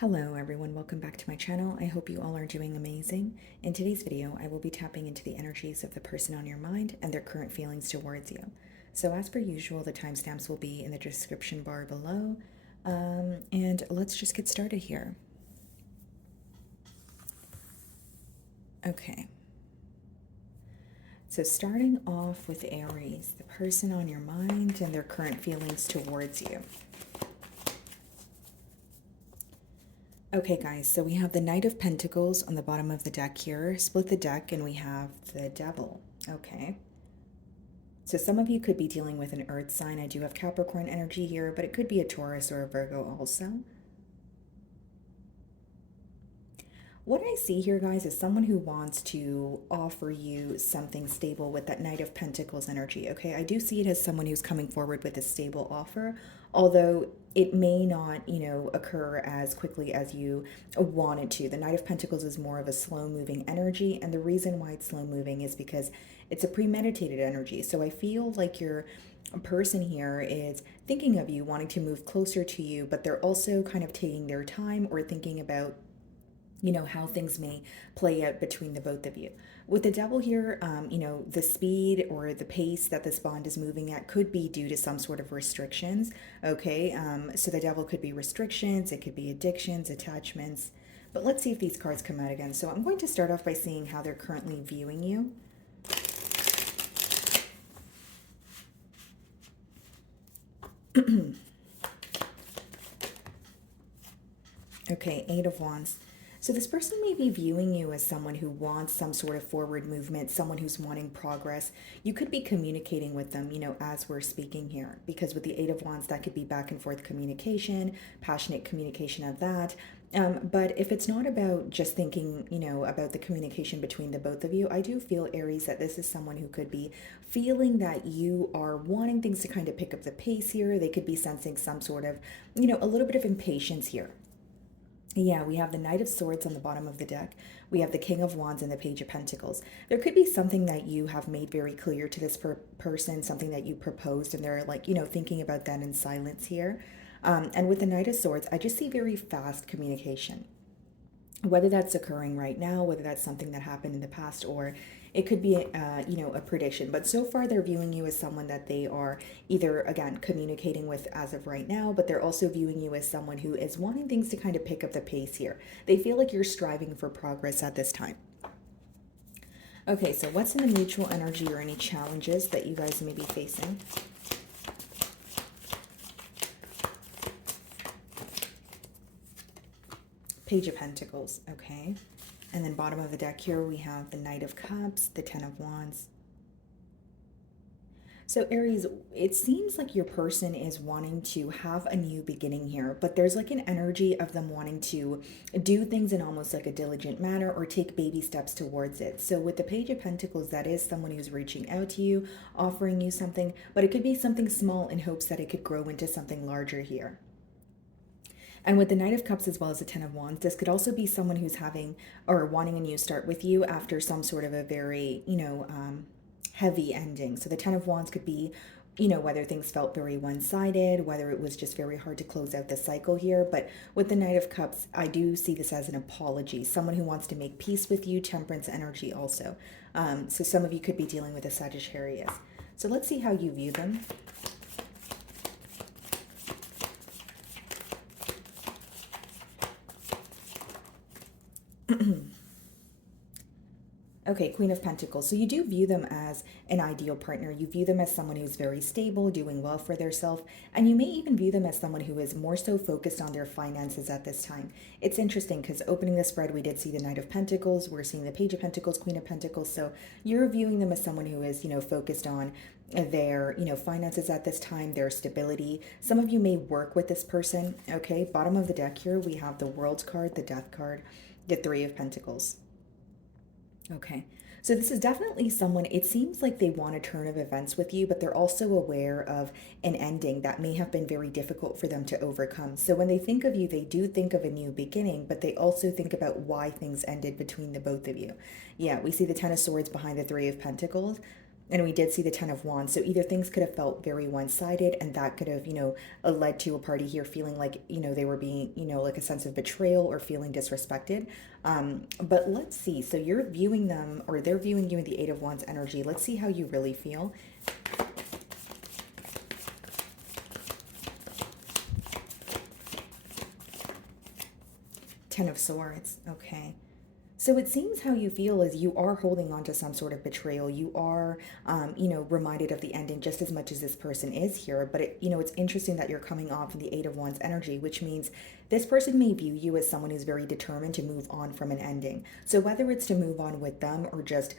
Hello everyone, welcome back to my channel. I hope you all are doing amazing. In today's video, I will be tapping into the energies of the person on your mind and their current feelings towards you. So as per usual, the timestamps will be in the description bar below. And let's just get started here. Okay. So starting off with Aries, the person on your mind and their current feelings towards you. Okay, guys, so we have the Knight of Pentacles on the bottom of the deck here. Split the deck and we have the Devil. Okay. So some of you could be dealing with an earth sign. I do have Capricorn energy here, but it could be a Taurus or a Virgo also. What I see here, guys, is someone who wants to offer you something stable with that Knight of Pentacles energy, okay? I do see it as someone who's coming forward with a stable offer, although it may not, occur as quickly as you want it to. The Knight of Pentacles is more of a slow-moving energy, and the reason why it's slow-moving is because it's a premeditated energy. So I feel like your person here is thinking of you, wanting to move closer to you, but they're also kind of taking their time or thinking about how things may play out between the both of you. With the Devil here, the speed or the pace that this bond is moving at could be due to some sort of restrictions, okay? So the Devil could be restrictions, it could be addictions, attachments, but let's see if these cards come out again. So I'm going to start off by seeing how they're currently viewing you. Okay, Eight of Wands. So this person may be viewing you as someone who wants some sort of forward movement, someone who's wanting progress. You could be communicating with them, as we're speaking here, because with the Eight of Wands, that could be back and forth communication, passionate communication of that. But if it's not about just thinking, about the communication between the both of you, I do feel, Aries, that this is someone who could be feeling that you are wanting things to kind of pick up the pace here. They could be sensing some sort of, a little bit of impatience here. Yeah, we have the Knight of Swords on the bottom of the deck. We have the King of Wands and the Page of Pentacles. There could be something that you have made very clear to this person, something that you proposed, and they're like, thinking about that in silence here. And with the Knight of Swords, I just see very fast communication. Whether that's occurring right now, whether that's something that happened in the past, or it could be, a prediction. But so far, they're viewing you as someone that they are either, again, communicating with as of right now, but they're also viewing you as someone who is wanting things to kind of pick up the pace here. They feel like you're striving for progress at this time. Okay, so what's in the mutual energy or any challenges that you guys may be facing? Page of Pentacles, okay. And then bottom of the deck here, we have the Knight of Cups, the Ten of Wands. So Aries, it seems like your person is wanting to have a new beginning here, but there's like an energy of them wanting to do things in almost like a diligent manner or take baby steps towards it. So with the Page of Pentacles, that is someone who's reaching out to you, offering you something, but it could be something small in hopes that it could grow into something larger here. And with the Knight of Cups as well as the Ten of Wands, this could also be someone who's having or wanting a new start with you after some sort of a very, heavy ending. So the Ten of Wands could be, whether things felt very one-sided, whether it was just very hard to close out the cycle here. But with the Knight of Cups, I do see this as an apology, someone who wants to make peace with you, temperance energy also. So some of you could be dealing with a Sagittarius. So let's see how you view them. Okay, Queen of Pentacles. So you do view them as an ideal partner. You view them as someone who's very stable, doing well for themselves, and you may even view them as someone who is more so focused on their finances at this time. It's interesting because opening the spread, we did see the Knight of Pentacles. We're seeing the Page of Pentacles, Queen of Pentacles. So you're viewing them as someone who is, focused on their, finances at this time, their stability. Some of you may work with this person. Okay, bottom of the deck here, we have the World card, the Death card, the Three of Pentacles. Okay, so this is definitely someone, it seems like they want a turn of events with you, but they're also aware of an ending that may have been very difficult for them to overcome. So when they think of you, they do think of a new beginning, but they also think about why things ended between the both of you. Yeah, we see the Ten of Swords behind the Three of Pentacles. And we did see the Ten of Wands. So either things could have felt very one-sided, and that could have, led to a party here feeling like, they were being, like a sense of betrayal or feeling disrespected. But let's see. So you're viewing them, or they're viewing you in the Eight of Wands energy. Let's see how you really feel. Ten of Swords. Okay. So it seems how you feel is you are holding on to some sort of betrayal. You are, reminded of the ending just as much as this person is here. But, it's interesting that you're coming off in the Eight of Wands energy, which means this person may view you as someone who's very determined to move on from an ending. So whether it's to move on with them or just,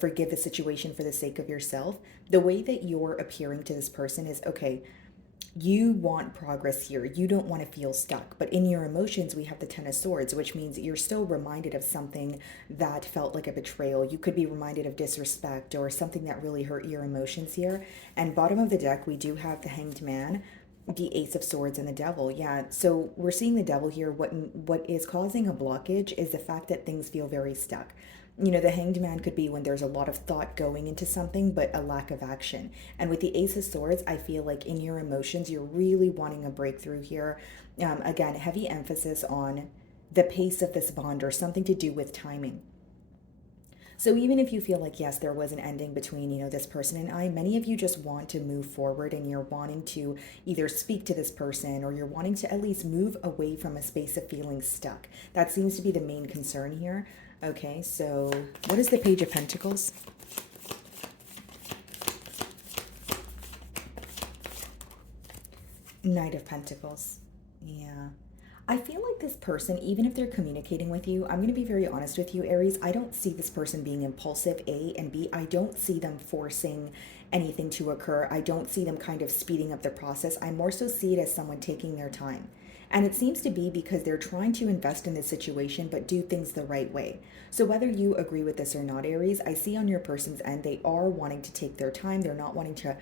forgive the situation for the sake of yourself, the way that you're appearing to this person is, okay, you want progress here. You don't want to feel stuck. But in your emotions, we have the Ten of Swords, which means you're still reminded of something that felt like a betrayal. You could be reminded of disrespect or something that really hurt your emotions here. And bottom of the deck, we do have the Hanged Man, the Ace of Swords, and the Devil. Yeah, so we're seeing the Devil here. What is causing a blockage is the fact that things feel very stuck. The Hanged Man could be when there's a lot of thought going into something, but a lack of action. And with the Ace of Swords, I feel like in your emotions, you're really wanting a breakthrough here. Again, heavy emphasis on the pace of this bond or something to do with timing. So even if you feel like, yes, there was an ending between, this person and I, many of you just want to move forward and you're wanting to either speak to this person or you're wanting to at least move away from a space of feeling stuck. That seems to be the main concern here. Okay, so what is the Page of Pentacles? Knight of Pentacles. Yeah. I feel like this person, even if they're communicating with you, I'm going to be very honest with you, Aries, I don't see this person being impulsive, A, and B, I don't see them forcing anything to occur. I don't see them kind of speeding up the process. I more so see it as someone taking their time. And it seems to be because they're trying to invest in this situation, but do things the right way. So whether you agree with this or not, Aries, I see on your person's end, they are wanting to take their time. They're not wanting to,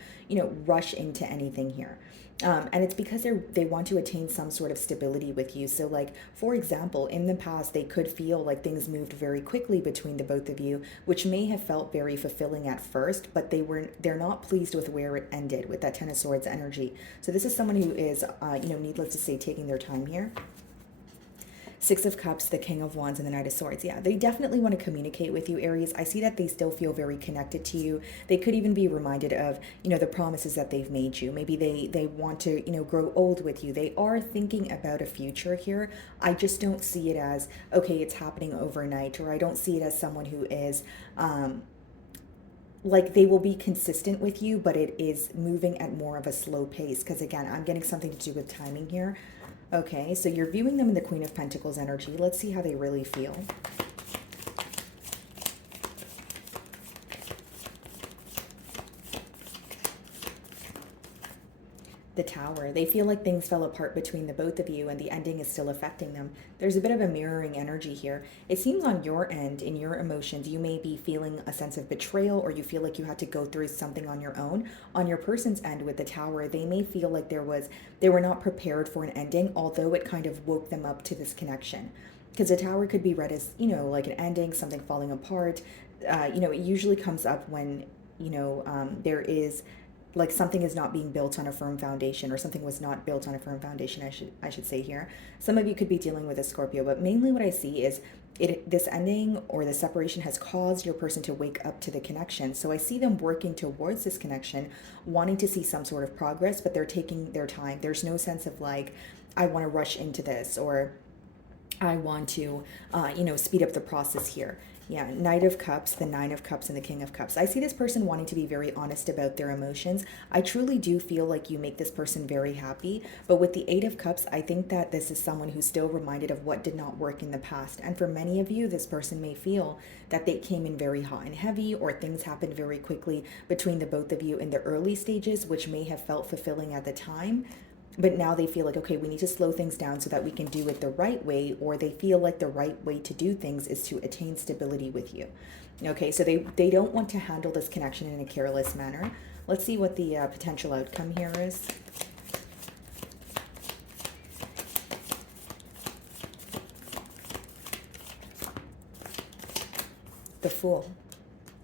rush into anything here. And it's because they want to attain some sort of stability with you. So like, for example, in the past, they could feel like things moved very quickly between the both of you, which may have felt very fulfilling at first, but they're not pleased with where it ended with that Ten of Swords energy. So this is someone who is, needless to say, taking their time here. Six of Cups, the King of Wands, and the Knight of Swords. Yeah, they definitely want to communicate with you, Aries. I see that they still feel very connected to you. They could even be reminded of, the promises that they've made you. Maybe they want to, grow old with you. They are thinking about a future here. I just don't see it as, okay, it's happening overnight, or I don't see it as someone who is, like they will be consistent with you, but it is moving at more of a slow pace. Because again, I'm getting something to do with timing here. Okay, so you're viewing them in the Queen of Pentacles energy. Let's see how they really feel. The Tower. They feel like things fell apart between the both of you and the ending is still affecting them. There's a bit of a mirroring energy here. It seems on your end, in your emotions, you may be feeling a sense of betrayal or you feel like you had to go through something on your own. On your person's end with the Tower, they may feel like they were not prepared for an ending, although it kind of woke them up to this connection. Because the Tower could be read as, like an ending, something falling apart. It usually comes up when, there is like something is not being built on a firm foundation, or something was not built on a firm foundation, I should say here. Some of you could be dealing with a Scorpio, but mainly what I see is this ending or the separation has caused your person to wake up to the connection. So I see them working towards this connection, wanting to see some sort of progress, but they're taking their time. There's no sense of like, I want to rush into this, or I want to, speed up the process here. Yeah, Knight of Cups, the Nine of Cups, and the King of Cups. I see this person wanting to be very honest about their emotions. I truly do feel like you make this person very happy. But with the Eight of Cups, I think that this is someone who's still reminded of what did not work in the past. And for many of you, this person may feel that they came in very hot and heavy, or things happened very quickly between the both of you in the early stages, which may have felt fulfilling at the time. But now they feel like, okay, we need to slow things down so that we can do it the right way, or they feel like the right way to do things is to attain stability with you. Okay, so they don't want to handle this connection in a careless manner. Let's see what the potential outcome here is. The Fool.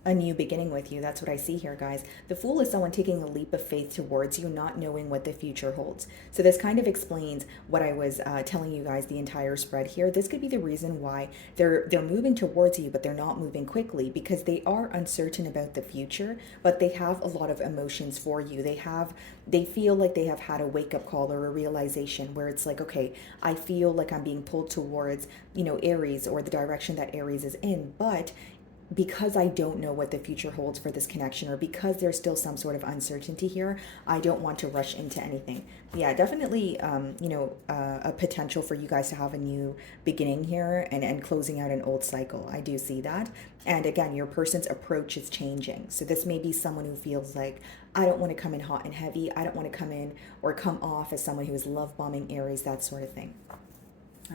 a new beginning with you. That's what I see here, guys. The Fool is someone taking a leap of faith towards you, not knowing what the future holds. So this kind of explains what I was telling you guys the entire spread here. This could be the reason why they're moving towards you, but they're not moving quickly, because they are uncertain about the future, but they have a lot of emotions for you. They feel like they have had a wake up call or a realization where it's like, okay, I feel like I'm being pulled towards, Aries, or the direction that Aries is in, but because I don't know what the future holds for this connection, or because there's still some sort of uncertainty here, I don't want to rush into anything. Yeah, definitely, a potential for you guys to have a new beginning here, and closing out an old cycle. I do see that. And again, your person's approach is changing. So this may be someone who feels like, I don't want to come in hot and heavy. I don't want to come in or come off as someone who is love bombing Aries, that sort of thing.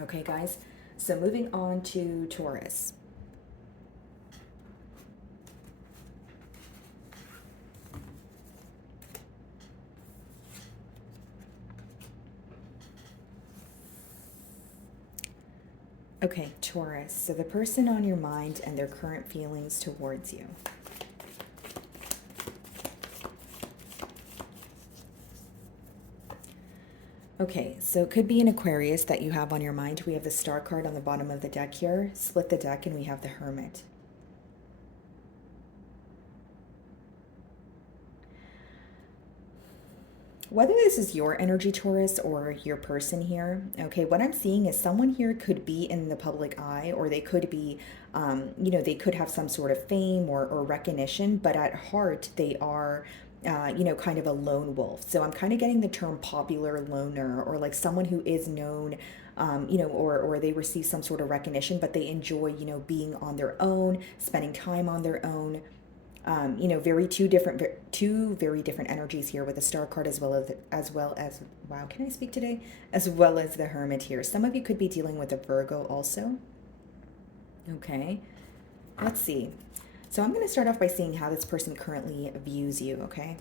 Okay, guys. So moving on to Taurus. Okay, Taurus. So the person on your mind and their current feelings towards you. Okay, so it could be an Aquarius that you have on your mind. We have the Star card on the bottom of the deck here. Split the deck and we have the Hermit. Whether this is your energy, Taurus, or your person here, okay, what I'm seeing is someone here could be in the public eye, or they could be, they could have some sort of fame or recognition, but at heart, they are, kind of a lone wolf. So I'm kind of getting the term popular loner, or like someone who is known, or they receive some sort of recognition, but they enjoy, being on their own, spending time on their own. Very two very different energies here with the Star card, as well as wow, can I speak today? As well as the Hermit here. Some of you could be dealing with a Virgo also. Okay, let's see. So I'm going to start off by seeing how this person currently views you. Okay.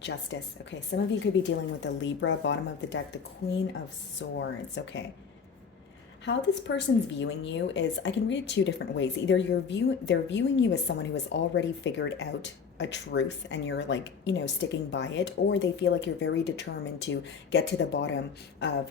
Justice. Okay, some of you could be dealing with the Libra, bottom of the deck, the Queen of Swords. Okay. How this person's viewing you is, I can read it two different ways. Either they're viewing you as someone who has already figured out a truth and you're like, sticking by it, or they feel like you're very determined to get to the bottom of,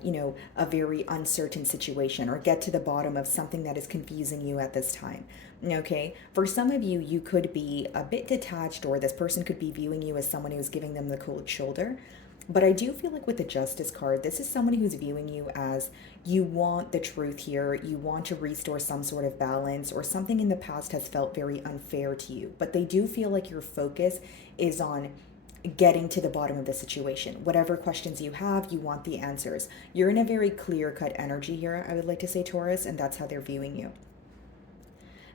a very uncertain situation, or get to the bottom of something that is confusing you at this time. Okay, for some of you, you could be a bit detached, or this person could be viewing you as someone who's giving them the cold shoulder. But I do feel like with the Justice card, this is someone who's viewing you as, you want the truth here, you want to restore some sort of balance, or something in the past has felt very unfair to you. But they do feel like your focus is on getting to the bottom of the situation. Whatever questions you have, you want the answers. You're in a very clear-cut energy here, I would like to say, Taurus, and that's how they're viewing you.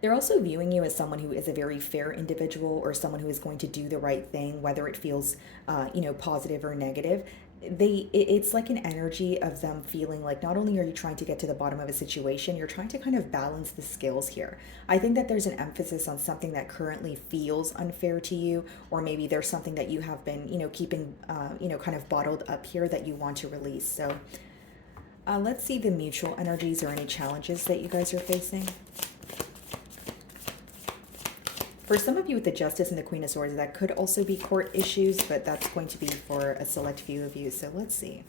They're also viewing you as someone who is a very fair individual, or someone who is going to do the right thing, whether it feels, positive or negative. It's like an energy of them feeling like, not only are you trying to get to the bottom of a situation, you're trying to kind of balance the scales here. I think that there's an emphasis on something that currently feels unfair to you, or maybe there's something that you have been, keeping, kind of bottled up here that you want to release. So let's see the mutual energies or any challenges that you guys are facing. For some of you with the Justice and the Queen of Swords, that could also be court issues, but that's going to be for a select few of you. So let's see.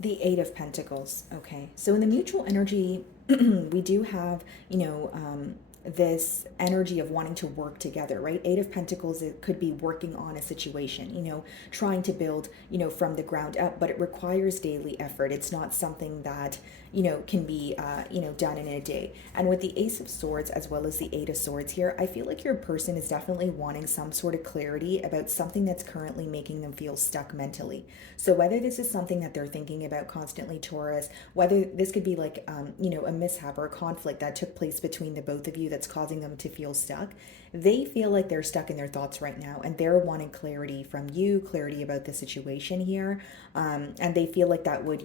The Eight of Pentacles. Okay. So in the mutual energy, we do have, this energy of wanting to work together, right? Eight of Pentacles, it could be working on a situation, trying to build, from the ground up, but it requires daily effort. It's not something that, can be, done in a day. And with the Ace of Swords as well as the Eight of Swords here, I feel like your person is definitely wanting some sort of clarity about something that's currently making them feel stuck mentally. So whether this is something that they're thinking about constantly, Taurus, whether this could be like, a mishap or a conflict that took place between the both of you that's causing them to feel stuck. they feel like they're stuck in their thoughts right now, and they're wanting clarity from you, clarity about the situation here. And they feel like that would,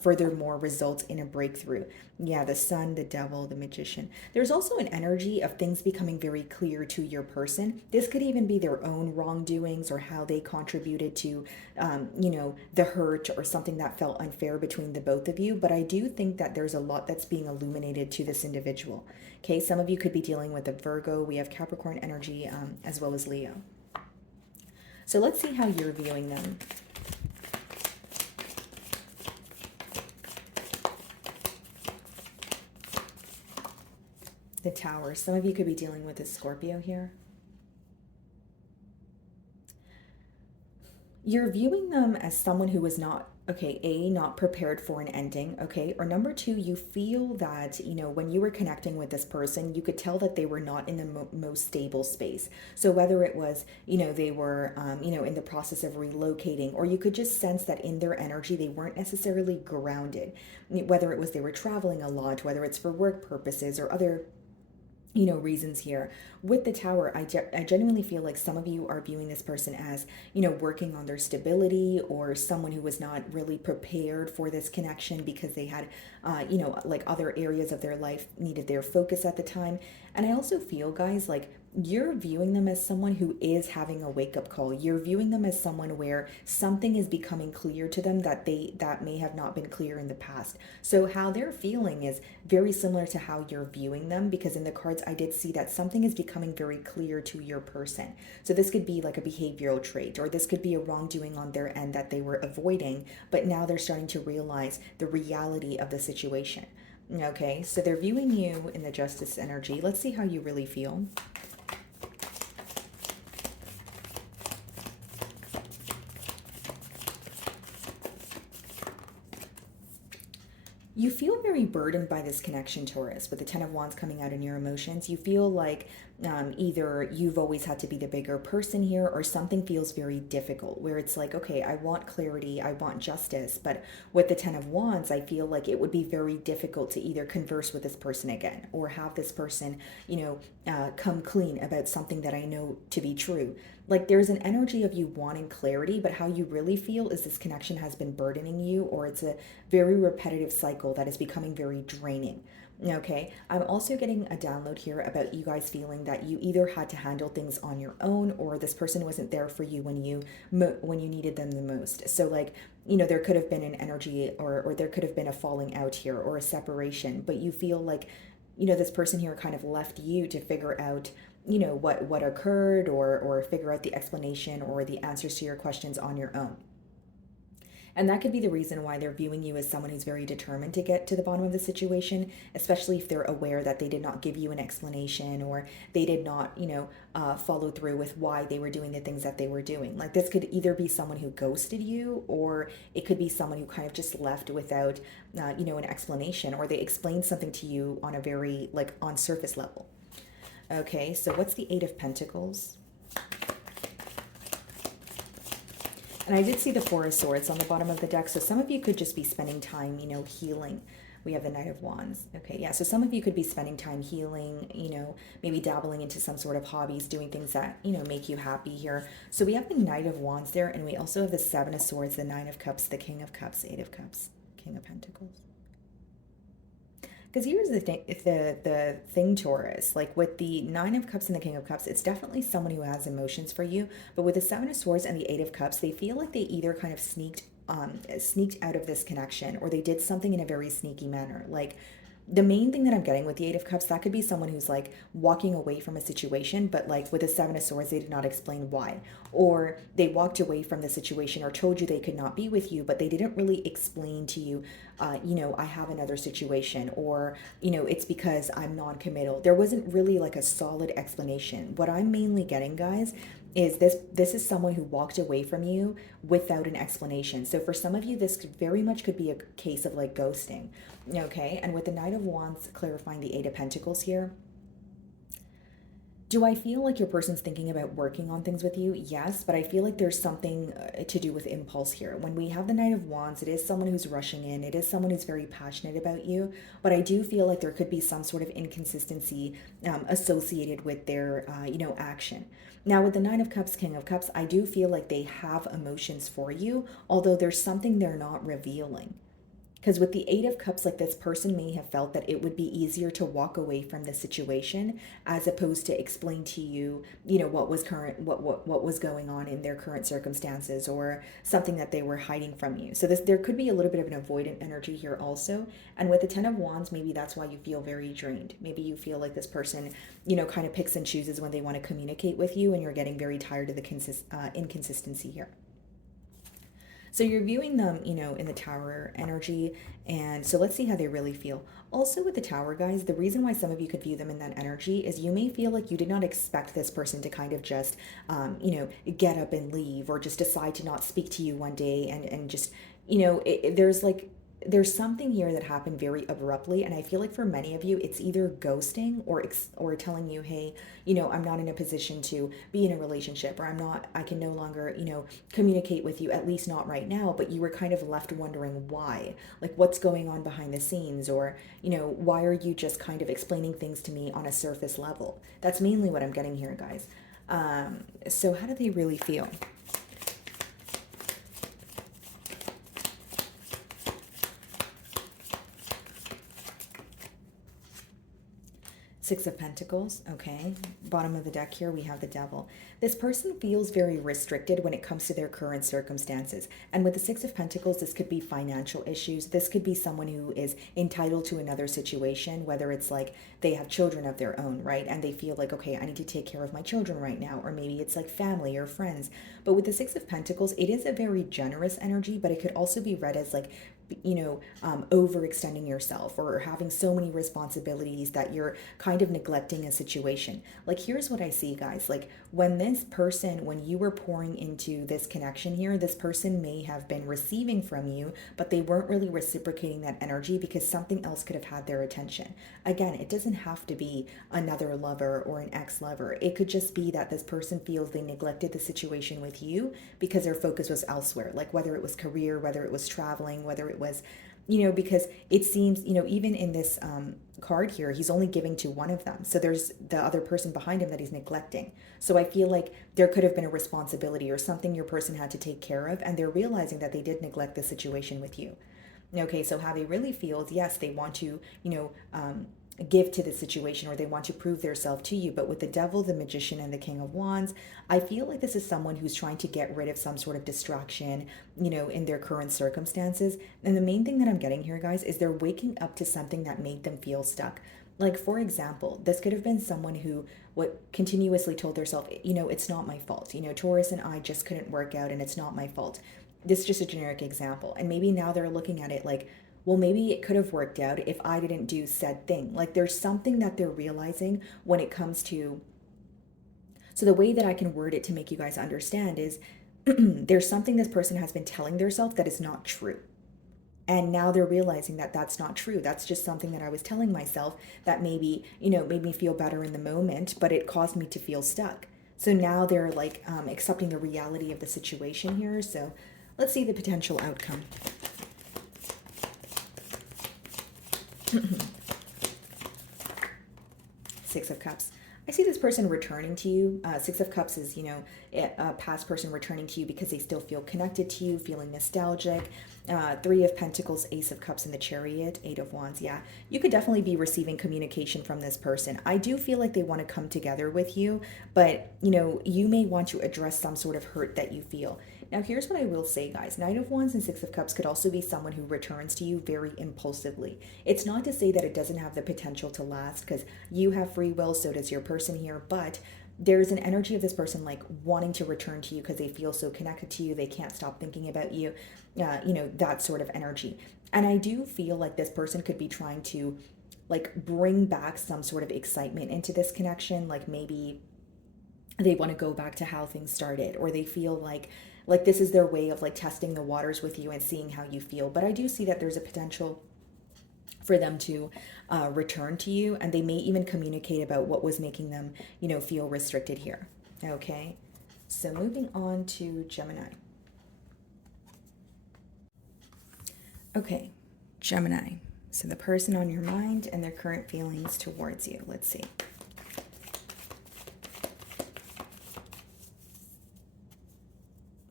furthermore result in a breakthrough. Yeah, the sun, the devil, the magician. There's also an energy of things becoming very clear to your person. This could even be their own wrongdoings or how they contributed to, the hurt or something that felt unfair between the both of you. But I do think that there's a lot that's being illuminated to this individual. Okay, some of you could be dealing with a Virgo. We have Capricorn energy, as well as Leo. So let's see how you're viewing them. The Tower. Some of you could be dealing with a Scorpio here. You're viewing them as someone who was not, okay, not prepared for an ending, okay? Or number two, you feel that, when you were connecting with this person, you could tell that they were not in the most stable space. So whether it was, they were, in the process of relocating, or you could just sense that in their energy, they weren't necessarily grounded. Whether it was they were traveling a lot, whether it's for work purposes or other reasons here. With the Tower, I genuinely feel like some of you are viewing this person as, working on their stability, or someone who was not really prepared for this connection because they had, like other areas of their life needed their focus at the time. And I also feel, guys, like you're viewing them as someone who is having a wake-up call. You're viewing them as someone where something is becoming clear to them that may have not been clear in the past. So how they're feeling is very similar to how you're viewing them, because in the cards I did see that something is becoming very clear to your person. So this could be like a behavioral trait, or this could be a wrongdoing on their end that they were avoiding, but now they're starting to realize the reality of the situation. Okay, so they're viewing you in the Justice energy. Let's see how you really feel. You feel very burdened by this connection, Taurus, with the Ten of Wands coming out in your emotions. You feel like either you've always had to be the bigger person here, or something feels very difficult, where it's like, okay, I want clarity, I want justice. But with the Ten of Wands, I feel like it would be very difficult to either converse with this person again, or have this person, come clean about something that I know to be true. Like there's an energy of you wanting clarity, but how you really feel is this connection has been burdening you, or it's a very repetitive cycle that is becoming very draining. Okay, I'm also getting a download here about you guys feeling that you either had to handle things on your own, or this person wasn't there for you when you needed them the most. So like, there could have been an energy, or there could have been a falling out here, or a separation, but you feel like, this person here kind of left you to figure out, what occurred, or figure out the explanation or the answers to your questions on your own. And that could be the reason why they're viewing you as someone who's very determined to get to the bottom of the situation, especially if they're aware that they did not give you an explanation, or they did not, follow through with why they were doing the things that they were doing. Like this could either be someone who ghosted you, or it could be someone who kind of just left without, an explanation, or they explained something to you on a very, like, on surface level. Okay, so what's the Eight of Pentacles? And I did see the Four of Swords on the bottom of the deck. So some of you could just be spending time, healing. We have the Knight of Wands. Okay, yeah. So some of you could be spending time healing, maybe dabbling into some sort of hobbies, doing things that, make you happy here. So we have the Knight of Wands there. And we also have the Seven of Swords, the Nine of Cups, the King of Cups, Eight of Cups, King of Pentacles. Because here's the thing, Taurus, like with the Nine of Cups and the King of Cups, it's definitely someone who has emotions for you. But with the Seven of Swords and the Eight of Cups, they feel like they either kind of sneaked out of this connection, or they did something in a very sneaky manner. Like the main thing that I'm getting with the Eight of Cups, that could be someone who's like walking away from a situation, but like with the Seven of Swords, they did not explain why. Or they walked away from the situation or told you they could not be with you, but they didn't really explain to you, I have another situation, or, it's because I'm non-committal. There wasn't really like a solid explanation. What I'm mainly getting, guys, is this is someone who walked away from you without an explanation. So for some of you, this very much could be a case of like ghosting. Okay, and with the Knight of Wands clarifying the Eight of Pentacles here, Do I feel like your person's thinking about working on things with you? Yes, but I feel like there's something to do with impulse here. When we have the Knight of Wands, it is someone who's rushing in, it is someone who's very passionate about you, but I do feel like there could be some sort of inconsistency associated with their, action. Now, with the Nine of Cups, King of Cups, I do feel like they have emotions for you, although there's something they're not revealing. Because with the Eight of Cups, like this person may have felt that it would be easier to walk away from the situation as opposed to explain to you, what was what was going on in their current circumstances or something that they were hiding from you. So there could be a little bit of an avoidant energy here also. And with the Ten of Wands, maybe that's why you feel very drained. Maybe you feel like this person, kind of picks and chooses when they want to communicate with you, and you're getting very tired of the inconsistency here. So you're viewing them, in the Tower energy. And so let's see how they really feel. Also, with the Tower, guys, the reason why some of you could view them in that energy is you may feel like you did not expect this person to kind of just, get up and leave, or just decide to not speak to you one day and just, there's something here that happened very abruptly, and I feel like for many of you it's either ghosting or telling you, hey, I'm not in a position to be in a relationship, or I can no longer, communicate with you, at least not right now. But you were kind of left wondering why, like what's going on behind the scenes, or why are you just kind of explaining things to me on a surface level. That's mainly what I'm getting here, guys. So how do they really feel? Six of Pentacles, okay. Bottom of the deck here, we have the Devil. This person feels very restricted when it comes to their current circumstances. And with the Six of Pentacles, this could be financial issues. This could be someone who is entitled to another situation, whether it's like they have children of their own, right? And they feel like, okay, I need to take care of my children right now. Or maybe it's like family or friends. But with the Six of Pentacles, it is a very generous energy, but it could also be read as like, overextending yourself, or having so many responsibilities that you're kind of neglecting a situation. Like, here's what I see, guys. Like, when you were pouring into this connection here, this person may have been receiving from you, but they weren't really reciprocating that energy because something else could have had their attention. Again, it doesn't have to be another lover or an ex-lover. It could just be that this person feels they neglected the situation with you because their focus was elsewhere, like whether it was career, whether it was traveling, whether it was, because it seems, even in this card here, he's only giving to one of them. So there's the other person behind him that he's neglecting. So I feel like there could have been a responsibility or something your person had to take care of, and they're realizing that they did neglect the situation with you. Okay, so how they really feel is, yes, they want to, give to the situation, or they want to prove themselves to you. But with the Devil, the Magician, and the King of Wands, I feel like this is someone who's trying to get rid of some sort of distraction, in their current circumstances. And the main thing that I'm getting here, guys, is they're waking up to something that made them feel stuck. Like, for example, this could have been someone who continuously told themselves, it's not my fault. Taurus and I just couldn't work out, and it's not my fault. This is just a generic example. And maybe now they're looking at it like, well, maybe it could have worked out if I didn't do said thing. Like, there's something that they're realizing when it comes to. So the way that I can word it to make you guys understand is there's something this person has been telling themselves that is not true. And now they're realizing that that's not true. That's just something that I was telling myself that maybe, made me feel better in the moment, but it caused me to feel stuck. So now they're like accepting the reality of the situation here. So let's see the potential outcome. Six of Cups. I see this person returning to you. Six of Cups is, a past person returning to you because they still feel connected to you, feeling nostalgic. Three of Pentacles, Ace of Cups, and the Chariot, Eight of Wands. Yeah, you could definitely be receiving communication from this person. I do feel like they want to come together with you, but, you may want to address some sort of hurt that you feel. Now, here's what I will say, guys. Knight of Wands and Six of Cups could also be someone who returns to you very impulsively. It's not to say that it doesn't have the potential to last, because you have free will, so does your person here, but there's an energy of this person like wanting to return to you because they feel so connected to you, they can't stop thinking about you, that sort of energy. And I do feel like this person could be trying to like bring back some sort of excitement into this connection. Like, maybe they want to go back to how things started, or they feel like this is their way of like testing the waters with you and seeing how you feel. But I do see that there's a potential for them to return to you, and they may even communicate about what was making them, feel restricted here. Okay, so moving on to Gemini. Okay, Gemini. So the person on your mind and their current feelings towards you. Let's see.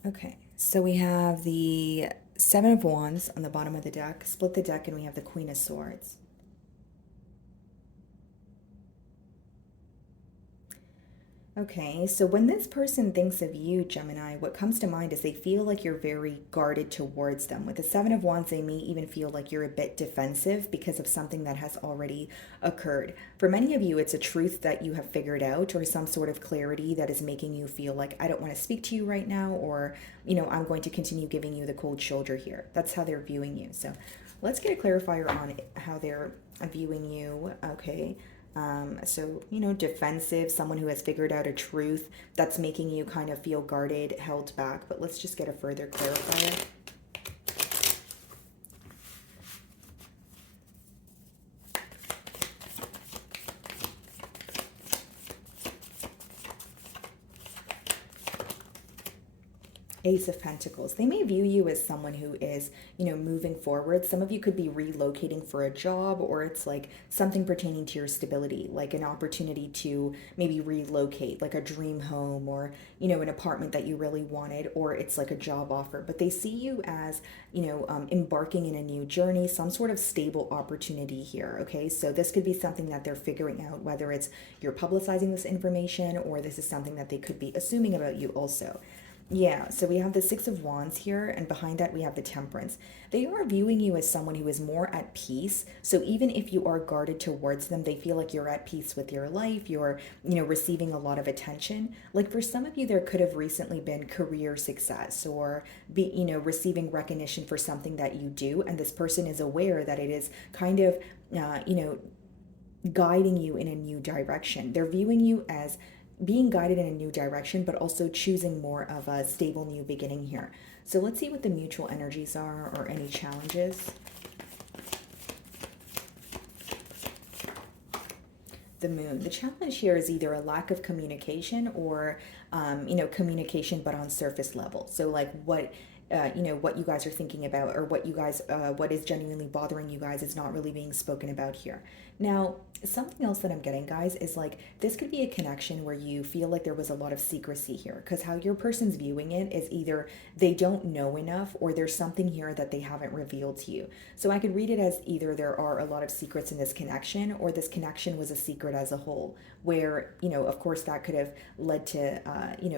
Okay, so we have the Seven of Wands on the bottom of the deck. Split the deck and we have the Queen of Swords. Okay, so when this person thinks of you, Gemini, what comes to mind is they feel like you're very guarded towards them. With the Seven of Wands, they may even feel like you're a bit defensive because of something that has already occurred. For many of you, it's a truth that you have figured out or some sort of clarity that is making you feel like, I don't want to speak to you right now, or, I'm going to continue giving you the cold shoulder here. That's how they're viewing you. So let's get a clarifier on how they're viewing you. Okay. So, defensive, someone who has figured out a truth that's making you kind of feel guarded, held back. But let's just get a further clarifier. Ace of Pentacles. They may view you as someone who is, moving forward. Some of you could be relocating for a job, or it's like something pertaining to your stability, like an opportunity to maybe relocate, like a dream home, or, an apartment that you really wanted, or it's like a job offer. But they see you as, embarking in a new journey, some sort of stable opportunity here. Okay, so this could be something that they're figuring out, whether it's you're publicizing this information or this is something that they could be assuming about you also. Yeah, so we have the Six of Wands here, and behind that we have the Temperance. They are viewing you as someone who is more at peace. So even if you are guarded towards them, they feel like you're at peace with your life. You're, receiving a lot of attention. Like for some of you, there could have recently been career success or receiving recognition for something that you do. And this person is aware that it is kind of, guiding you in a new direction. They're viewing you as being guided in a new direction, but also choosing more of a stable new beginning here. So let's see what the mutual energies are or any challenges. The Moon. The challenge here is either a lack of communication or, communication but on surface level. So like what you guys are thinking about, or what is genuinely bothering you guys is not really being spoken about here. Now, something else that I'm getting, guys, is like this could be a connection where you feel like there was a lot of secrecy here, because how your person's viewing it is either they don't know enough or there's something here that they haven't revealed to you. So I could read it as either there are a lot of secrets in this connection, or this connection was a secret as a whole, where, of course that could have led to,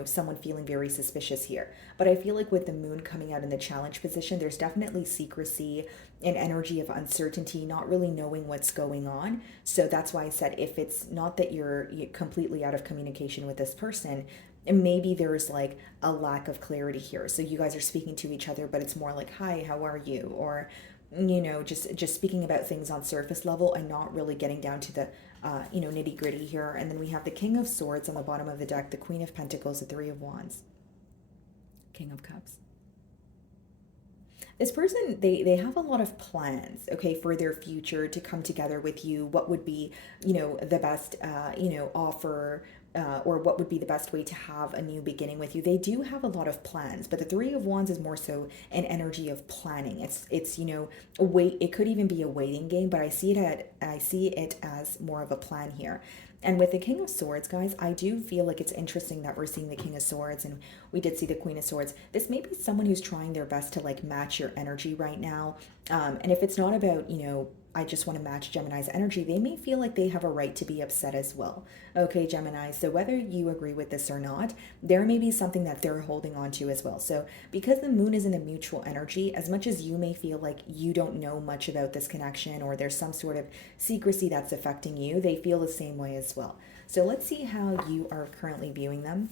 someone feeling very suspicious here. But I feel like with the Moon coming out in the challenge position, there's definitely secrecy, an energy of uncertainty, not really knowing what's going on. So that's why I said, if it's not that you're completely out of communication with this person, maybe there's like a lack of clarity here. So you guys are speaking to each other, but it's more like, hi, how are you? Or, just speaking about things on surface level and not really getting down to the, nitty gritty here. And then we have the King of Swords on the bottom of the deck, the Queen of Pentacles, the Three of Wands, King of Cups. This person, they have a lot of plans, okay, for their future, to come together with you. What would be, the best, offer, or what would be the best way to have a new beginning with you. They do have a lot of plans, but the Three of Wands is more so an energy of planning. It's it could even be a waiting game, but I see it as more of a plan here. And with the King of Swords, guys, I do feel like it's interesting that we're seeing the King of Swords and we did see the Queen of Swords. This may be someone who's trying their best to like match your energy right now. And if it's not about, I just want to match Gemini's energy, they may feel like they have a right to be upset as well. Okay, Gemini, so whether you agree with this or not, there may be something that they're holding on to as well. So because the Moon is in a mutual energy, as much as you may feel like you don't know much about this connection, or there's some sort of secrecy that's affecting you, they feel the same way as well. So let's see how you are currently viewing them.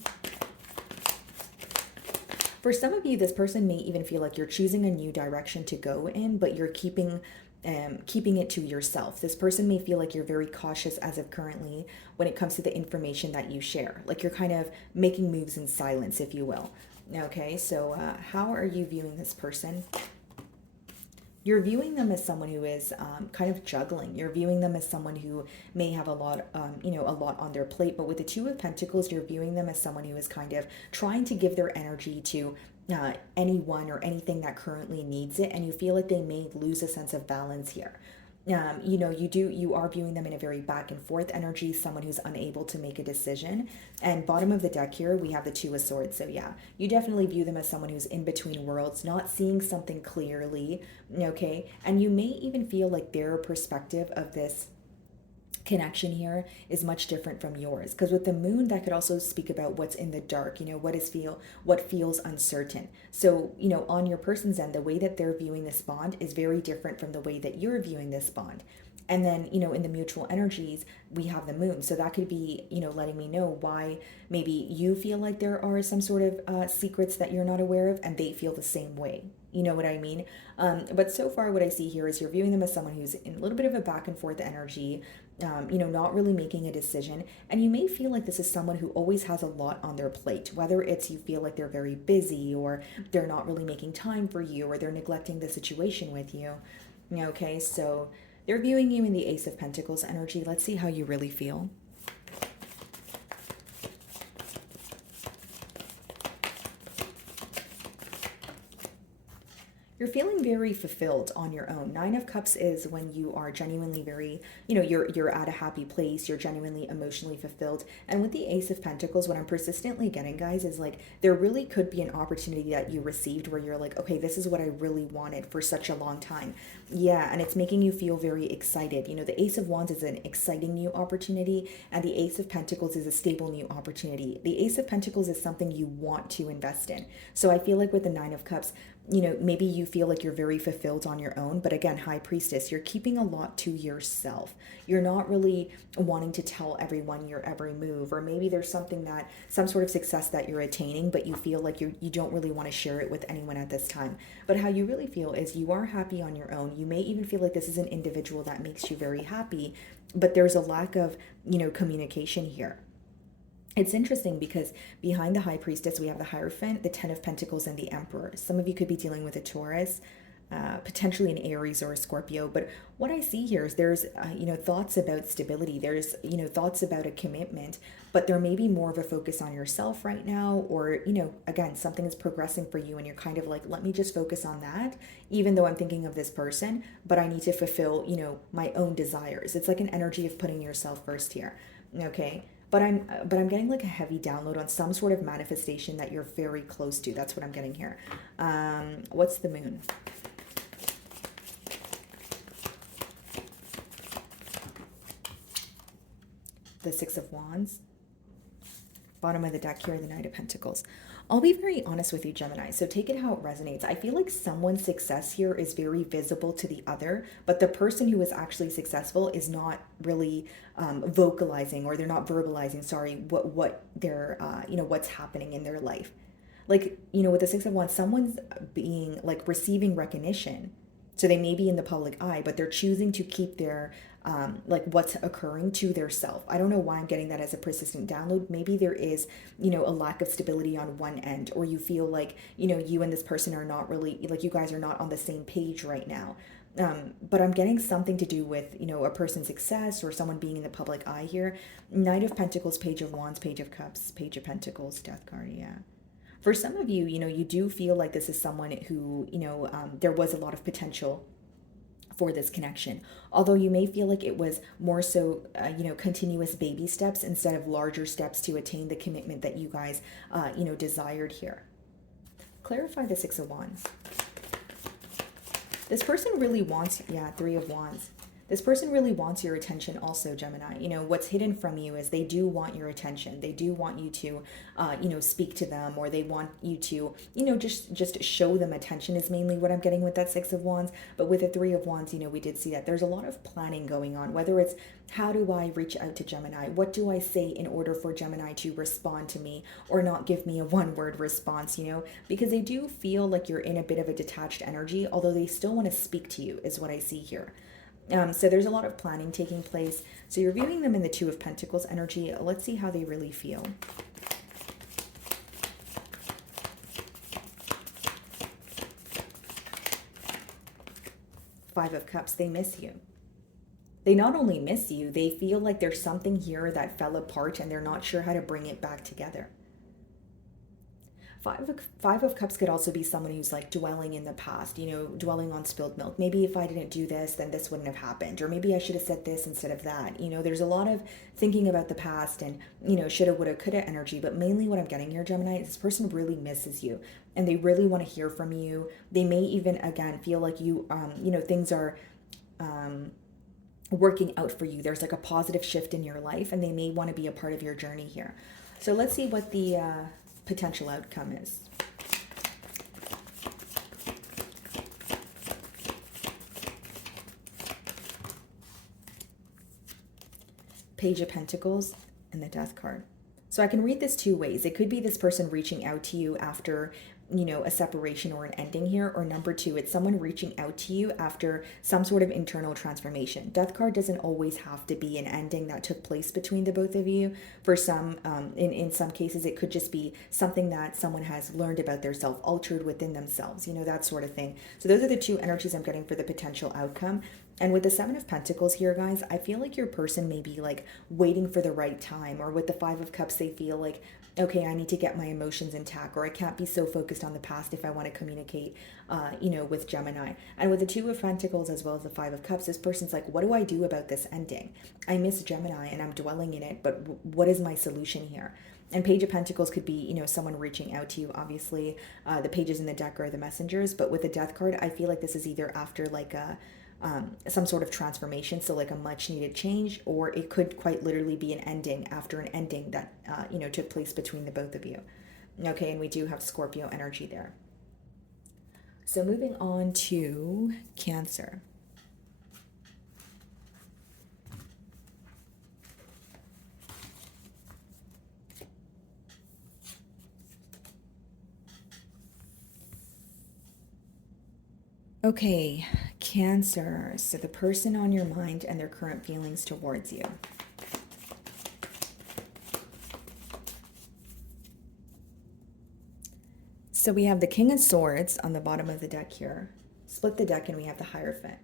For some of you, this person may even feel like you're choosing a new direction to go in, but you're keeping it to yourself. This person may feel like you're very cautious as of currently when it comes to the information that you share. Like you're kind of making moves in silence, if you will. Okay, so how are you viewing this person? you're viewing them as someone who is kind of juggling. You're viewing them as someone who may have a lot, a lot on their plate. But with the Two of Pentacles, you're viewing them as someone who is kind of trying to give their energy to anyone or anything that currently needs it. And you feel like they may lose a sense of balance here. You are viewing them in a very back and forth energy, someone who's unable to make a decision. And bottom of the deck here, we have the Two of Swords. So yeah, you definitely view them as someone who's in between worlds, not seeing something clearly, okay? And you may even feel like their perspective of this connection here is much different from yours, because with the moon, that could also speak about what's in the dark, what feels uncertain. So on your person's end, the way that they're viewing this bond is very different from the way that you're viewing this bond. And then in the mutual energies, we have the moon, so that could be letting me know why maybe you feel like there are some sort of secrets that you're not aware of, and they feel the same way. You know what I mean? But so far what I see here is you're viewing them as someone who's in a little bit of a back and forth energy, not really making a decision. And you may feel like this is someone who always has a lot on their plate, whether it's you feel like they're very busy, or they're not really making time for you, or they're neglecting the situation with you. Okay, so they're viewing you in the Ace of Pentacles energy. Let's see how you really feel. You're feeling very fulfilled on your own. Nine of Cups is when you are genuinely very, you're at a happy place. You're genuinely emotionally fulfilled. And with the Ace of Pentacles, what I'm persistently getting, guys, is like there really could be an opportunity that you received where you're like, okay, this is what I really wanted for such a long time. Yeah, and it's making you feel very excited. The Ace of Wands is an exciting new opportunity, and the Ace of Pentacles is a stable new opportunity. The Ace of Pentacles is something you want to invest in. So I feel like with the Nine of Cups, maybe you feel like you're very fulfilled on your own, but again, High Priestess, you're keeping a lot to yourself. You're not really wanting to tell everyone your every move, or maybe there's some sort of success that you're attaining, but you feel like you don't really want to share it with anyone at this time. But how you really feel is you are happy on your own. You may even feel like this is an individual that makes you very happy, but there's a lack of, communication here. It's interesting because behind the High Priestess, we have the Hierophant, the Ten of Pentacles, and the Emperor. Some of you could be dealing with a Taurus, potentially an Aries or a Scorpio. But what I see here is there's, thoughts about stability. There's, thoughts about a commitment, but there may be more of a focus on yourself right now. Or, again, something is progressing for you and you're kind of like, let me just focus on that, even though I'm thinking of this person, but I need to fulfill, my own desires. It's like an energy of putting yourself first here. Okay. But I'm getting like a heavy download on some sort of manifestation that you're very close to. That's what I'm getting here. What's the moon? The Six of Wands. Bottom of the deck here, the Knight of Pentacles. I'll be very honest with you, Gemini, so take it how it resonates. I feel like someone's success here is very visible to the other, but the person who is actually successful is not really vocalizing, or they're not verbalizing, what they're, what's happening in their life. Like, with the Six of Wands, someone's being like receiving recognition. So they may be in the public eye, but they're choosing to keep their like what's occurring to their self. I don't know why I'm getting that as a persistent download. Maybe there is, a lack of stability on one end, or you feel like, you and this person are not really, like you guys are not on the same page right now. But I'm getting something to do with, a person's success or someone being in the public eye here. Knight of Pentacles, Page of Wands, Page of Cups, Page of Pentacles, Death card, yeah. For some of you, you do feel like this is someone who, there was a lot of potential for this connection. Although you may feel like it was more so, continuous baby steps instead of larger steps to attain the commitment that you guys, desired here. Clarify the Six of Wands. This person really wants, Three of Wands. This person really wants your attention also, Gemini. What's hidden from you is they do want your attention. They do want you to, speak to them, or they want you to, just show them attention is mainly what I'm getting with that Six of Wands. But with the Three of Wands, we did see that there's a lot of planning going on, whether it's how do I reach out to Gemini? What do I say in order for Gemini to respond to me or not give me a one-word response, because they do feel like you're in a bit of a detached energy, although they still want to speak to you is what I see here. So there's a lot of planning taking place. So you're viewing them in the Two of Pentacles energy. Let's see how they really feel. Five of Cups, they miss you. They not only miss you, they feel like there's something here that fell apart and they're not sure how to bring it back together. Five of Cups could also be someone who's like dwelling in the past, you know, dwelling on spilled milk. Maybe if I didn't do this, then this wouldn't have happened. Or maybe I should have said this instead of that. You know, there's a lot of thinking about the past and, you know, shoulda, woulda, coulda energy. But mainly what I'm getting here, Gemini, is this person really misses you and they really want to hear from you. They may even, again, feel like you, you know, things are working out for you. There's like a positive shift in your life and they may want to be a part of your journey here. So let's see what the potential outcome is. Page of Pentacles and the Death card. So I can read this two ways. It could be this person reaching out to you after, you know, a separation or an ending here, or number two, it's someone reaching out to you after some sort of internal transformation. Death card doesn't always have to be an ending that took place between the both of you. For some, in some cases, it could just be something that someone has learned about their self, altered within themselves, you know, that sort of thing. So those are the two energies I'm getting for the potential outcome. And with the Seven of Pentacles here, guys, I feel like your person may be like waiting for the right time, or with the Five of Cups, they feel like, okay, I need to get my emotions intact, or I can't be so focused on the past if I want to communicate, you know, with Gemini. And with the Two of Pentacles as well as the Five of Cups, this person's like, what do I do about this ending? I miss Gemini and I'm dwelling in it, but what is my solution here? And Page of Pentacles could be, you know, someone reaching out to you. Obviously, the pages in the deck are the messengers, but with the Death card, I feel like this is either after like a some sort of transformation, so like a much needed change, or it could quite literally be an ending after an ending that you know, took place between the both of you. Okay, and we do have Scorpio energy there. So moving on to Cancer. Okay, Cancer. So the person on your mind and their current feelings towards you. So we have the King of Swords on the bottom of the deck here. Split the deck and we have the Hierophant.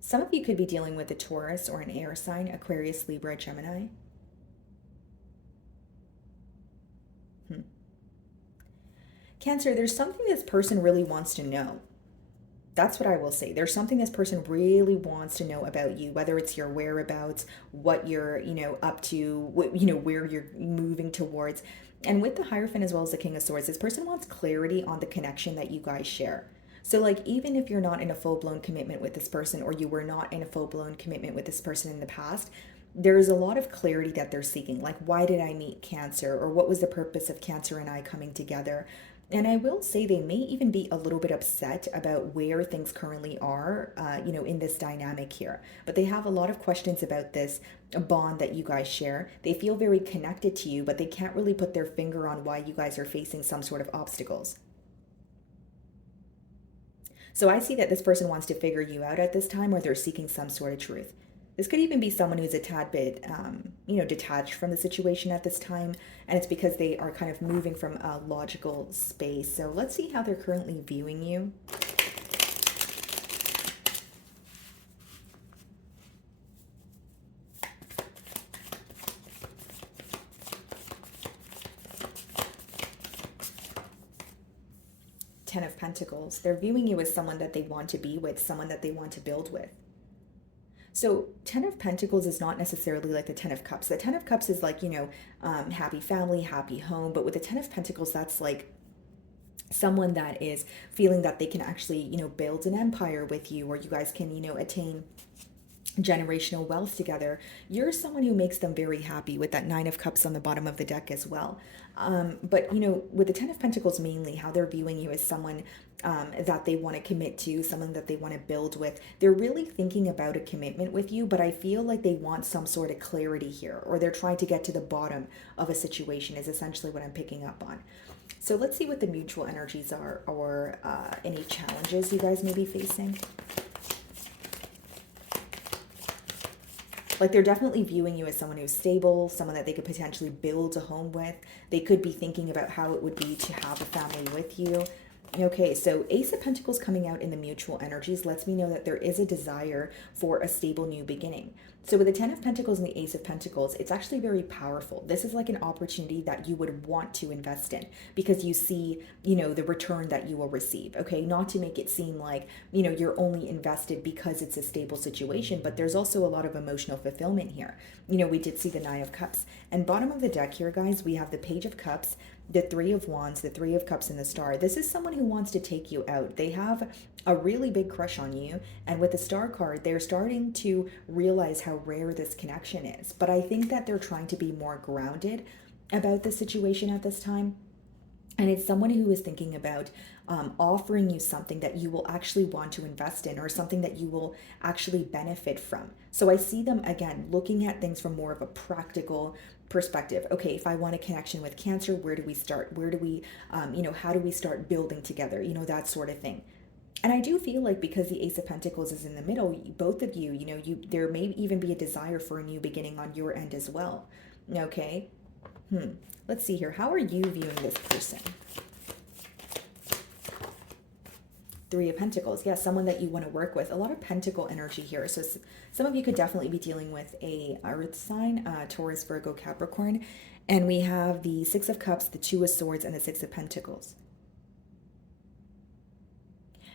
Some of you could be dealing with a Taurus or an air sign, Aquarius, Libra, Gemini. Cancer, there's something this person really wants to know. That's what I will say. There's something this person really wants to know about you, whether it's your whereabouts, what you're, you know, up to, what, you know, where you're moving towards. And with the Hierophant as well as the King of Swords, this person wants clarity on the connection that you guys share. So like, even if you're not in a full-blown commitment with this person, or you were not in a full-blown commitment with this person in the past, there is a lot of clarity that they're seeking. Like, why did I meet Cancer? Or what was the purpose of Cancer and I coming together? And I will say they may even be a little bit upset about where things currently are, you know, in this dynamic here. But they have a lot of questions about this bond that you guys share. They feel very connected to you, but they can't really put their finger on why you guys are facing some sort of obstacles. So I see that this person wants to figure you out at this time, or they're seeking some sort of truth. This could even be someone who's a tad bit, you know, detached from the situation at this time, and it's because they are kind of moving from a logical space. So let's see how they're currently viewing you. Ten of Pentacles. They're viewing you as someone that they want to be with, someone that they want to build with. So Ten of Pentacles is not necessarily like the Ten of Cups. The Ten of Cups is like, you know, happy family, happy home. But with the Ten of Pentacles, that's like someone that is feeling that they can actually, you know, build an empire with you, or you guys can, you know, attain generational wealth together. You're someone who makes them very happy, with that Nine of Cups on the bottom of the deck as well. But, you know, with the Ten of Pentacles, mainly how they're viewing you as someone that they want to commit to, someone that they want to build with. They're really thinking about a commitment with you, but I feel like they want some sort of clarity here, or they're trying to get to the bottom of a situation, is essentially what I'm picking up on. So let's see what the mutual energies are, or any challenges you guys may be facing. Like, they're definitely viewing you as someone who's stable, someone that they could potentially build a home with. They could be thinking about how it would be to have a family with you. Okay, so Ace of Pentacles coming out in the mutual energies lets me know that there is a desire for a stable new beginning. So with the Ten of Pentacles and the Ace of Pentacles, it's actually very powerful. This is like an opportunity that you would want to invest in because you see, the return that you will receive. Okay, not to make it seem like, you're only invested because it's a stable situation, but there's also a lot of emotional fulfillment here. We did see the Nine of Cups. And bottom of the deck here, guys, we have the Page of Cups, the Three of Wands, the Three of Cups, and the Star. This is someone who wants to take you out. They have a really big crush on you. And with the Star card, they're starting to realize how rare this connection is. But I think that they're trying to be more grounded about the situation at this time. And it's someone who is thinking about offering you something that you will actually want to invest in or something that you will actually benefit from. So I see them, again, looking at things from more of a practical perspective. Okay, if I want a connection with Cancer, where do we start? Where do we, how do we start building together? That sort of thing. And I do feel like because the Ace of Pentacles is in the middle, both of you, there may even be a desire for a new beginning on your end as well. Okay? Let's see here. How are you viewing this person? Three of Pentacles. Yeah, someone that you want to work with. A lot of pentacle energy here. So some of you could definitely be dealing with a earth sign, Taurus, Virgo, Capricorn. And we have the Six of Cups, the Two of Swords, and the Six of Pentacles.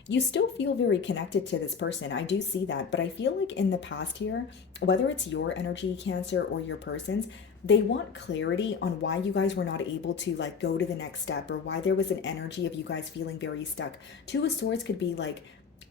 You still feel very connected to this person. I do see that, but I feel like in the past here, whether it's your energy, Cancer, or your person's, they want clarity on why you guys were not able to like go to the next step, or why there was an energy of you guys feeling very stuck. Two of Swords could be like,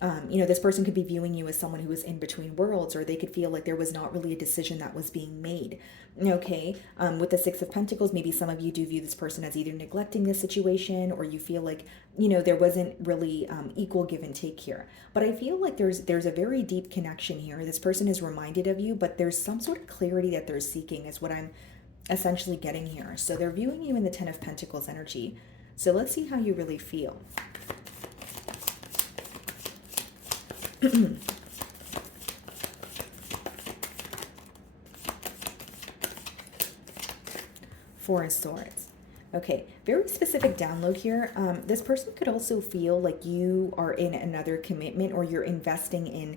this person could be viewing you as someone who is in between worlds, or they could feel like there was not really a decision that was being made. Okay, with the Six of Pentacles, maybe some of you do view this person as either neglecting the situation, or you feel like, there wasn't really equal give and take here. But I feel like there's a very deep connection here. This person is reminded of you, but there's some sort of clarity that they're seeking is what I'm essentially getting here. So they're viewing you in the Ten of Pentacles energy. So let's see how you really feel. Four of Swords. Okay, very specific download here. This person could also feel like you are in another commitment, or you're investing in,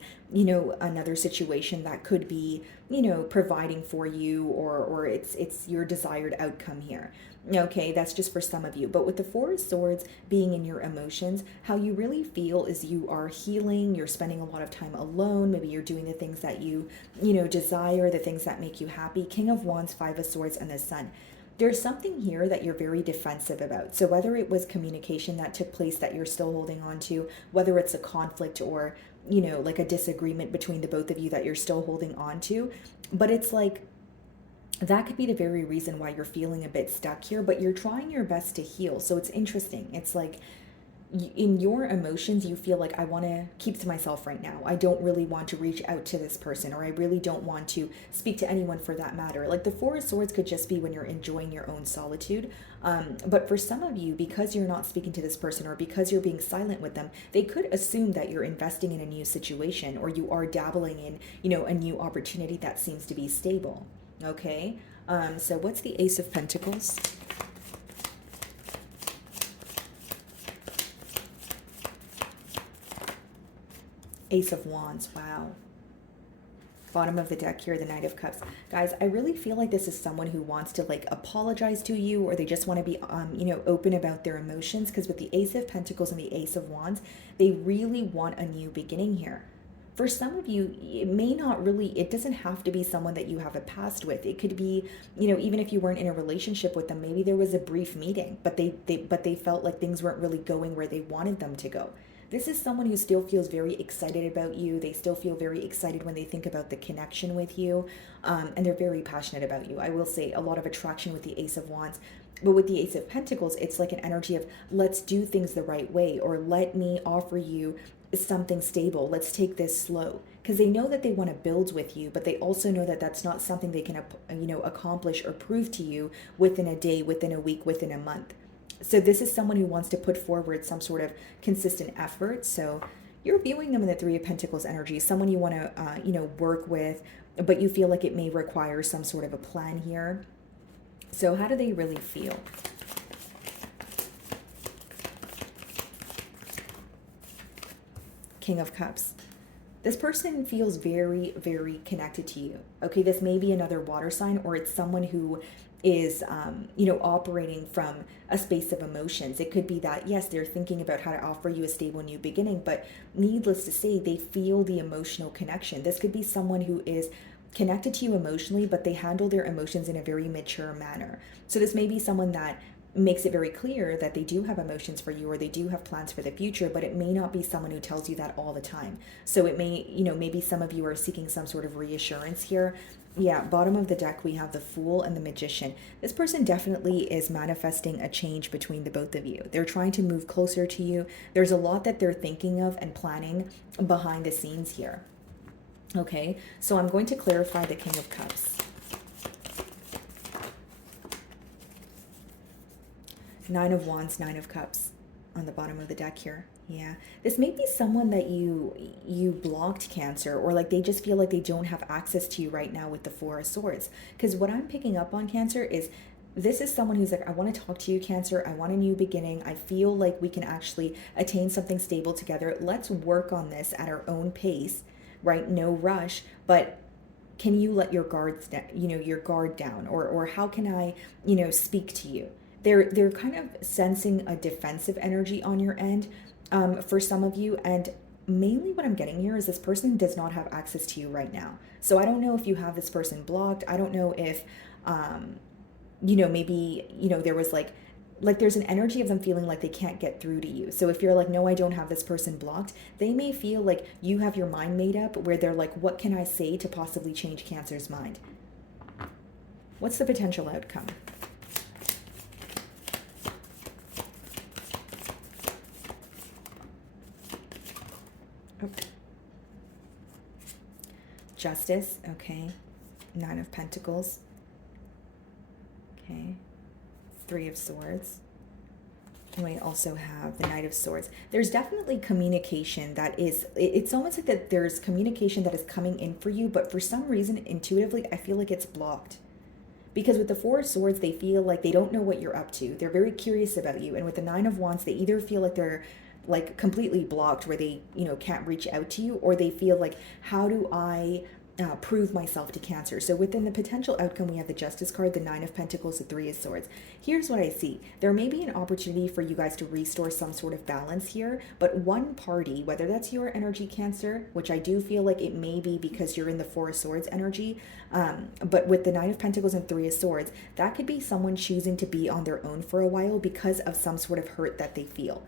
another situation that could be, providing for you, or it's your desired outcome here. Okay, that's just for some of you. But with the Four of Swords being in your emotions, how you really feel is you are healing, you're spending a lot of time alone, maybe you're doing the things that you desire, the things that make you happy. King of Wands, Five of Swords, and the Sun. There's something here that you're very defensive about. So whether it was communication that took place that you're still holding on to, whether it's a conflict or, like a disagreement between the both of you that you're still holding on to, but it's like, that could be the very reason why you're feeling a bit stuck here, but you're trying your best to heal. So it's interesting. It's like in your emotions, you feel like, I want to keep to myself right now. I don't really want to reach out to this person, or I really don't want to speak to anyone for that matter. Like the Four of Swords could just be when you're enjoying your own solitude. But for some of you, because you're not speaking to this person, or because you're being silent with them, they could assume that you're investing in a new situation, or you are dabbling in, a new opportunity that seems to be stable. Okay, so what's the Ace of Pentacles? Ace of Wands, wow. Bottom of the deck here, the Knight of Cups. Guys, I really feel like this is someone who wants to like apologize to you, or they just want to be, open about their emotions, because with the Ace of Pentacles and the Ace of Wands, they really want a new beginning here. For some of you, it may not really, it doesn't have to be someone that you have a past with. It could be, even if you weren't in a relationship with them, maybe there was a brief meeting, but they felt like things weren't really going where they wanted them to go. This is someone who still feels very excited about you. They still feel very excited when they think about the connection with you, and they're very passionate about you. I will say a lot of attraction with the Ace of Wands. But with the Ace of Pentacles, it's like an energy of, let's do things the right way, or let me offer you something stable. Let's take this slow, because they know that they want to build with you, but they also know that that's not something they can accomplish or prove to you within a day, within a week, within a month. So this is someone who wants to put forward some sort of consistent effort. So you're viewing them in the Three of Pentacles energy, someone you want to work with, but you feel like it may require some sort of a plan here. So how do they really feel? King of Cups. This person feels very, very connected to you. Okay, this may be another water sign, or it's someone who is, operating from a space of emotions. It could be that, yes, they're thinking about how to offer you a stable new beginning, but needless to say, they feel the emotional connection. This could be someone who is connected to you emotionally, but they handle their emotions in a very mature manner. So this may be someone that makes it very clear that they do have emotions for you, or they do have plans for the future, but it may not be someone who tells you that all the time. So it may, maybe some of you are seeking some sort of reassurance here. Yeah, bottom of the deck, we have the Fool and the Magician. This person definitely is manifesting a change between the both of you. They're trying to move closer to you. There's a lot that they're thinking of and planning behind the scenes here. Okay, so I'm going to clarify the King of Cups. Nine of Wands, Nine of Cups on the bottom of the deck here. Yeah, this may be someone that you blocked, Cancer, or like they just feel like they don't have access to you right now with the Four of Swords. Because what I'm picking up on, Cancer, is this is someone who's like, I want to talk to you, Cancer. I want a new beginning. I feel like we can actually attain something stable together. Let's work on this at our own pace, right? No rush, but can you let your guards down, your guard down, or how can I, speak to you? They're kind of sensing a defensive energy on your end, for some of you, and mainly what I'm getting here is this person does not have access to you right now. So I don't know if you have this person blocked. I don't know if, maybe, there was like there's an energy of them feeling like they can't get through to you. So if you're like, no, I don't have this person blocked, they may feel like you have your mind made up, where they're like, what can I say to possibly change Cancer's mind? What's the potential outcome? Okay. Justice, okay. Nine of Pentacles. Okay. Three of Swords. And we also have the Knight of Swords. There's definitely communication that is, it's almost like that there's communication that is coming in for you, but for some reason, intuitively, I feel like it's blocked. Because with the Four of Swords, they feel like they don't know what you're up to. They're very curious about you. And with the Nine of Wands, they either feel like they're like completely blocked, where they, can't reach out to you, or they feel like, how do I prove myself to Cancer? So within the potential outcome, we have the Justice card, the Nine of Pentacles, the Three of Swords. Here's what I see. There may be an opportunity for you guys to restore some sort of balance here, but one party, whether that's your energy, Cancer, which I do feel like it may be because you're in the Four of Swords energy, but with the Nine of Pentacles and Three of Swords, that could be someone choosing to be on their own for a while because of some sort of hurt that they feel.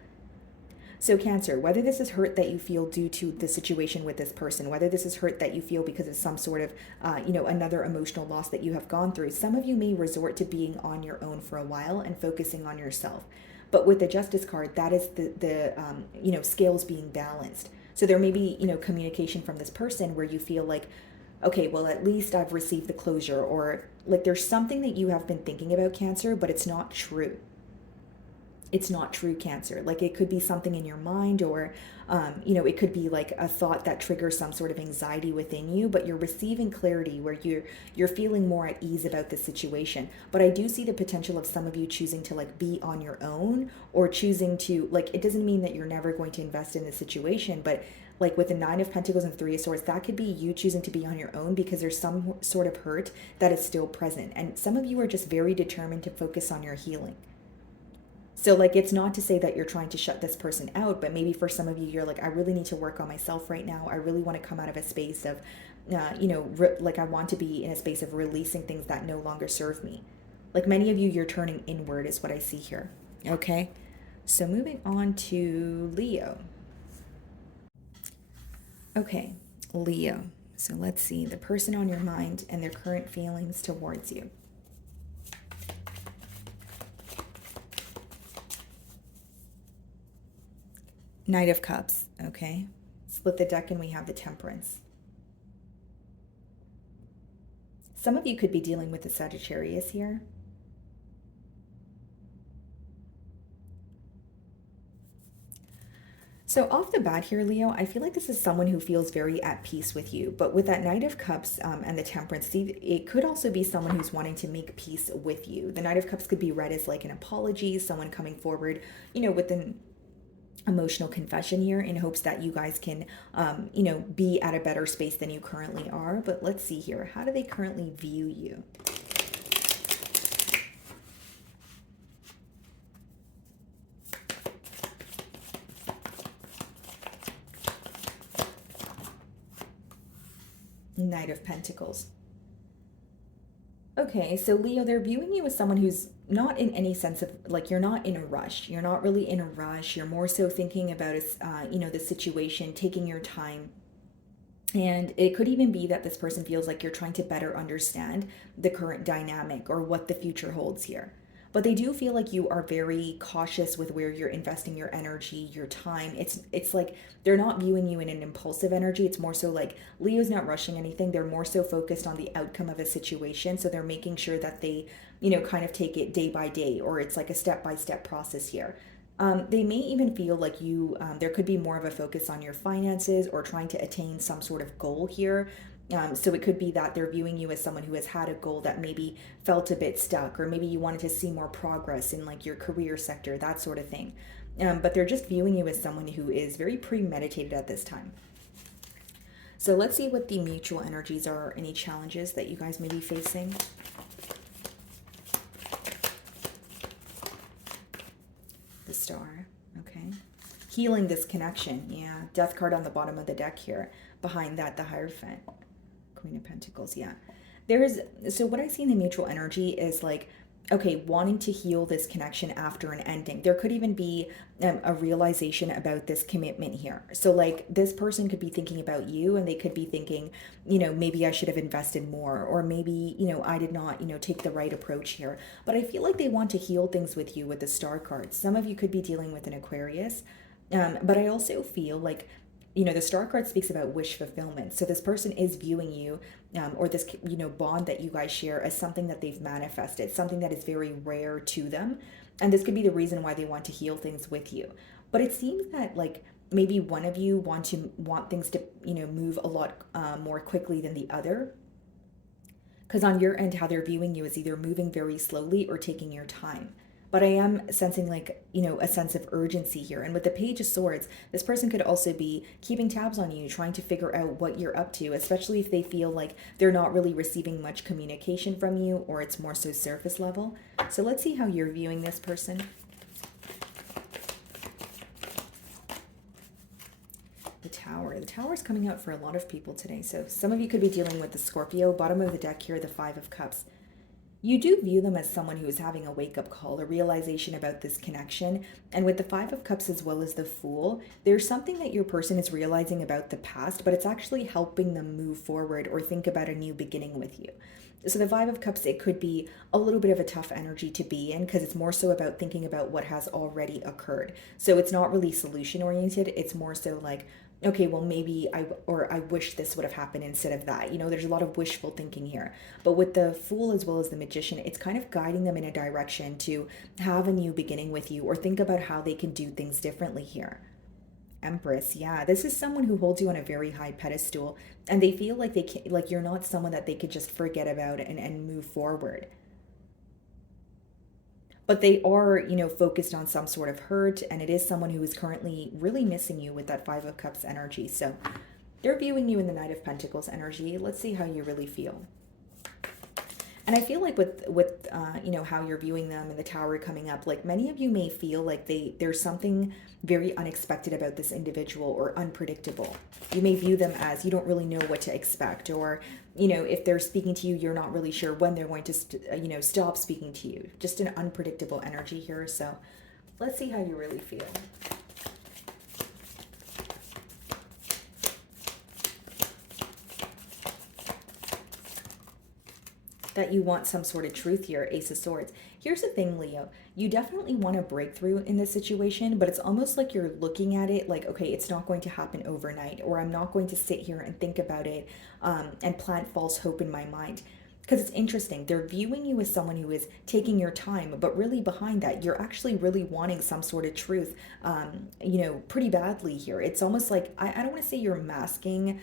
So Cancer, whether this is hurt that you feel due to the situation with this person, whether this is hurt that you feel because of some sort of, another emotional loss that you have gone through, some of you may resort to being on your own for a while and focusing on yourself. But with the Justice card, that is the scales being balanced. So there may be, communication from this person where you feel like, okay, well, at least I've received the closure, or like there's something that you have been thinking about, Cancer, but it's not true. It's not true, Cancer. Like it could be something in your mind, or, it could be like a thought that triggers some sort of anxiety within you, but you're receiving clarity where you're feeling more at ease about the situation. But I do see the potential of some of you choosing to like be on your own, or choosing to like, it doesn't mean that you're never going to invest in the situation, but like with the Nine of Pentacles and Three of Swords, that could be you choosing to be on your own because there's some sort of hurt that is still present. And some of you are just very determined to focus on your healing. So like, it's not to say that you're trying to shut this person out, but maybe for some of you, you're like, I really need to work on myself right now. I really want to come out of a space of, like I want to be in a space of releasing things that no longer serve me. Like many of you, you're turning inward is what I see here. Okay. So moving on to Leo. Okay, Leo. So let's see the person on your mind and their current feelings towards you. Knight of Cups, okay. Split the deck and we have the Temperance. Some of you could be dealing with the Sagittarius here. So off the bat here, Leo, I feel like this is someone who feels very at peace with you. But with that Knight of Cups and the Temperance, it could also be someone who's wanting to make peace with you. The Knight of Cups could be read as like an apology, someone coming forward, with an emotional confession here in hopes that you guys can, be at a better space than you currently are. But let's see here. How do they currently view you? Knight of Pentacles. Okay, so Leo, they're viewing you as someone who's not in any sense of like you're not in a rush. You're not really in a rush. You're more so thinking about the situation, taking your time. And it could even be that this person feels like you're trying to better understand the current dynamic or what the future holds here. But they do feel like you are very cautious with where you're investing your energy, your time. It's like they're not viewing you in an impulsive energy. It's more so like Leo's not rushing anything. They're more so focused on the outcome of a situation. So they're making sure that they, kind of take it day by day, or it's like a step-by-step process here. They may even feel like there could be more of a focus on your finances or trying to attain some sort of goal here. So it could be that they're viewing you as someone who has had a goal that maybe felt a bit stuck, or maybe you wanted to see more progress in like your career sector, that sort of thing. But they're just viewing you as someone who is very premeditated at this time. So let's see what the mutual energies are, any challenges that you guys may be facing. The Star, okay. Healing this connection, yeah. Death card on the bottom of the deck here. Behind that, the Hierophant. Queen of Pentacles, yeah. So what I see in the mutual energy is like, okay, wanting to heal this connection after an ending. There could even be a realization about this commitment here. So like this person could be thinking about you, and they could be thinking, maybe I should have invested more, or maybe, I did not, take the right approach here. But I feel like they want to heal things with you with the Star card. Some of you could be dealing with an Aquarius, but I also feel like, the Star card speaks about wish fulfillment. So this person is viewing you, or this, bond that you guys share, as something that they've manifested, something that is very rare to them. And this could be the reason why they want to heal things with you. But it seems that like maybe one of you want things to, move a lot more quickly than the other. Because on your end, how they're viewing you is either moving very slowly or taking your time. But I am sensing like, a sense of urgency here. And with the Page of Swords, this person could also be keeping tabs on you, trying to figure out what you're up to, especially if they feel like they're not really receiving much communication from you, or it's more so surface level. So let's see how you're viewing this person. The Tower. The Tower is coming out for a lot of people today. So some of you could be dealing with the Scorpio. Bottom of the deck here, the Five of Cups. You do view them as someone who is having a wake-up call, a realization about this connection. And with the Five of Cups as well as the Fool, there's something that your person is realizing about the past, but it's actually helping them move forward or think about a new beginning with you. So the Five of Cups, it could be a little bit of a tough energy to be in, because it's more so about thinking about what has already occurred. So it's not really solution-oriented. It's more so like, okay, well, maybe I wish this would have happened instead of that. There's a lot of wishful thinking here. But with the Fool as well as the Magician, it's kind of guiding them in a direction to have a new beginning with you, or think about how they can do things differently here. Empress, yeah, this is someone who holds you on a very high pedestal, and they feel like you're not someone that they could just forget about and move forward. But they are, focused on some sort of hurt, and it is someone who is currently really missing you with that Five of Cups energy. So they're viewing you in the Knight of Pentacles energy. Let's see how you really feel. And I feel like with how you're viewing them and the Tower coming up, like many of you may feel like there's something very unexpected about this individual, or unpredictable. You may view them as you don't really know what to expect, or if they're speaking to you, you're not really sure when they're going to stop speaking to you. Just an unpredictable energy here. So let's see how you really feel. That you want some sort of truth here, Ace of Swords. Here's the thing, Leo. You definitely want a breakthrough in this situation, but it's almost like you're looking at it like, okay, it's not going to happen overnight, or I'm not going to sit here and think about it and plant false hope in my mind. Because it's interesting. They're viewing you as someone who is taking your time, but really behind that, you're actually really wanting some sort of truth, pretty badly here. It's almost like, I don't want to say you're masking,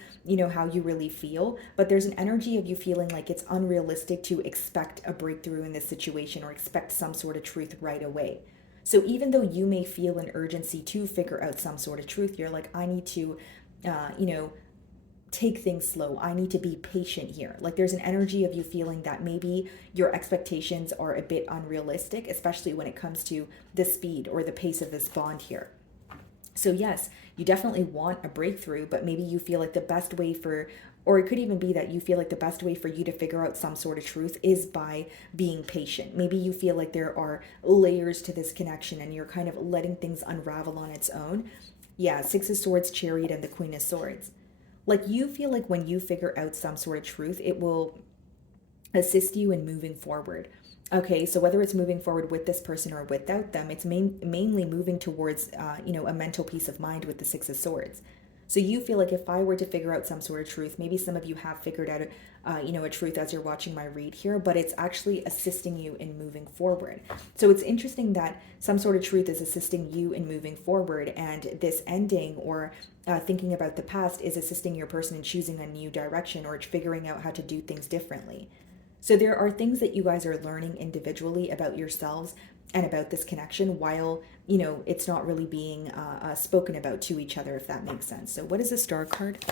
how you really feel, but there's an energy of you feeling like it's unrealistic to expect a breakthrough in this situation, or expect some sort of truth right away. So even though you may feel an urgency to figure out some sort of truth, you're like, I need to, you know, take things slow. I need to be patient here. Like there's an energy of you feeling that maybe your expectations are a bit unrealistic, especially when it comes to the speed or the pace of this bond here. So yes, you definitely want a breakthrough, but maybe you feel like the best way for, or it could even be that you feel like the best way for you to figure out some sort of truth is by being patient. Maybe you feel like there are layers to this connection and you're kind of letting things unravel on its own. Yeah, Six of Swords, Chariot, and the Queen of Swords. Like you feel like when you figure out some sort of truth, it will assist you in moving forward. Okay, so whether it's moving forward with this person or without them, it's mainly moving towards, a mental peace of mind with the Six of Swords. So you feel like if I were to figure out some sort of truth, maybe some of you have figured out, a truth as you're watching my read here, but it's actually assisting you in moving forward. So it's interesting that some sort of truth is assisting you in moving forward, and this ending or thinking about the past is assisting your person in choosing a new direction or figuring out how to do things differently. So there are things that you guys are learning individually about yourselves and about this connection while, it's not really being spoken about to each other, if that makes sense. So what is the Star card?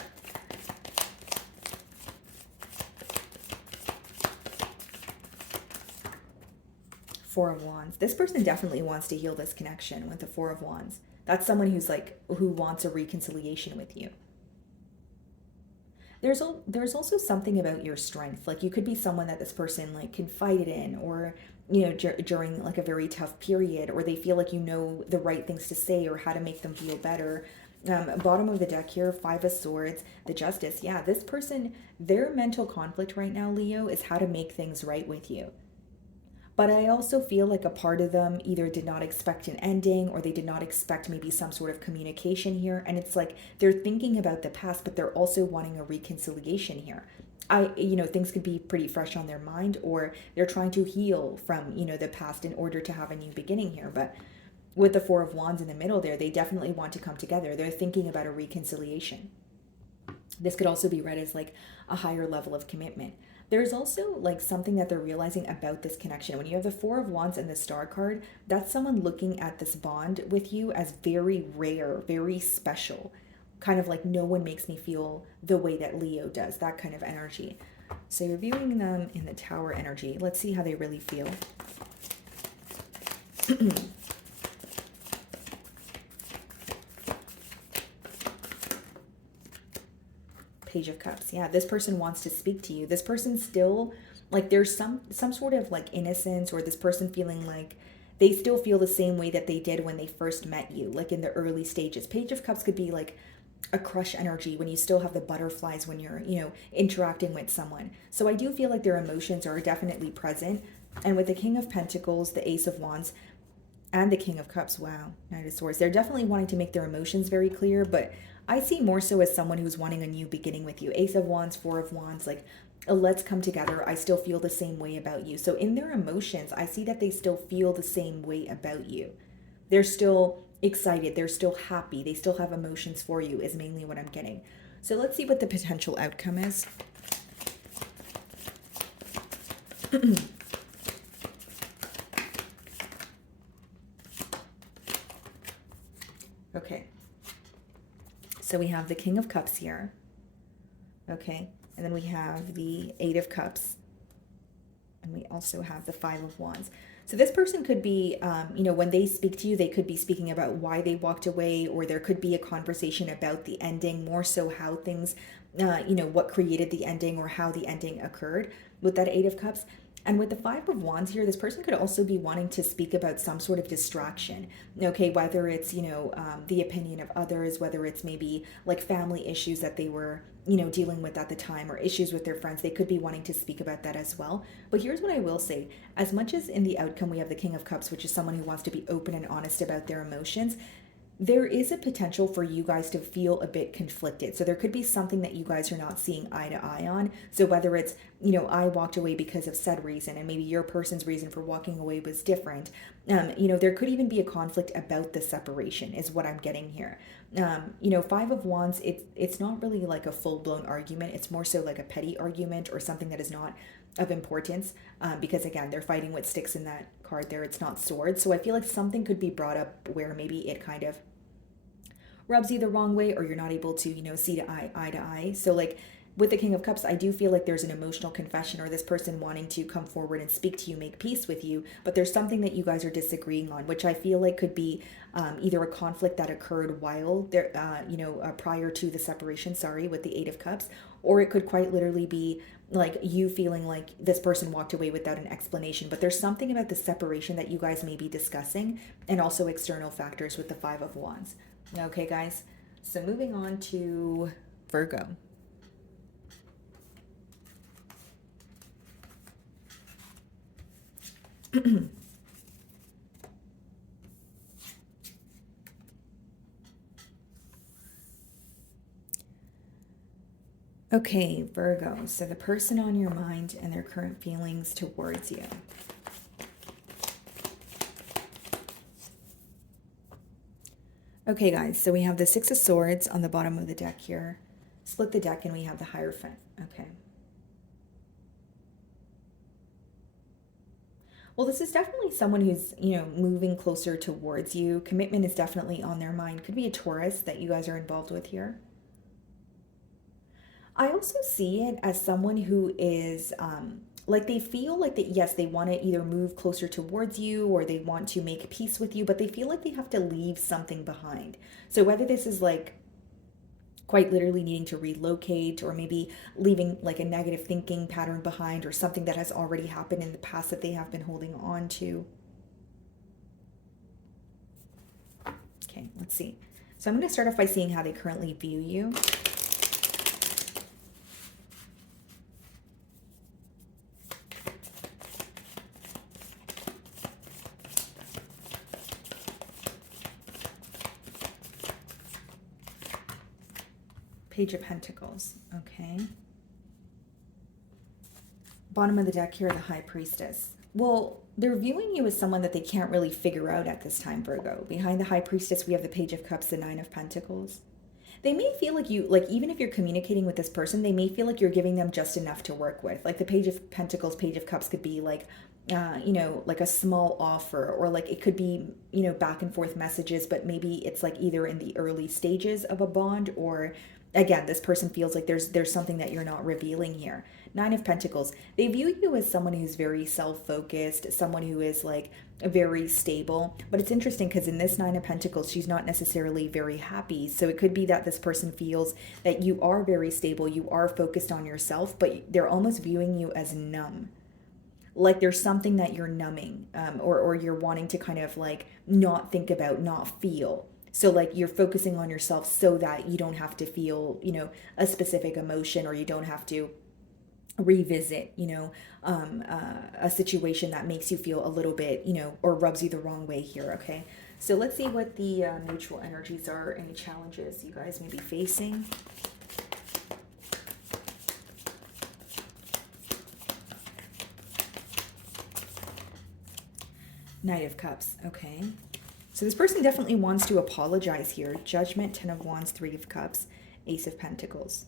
Four of Wands. This person definitely wants to heal this connection with the Four of Wands. That's someone who wants a reconciliation with you. There's also something about your strength. Like you could be someone that this person like confided in, or during like a very tough period, or they feel like you know the right things to say or how to make them feel better. Bottom of the deck here, Five of Swords, the Justice. Yeah, this person, their mental conflict right now, Leo, is how to make things right with you. But I also feel like a part of them either did not expect an ending, or they did not expect maybe some sort of communication here. And it's like they're thinking about the past, but they're also wanting a reconciliation here. Things could be pretty fresh on their mind, or they're trying to heal from, the past in order to have a new beginning here. But with the Four of Wands in the middle there, they definitely want to come together. They're thinking about a reconciliation. This could also be read as like a higher level of commitment. There's also like something that they're realizing about this connection. When you have the Four of Wands and the Star card, that's someone looking at this bond with you as very rare, very special. Kind of like no one makes me feel the way that Leo does, that kind of energy. So you're viewing them in the Tower energy. Let's see how they really feel. Page of Cups. Yeah, this person wants to speak to you. This person still, like there's some sort of like innocence, or this person feeling like they still feel the same way that they did when they first met you, like in the early stages. Page of Cups could be like a crush energy when you still have the butterflies when you're, interacting with someone. So I do feel like their emotions are definitely present. And with the King of Pentacles, the Ace of Wands, and the King of Cups, wow, Knight of Swords, they're definitely wanting to make their emotions very clear, but I see more so as someone who's wanting a new beginning with you. Ace of Wands, Four of Wands, like, let's come together. I still feel the same way about you. So in their emotions, I see that they still feel the same way about you. They're still excited. They're still happy. They still have emotions for you, is mainly what I'm getting. So let's see what the potential outcome is. Okay. So we have the King of Cups here. Okay. And then we have the Eight of Cups. And we also have the Five of Wands. So this person could be, when they speak to you, they could be speaking about why they walked away, or there could be a conversation about the ending, more so how things, what created the ending or how the ending occurred with that Eight of Cups. And with the Five of Wands here, this person could also be wanting to speak about some sort of distraction, okay, whether it's, the opinion of others, whether it's maybe like family issues that they were, dealing with at the time, or issues with their friends. They could be wanting to speak about that as well. But here's what I will say. As much as in the outcome we have the King of Cups, which is someone who wants to be open and honest about their emotions, there is a potential for you guys to feel a bit conflicted. So there could be something that you guys are not seeing eye to eye on. So whether it's, I walked away because of said reason, and maybe your person's reason for walking away was different. There could even be a conflict about the separation, is what I'm getting here. Five of Wands, it's not really like a full-blown argument. It's more so like a petty argument, or something that is not of importance, because again, they're fighting with sticks in that card there. It's not swords. So I feel like something could be brought up where maybe it kind of rubs you the wrong way, or you're not able to, see eye to eye. So like with the King of Cups, I do feel like there's an emotional confession, or this person wanting to come forward and speak to you, make peace with you, but there's something that you guys are disagreeing on, which I feel like could be either a conflict that occurred while there, prior to the separation, sorry, with the Eight of Cups, or it could quite literally be like you feeling like this person walked away without an explanation. But there's something about the separation that you guys may be discussing, and also external factors with the Five of Wands. Okay, guys, so moving on to Virgo. Okay, Virgo, so the person on your mind and their current feelings towards you. Okay, guys, so we have the Six of Swords on the bottom of the deck here. Split the deck and we have the Hierophant. Okay. Well, this is definitely someone who's, moving closer towards you. Commitment is definitely on their mind. Could be a Taurus that you guys are involved with here. I also see it as someone who is like they feel like that, yes, they want to either move closer towards you or they want to make peace with you, but they feel like they have to leave something behind. So whether this is like quite literally needing to relocate, or maybe leaving like a negative thinking pattern behind, or something that has already happened in the past that they have been holding on to. Okay, let's see. So I'm going to start off by seeing how they currently view you. Page of Pentacles, okay. Bottom of the deck here, the High Priestess. Well, they're viewing you as someone that they can't really figure out at this time, Virgo. Behind the High Priestess, we have the Page of Cups, the Nine of Pentacles. They may feel like you, like even if you're communicating with this person, they may feel like you're giving them just enough to work with. Like the Page of Pentacles, Page of Cups could be like, like a small offer, or like it could be, back and forth messages, but maybe it's like either in the early stages of a bond, or again, this person feels like there's something that you're not revealing here. Nine of Pentacles, they view you as someone who's very self-focused, someone who is like very stable. But it's interesting because in this Nine of Pentacles, she's not necessarily very happy. So it could be that this person feels that you are very stable, you are focused on yourself, but they're almost viewing you as numb. Like there's something that you're numbing, or you're wanting to kind of like not think about, not feel. So like you're focusing on yourself so that you don't have to feel, a specific emotion, or you don't have to revisit, a situation that makes you feel a little bit, or rubs you the wrong way here, okay? So let's see what the mutual energies are, any challenges you guys may be facing. Knight of Cups, okay. So this person definitely wants to apologize here. Judgment, Ten of Wands, Three of Cups, Ace of Pentacles.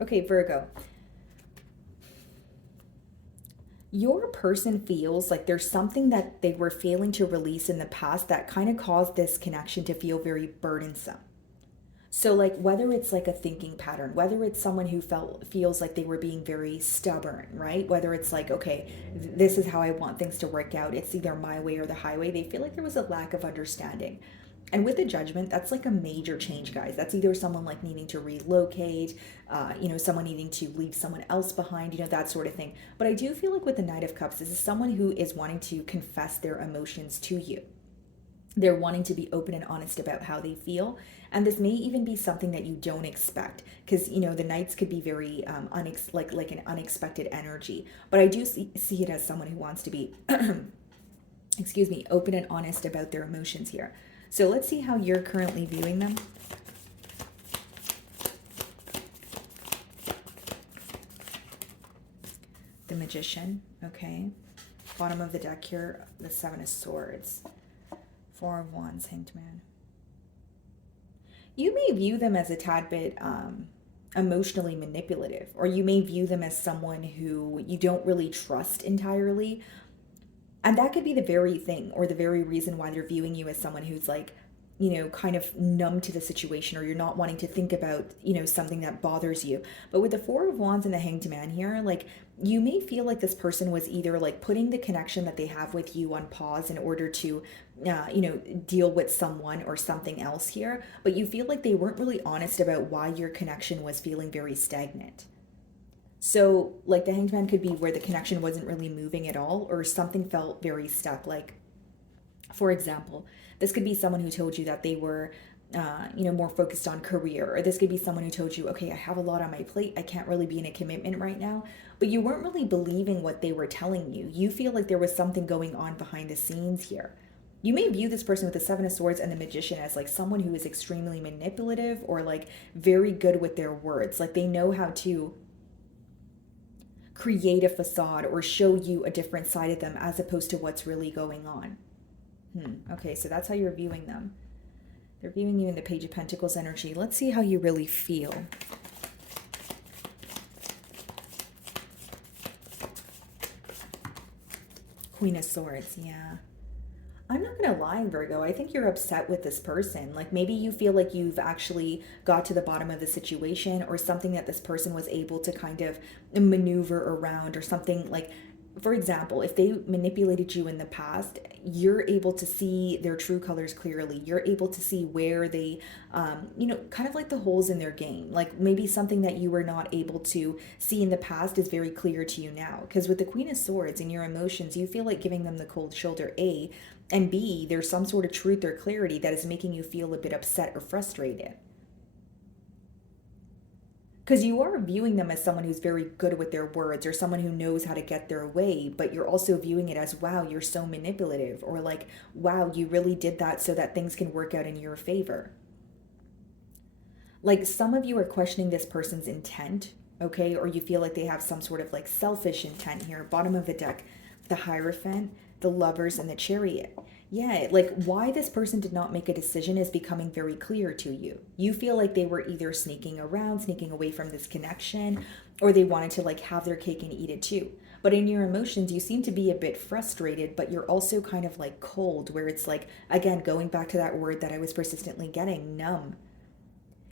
Okay, Virgo. Your person feels like there's something that they were failing to release in the past that kind of caused this connection to feel very burdensome. So like whether it's like a thinking pattern, whether it's someone who feels like they were being very stubborn, right? Whether it's like, okay, this is how I want things to work out. It's either my way or the highway. They feel like there was a lack of understanding. And with the Judgment, that's like a major change, guys. That's either someone like needing to relocate, someone needing to leave someone else behind, that sort of thing. But I do feel like with the Knight of Cups, this is someone who is wanting to confess their emotions to you. They're wanting to be open and honest about how they feel. And this may even be something that you don't expect, because, the Knights could be very like an unexpected energy. But I do see it as someone who wants to be, excuse me, open and honest about their emotions here. So let's see how you're currently viewing them. The Magician, okay. Bottom of the deck here, the Seven of Swords. Four of Wands, Hanged Man. You may view them as a tad bit emotionally manipulative, or you may view them as someone who you don't really trust entirely. And that could be the very thing or the very reason why they're viewing you as someone who's like, kind of numb to the situation, or you're not wanting to think about, something that bothers you. But with the Four of Wands and the Hanged Man here, like, you may feel like this person was either like putting the connection that they have with you on pause in order to, deal with someone or something else here, but you feel like they weren't really honest about why your connection was feeling very stagnant. So, like, the Hanged Man could be where the connection wasn't really moving at all, or something felt very stuck. Like, for example, this could be someone who told you that they were, more focused on career, or this could be someone who told you, okay, I have a lot on my plate. I can't really be in a commitment right now. But you weren't really believing what they were telling you. You feel like there was something going on behind the scenes here. You may view this person with the Seven of Swords and the Magician as like someone who is extremely manipulative, or like very good with their words. Like, they know how to create a facade or show you a different side of them as opposed to what's really going on. Okay, so that's how you're viewing them. They're viewing you in the Page of Pentacles energy. Let's see how you really feel. Queen of Swords, yeah. I'm not going to lie, Virgo. I think you're upset with this person. Like, maybe you feel like you've actually got to the bottom of the situation, or something that this person was able to kind of maneuver around, or something like, for example, if they manipulated you in the past, you're able to see their true colors clearly. You're able to see where they, kind of like the holes in their game. Like, maybe something that you were not able to see in the past is very clear to you now. Because with the Queen of Swords and your emotions, you feel like giving them the cold shoulder, A, and B, there's some sort of truth or clarity that is making you feel a bit upset or frustrated. Because you are viewing them as someone who's very good with their words, or someone who knows how to get their way, but you're also viewing it as, wow, you're so manipulative, or like, wow, you really did that so that things can work out in your favor. Like, some of you are questioning this person's intent, okay? Or you feel like they have some sort of like selfish intent here. Bottom of the deck, the Hierophant, the Lovers, and the Chariot. Yeah, like, why this person did not make a decision is becoming very clear to you. You feel like they were either sneaking around, sneaking away from this connection, or they wanted to like have their cake and eat it too. But in your emotions, you seem to be a bit frustrated, but you're also kind of like cold, where it's like, again, going back to that word that I was persistently getting, numb.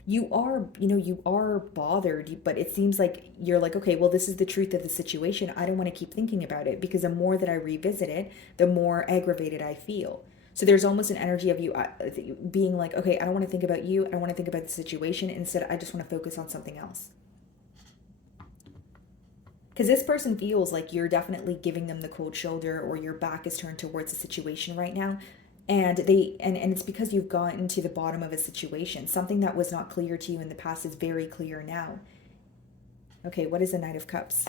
You are bothered, but it seems like you're like, okay, well, this is the truth of the situation. I don't want to keep thinking about it, because the more that I revisit it, the more aggravated I feel. So there's almost an energy of you being like, okay, I don't want to think about you. I don't want to think about the situation. Instead, I just want to focus on something else. Because this person feels like you're definitely giving them the cold shoulder, or your back is turned towards the situation right now. And it's because you've gotten to the bottom of a situation. Something that was not clear to you in the past is very clear now. Okay, what is the Knight of Cups?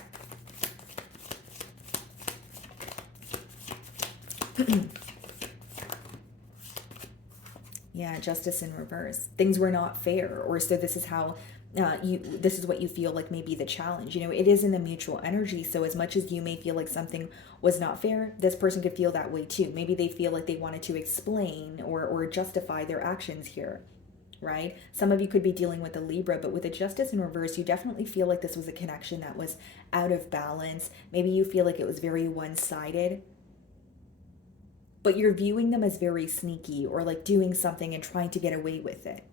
Yeah, Justice in reverse. Things were not fair, or so this is how this is what you feel like maybe the challenge. It is in the mutual energy. So as much as you may feel like something was not fair, this person could feel that way too. Maybe they feel like they wanted to explain or justify their actions here, right? Some of you could be dealing with a Libra, but with a Justice in reverse, you definitely feel like this was a connection that was out of balance. Maybe you feel like it was very one-sided, but you're viewing them as very sneaky, or like doing something and trying to get away with it.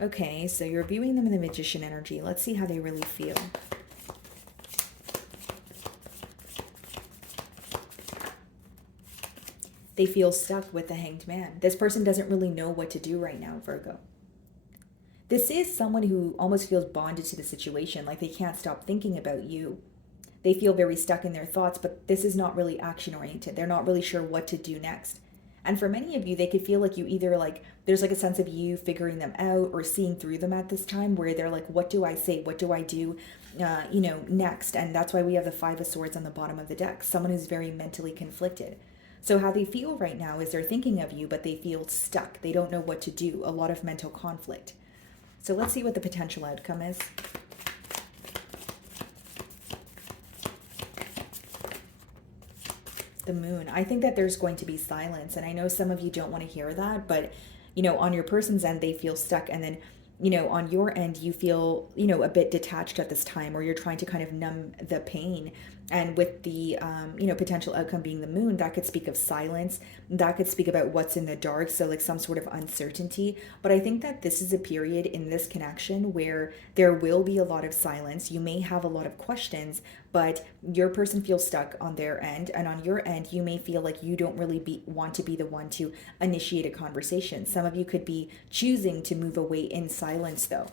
Okay, so you're viewing them in the Magician energy. Let's see how they really feel. They feel stuck with the Hanged Man. This person doesn't really know what to do right now, Virgo. This is someone who almost feels bonded to the situation, like they can't stop thinking about you. They feel very stuck in their thoughts, but this is not really action-oriented. They're not really sure what to do next. And for many of you, they could feel like you either like, there's like a sense of you figuring them out or seeing through them at this time, where they're like, what do I say? What do I do, next? And that's why we have the Five of Swords on the bottom of the deck. Someone who's very mentally conflicted. So how they feel right now is they're thinking of you, but they feel stuck. They don't know what to do. A lot of mental conflict. So let's see what the potential outcome is. The Moon. I think that there's going to be silence, and I know some of you don't want to hear that, but on your person's end, they feel stuck, and then on your end, you feel, a bit detached at this time, or you're trying to kind of numb the pain. And with the, potential outcome being the moon, that could speak of silence. That could speak about what's in the dark. So, like some sort of uncertainty. But I think that this is a period in this connection where there will be a lot of silence. You may have a lot of questions, but your person feels stuck on their end. And on your end, you may feel like you don't really want to be the one to initiate a conversation. Some of you could be choosing to move away in silence, though.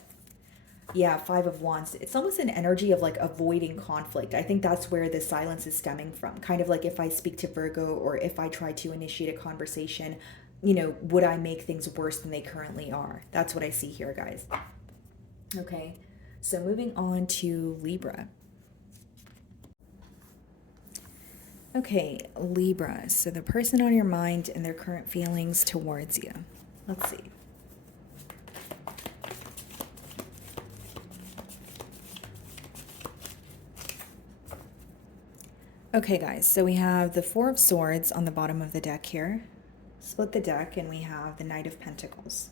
Yeah, Five of Wands. It's almost an energy of like avoiding conflict. I think that's where the silence is stemming from. Kind of like if I speak to Virgo, or if I try to initiate a conversation, would I make things worse than they currently are? That's what I see here, guys. Okay, so moving on to Libra. Okay, Libra. So the person on your mind and their current feelings towards you. Let's see. Okay, guys, so we have the Four of Swords on the bottom of the deck here. Split the deck, and we have the Knight of Pentacles.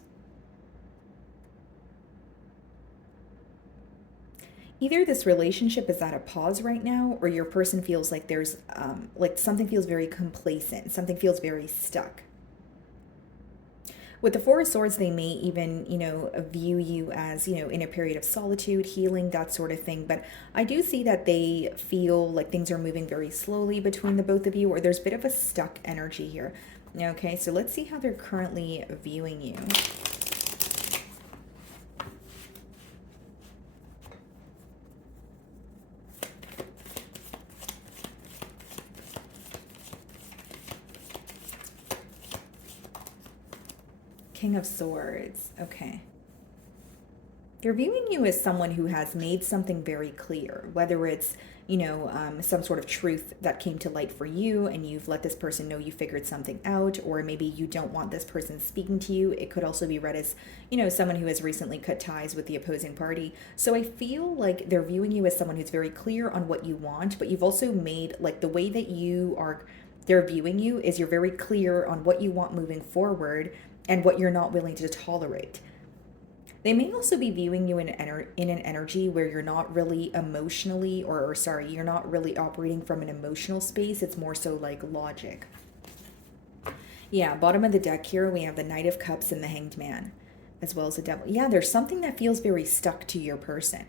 Either this relationship is at a pause right now, or your person feels like there's, like something feels very complacent, something feels very stuck. With the Four of Swords, they may even, view you as, in a period of solitude, healing, that sort of thing. But I do see that they feel like things are moving very slowly between the both of you, or there's a bit of a stuck energy here. Okay, so let's see how they're currently viewing you. King of Swords. Okay. They're viewing you as someone who has made something very clear, whether it's, some sort of truth that came to light for you and you've let this person know you figured something out, or maybe you don't want this person speaking to you. It could also be read as, someone who has recently cut ties with the opposing party. So I feel like they're viewing you as someone who's very clear on what you want, but you've also made, like, the way that they're viewing you is you're very clear on what you want moving forward and what you're not willing to tolerate. They may also be viewing you in an energy where you're not really emotionally, you're not really operating from an emotional space. It's more so like logic. Yeah, bottom of the deck here, we have the Knight of Cups and the Hanged Man, as well as the Devil. Yeah, there's something that feels very stuck to your person.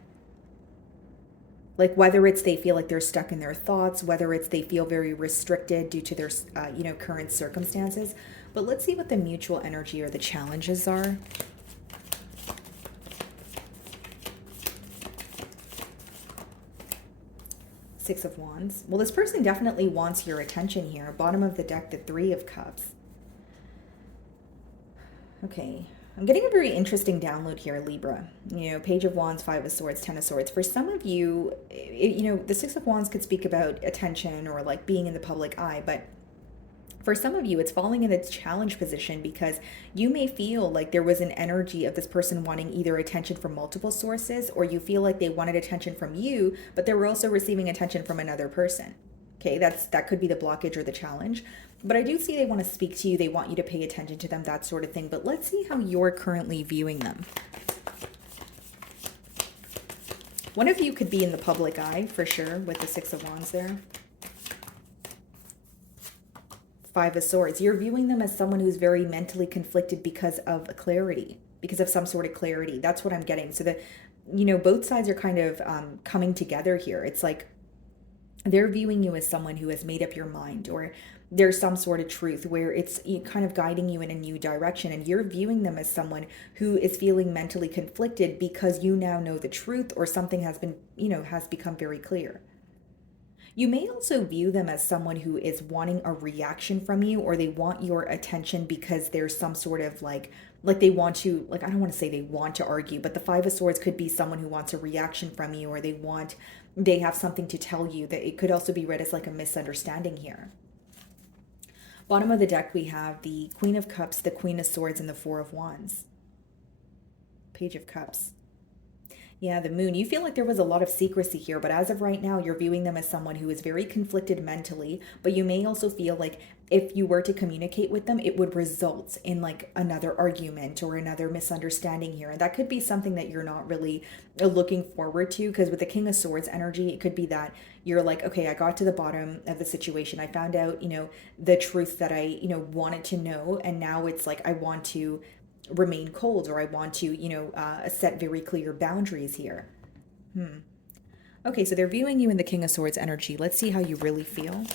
Like whether it's they feel like they're stuck in their thoughts, whether it's they feel very restricted due to their, current circumstances. But let's see what the mutual energy or the challenges are. Six of Wands. Well, this person definitely wants your attention here. Bottom of the deck, the Three of Cups. Okay. I'm getting a very interesting download here, Libra. Page of Wands, Five of Swords, Ten of Swords. For some of you, the Six of Wands could speak about attention or like being in the public eye, but for some of you, it's falling in the challenge position because you may feel like there was an energy of this person wanting either attention from multiple sources, or you feel like they wanted attention from you, but they were also receiving attention from another person. Okay, that could be the blockage or the challenge. But I do see they want to speak to you. They want you to pay attention to them, that sort of thing. But let's see how you're currently viewing them. One of you could be in the public eye for sure with the Six of Wands there. Five of Swords. You're viewing them as someone who's very mentally conflicted because of clarity, because of some sort of clarity. That's what I'm getting. So that, both sides are kind of coming together here. It's like they're viewing you as someone who has made up your mind, or there's some sort of truth where it's kind of guiding you in a new direction, and you're viewing them as someone who is feeling mentally conflicted because you now know the truth, or something has been, has become very clear. You may also view them as someone who is wanting a reaction from you, or they want your attention because there's some sort of like they want to, like, I don't want to say they want to argue, but the Five of Swords could be someone who wants a reaction from you, or they have something to tell you. That it could also be read as like a misunderstanding here. Bottom of the deck, we have the Queen of Cups, the Queen of Swords, and the Four of Wands. Page of Cups. Yeah, the Moon. You feel like there was a lot of secrecy here, but as of right now, you're viewing them as someone who is very conflicted mentally, but you may also feel like if you were to communicate with them, it would result in like another argument or another misunderstanding here. And that could be something that you're not really looking forward to, because with the King of Swords energy, it could be that you're like, okay, I got to the bottom of the situation. I found out, the truth that I, wanted to know. And now it's like, I want to remain cold, or I want to, set very clear boundaries here. Okay, so they're viewing you in the King of Swords energy. Let's see how you really feel.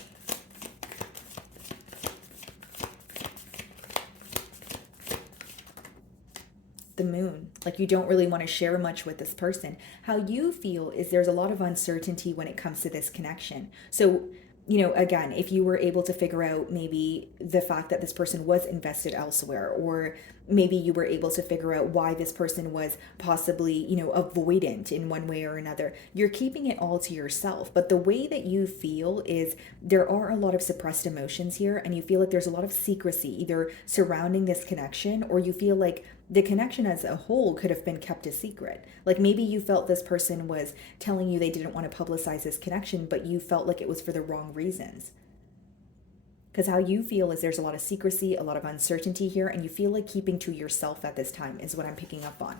The Moon, like you don't really want to share much with this person. How you feel is there's a lot of uncertainty when it comes to this connection. So, again, if you were able to figure out maybe the fact that this person was invested elsewhere, or maybe you were able to figure out why this person was possibly, avoidant in one way or another, you're keeping it all to yourself. But the way that you feel is there are a lot of suppressed emotions here, and you feel like there's a lot of secrecy either surrounding this connection, or you feel like the connection as a whole could have been kept a secret. Like maybe you felt this person was telling you they didn't want to publicize this connection, but you felt like it was for the wrong reasons. Because how you feel is there's a lot of secrecy, a lot of uncertainty here, and you feel like keeping to yourself at this time is what I'm picking up on.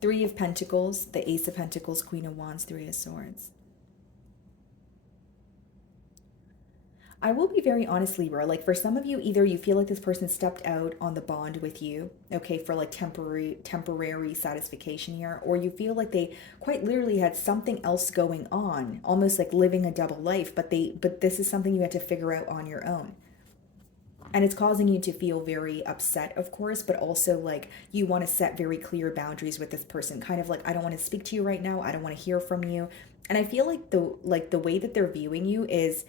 Three of Pentacles, the Ace of Pentacles, Queen of Wands, Three of Swords. I will be very honest, Libra, like for some of you, either you feel like this person stepped out on the bond with you, okay, for like temporary satisfaction here, or you feel like they quite literally had something else going on, almost like living a double life, but this is something you had to figure out on your own. And it's causing you to feel very upset, of course, but also like you want to set very clear boundaries with this person, kind of like, I don't want to speak to you right now, I don't want to hear from you. And I feel like the way that they're viewing you is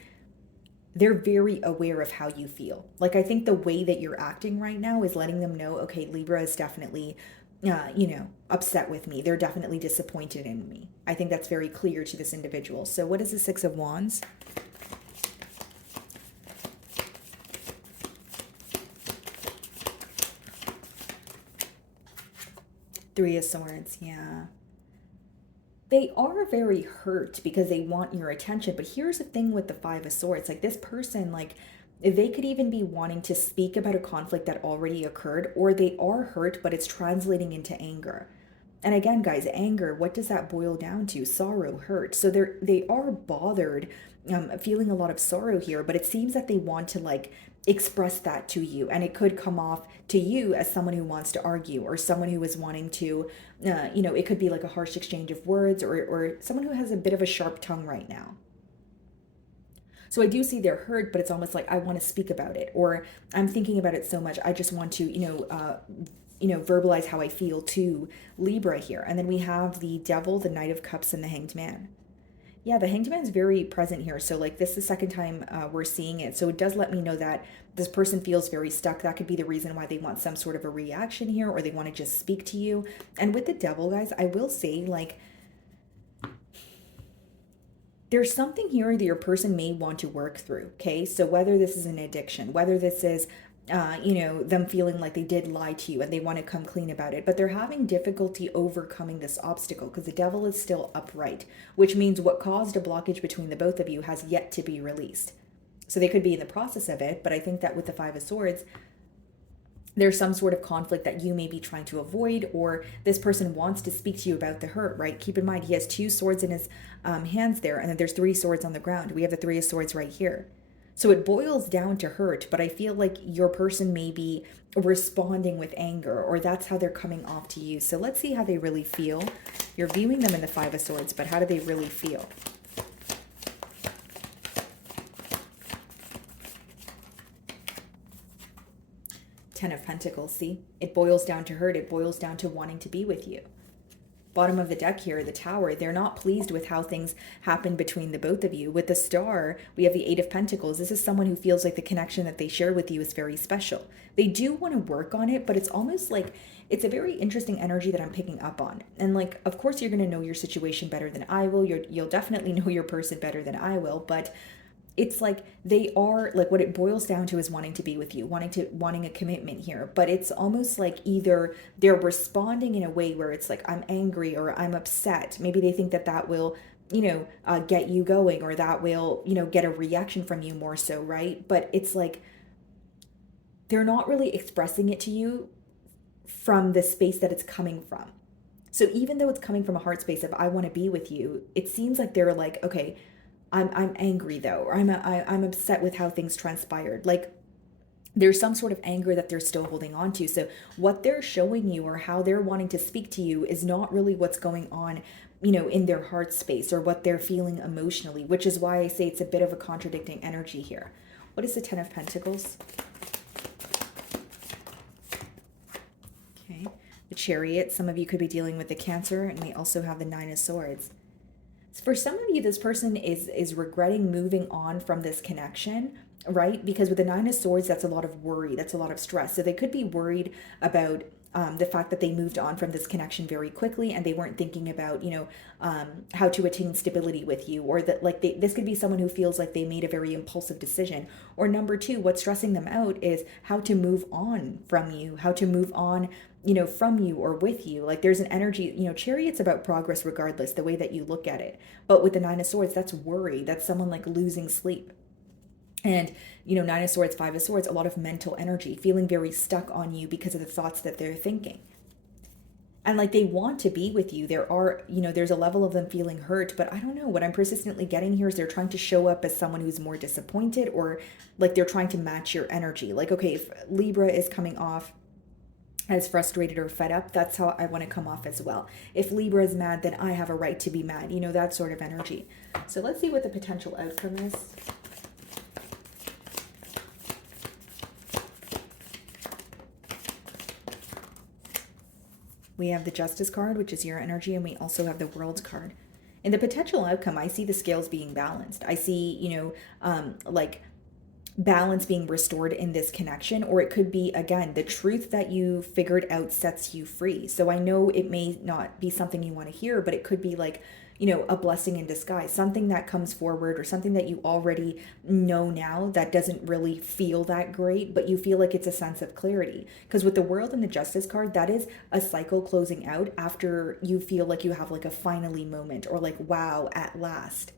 they're very aware of how you feel. Like, I think the way that you're acting right now is letting them know, okay, Libra is definitely, upset with me. They're definitely disappointed in me. I think that's very clear to this individual. So what is the Six of Wands? Three of Swords, yeah. They are very hurt because they want your attention. But here's the thing with the Five of Swords. Like this person, like they could even be wanting to speak about a conflict that already occurred, or they are hurt, but it's translating into anger. And again, guys, anger, what does that boil down to? Sorrow, hurt. So they are bothered, feeling a lot of sorrow here, but it seems that they want to like express that to you. And it could come off to you as someone who wants to argue, or someone who is wanting to, it could be like a harsh exchange of words, or someone who has a bit of a sharp tongue right now. So I do see they're hurt, but it's almost like I want to speak about it, or I'm thinking about it so much, I just want to, verbalize how I feel to Libra here. And then we have the Devil, the Knight of Cups, and the Hanged Man. Yeah, the Hanged Man's very present here. So like this is the second time we're seeing it. So it does let me know that this person feels very stuck. That could be the reason why they want some sort of a reaction here, or they want to just speak to you. And with the Devil, guys, I will say like there's something here that your person may want to work through, okay? So whether this is an addiction, whether this is them feeling like they did lie to you and they want to come clean about it, but they're having difficulty overcoming this obstacle because the Devil is still upright, which means what caused a blockage between the both of you has yet to be released. So they could be in the process of it, but I think that with the Five of Swords, there's some sort of conflict that you may be trying to avoid, or this person wants to speak to you about the hurt, right? Keep in mind, he has two swords in his hands there, and then there's three swords on the ground. We have the Three of Swords right here. So it boils down to hurt, but I feel like your person may be responding with anger, or that's how they're coming off to you. So let's see how they really feel. You're viewing them in the Five of Swords, but how do they really feel? Ten of Pentacles, see? It boils down to hurt. It boils down to wanting to be with you. Bottom of the deck here, the Tower, they're not pleased with how things happen between the both of you. With the Star, we have the Eight of Pentacles. This is someone who feels like the connection that they share with you is very special. They do want to work on it, but it's almost like it's a very interesting energy that I'm picking up on. And like, of course, you're going to know your situation better than I will. You'll definitely know your person better than I will, but it's like they are, like, what it boils down to is wanting to be with you, wanting a commitment here. But it's almost like either they're responding in a way where it's like, I'm angry or I'm upset. Maybe they think that will get you going, or that will, get a reaction from you more so, right? But it's like they're not really expressing it to you from the space that it's coming from. So even though it's coming from a heart space of I want to be with you, it seems like they're like, okay, I'm angry though, or I'm upset with how things transpired. Like there's some sort of anger that they're still holding on to. So what they're showing you or how they're wanting to speak to you is not really what's going on, in their heart space or what they're feeling emotionally, which is why I say it's a bit of a contradicting energy here. What is the Ten of Pentacles? Okay. The Chariot. Some of you could be dealing with the Cancer, and we also have the Nine of Swords. For some of you, this person is regretting moving on from this connection, right? Because with the Nine of Swords, that's a lot of worry, that's a lot of stress. So they could be worried about the fact that they moved on from this connection very quickly, and they weren't thinking about, how to attain stability with you, or that like this could be someone who feels like they made a very impulsive decision. Or number two, what's stressing them out is how to move on from you, how to move on, from you or with you. Like there's an energy, Chariot's about progress regardless, the way that you look at it. But with the Nine of Swords, that's worry. That's someone like losing sleep. And, Nine of Swords, Five of Swords, a lot of mental energy, feeling very stuck on you because of the thoughts that they're thinking. And like they want to be with you. There are, there's a level of them feeling hurt, but I don't know. What I'm persistently getting here is they're trying to show up as someone who's more disappointed, or like they're trying to match your energy. Like, okay, if Libra is coming off as frustrated or fed up, that's how I want to come off as well. If Libra is mad, then I have a right to be mad, that sort of energy. So let's see what the potential outcome is. We have the Justice card, which is your energy, and we also have the World card. In the potential outcome, I see the scales being balanced. I see, like balance being restored in this connection, or it could be, again, the truth that you figured out sets you free. So I know it may not be something you want to hear, but it could be like, a blessing in disguise, something that comes forward, or something that you already know now that doesn't really feel that great, but you feel like it's a sense of clarity. Because with the World and the Justice card, that is a cycle closing out after you feel like you have like a finally moment, or like, wow, at last.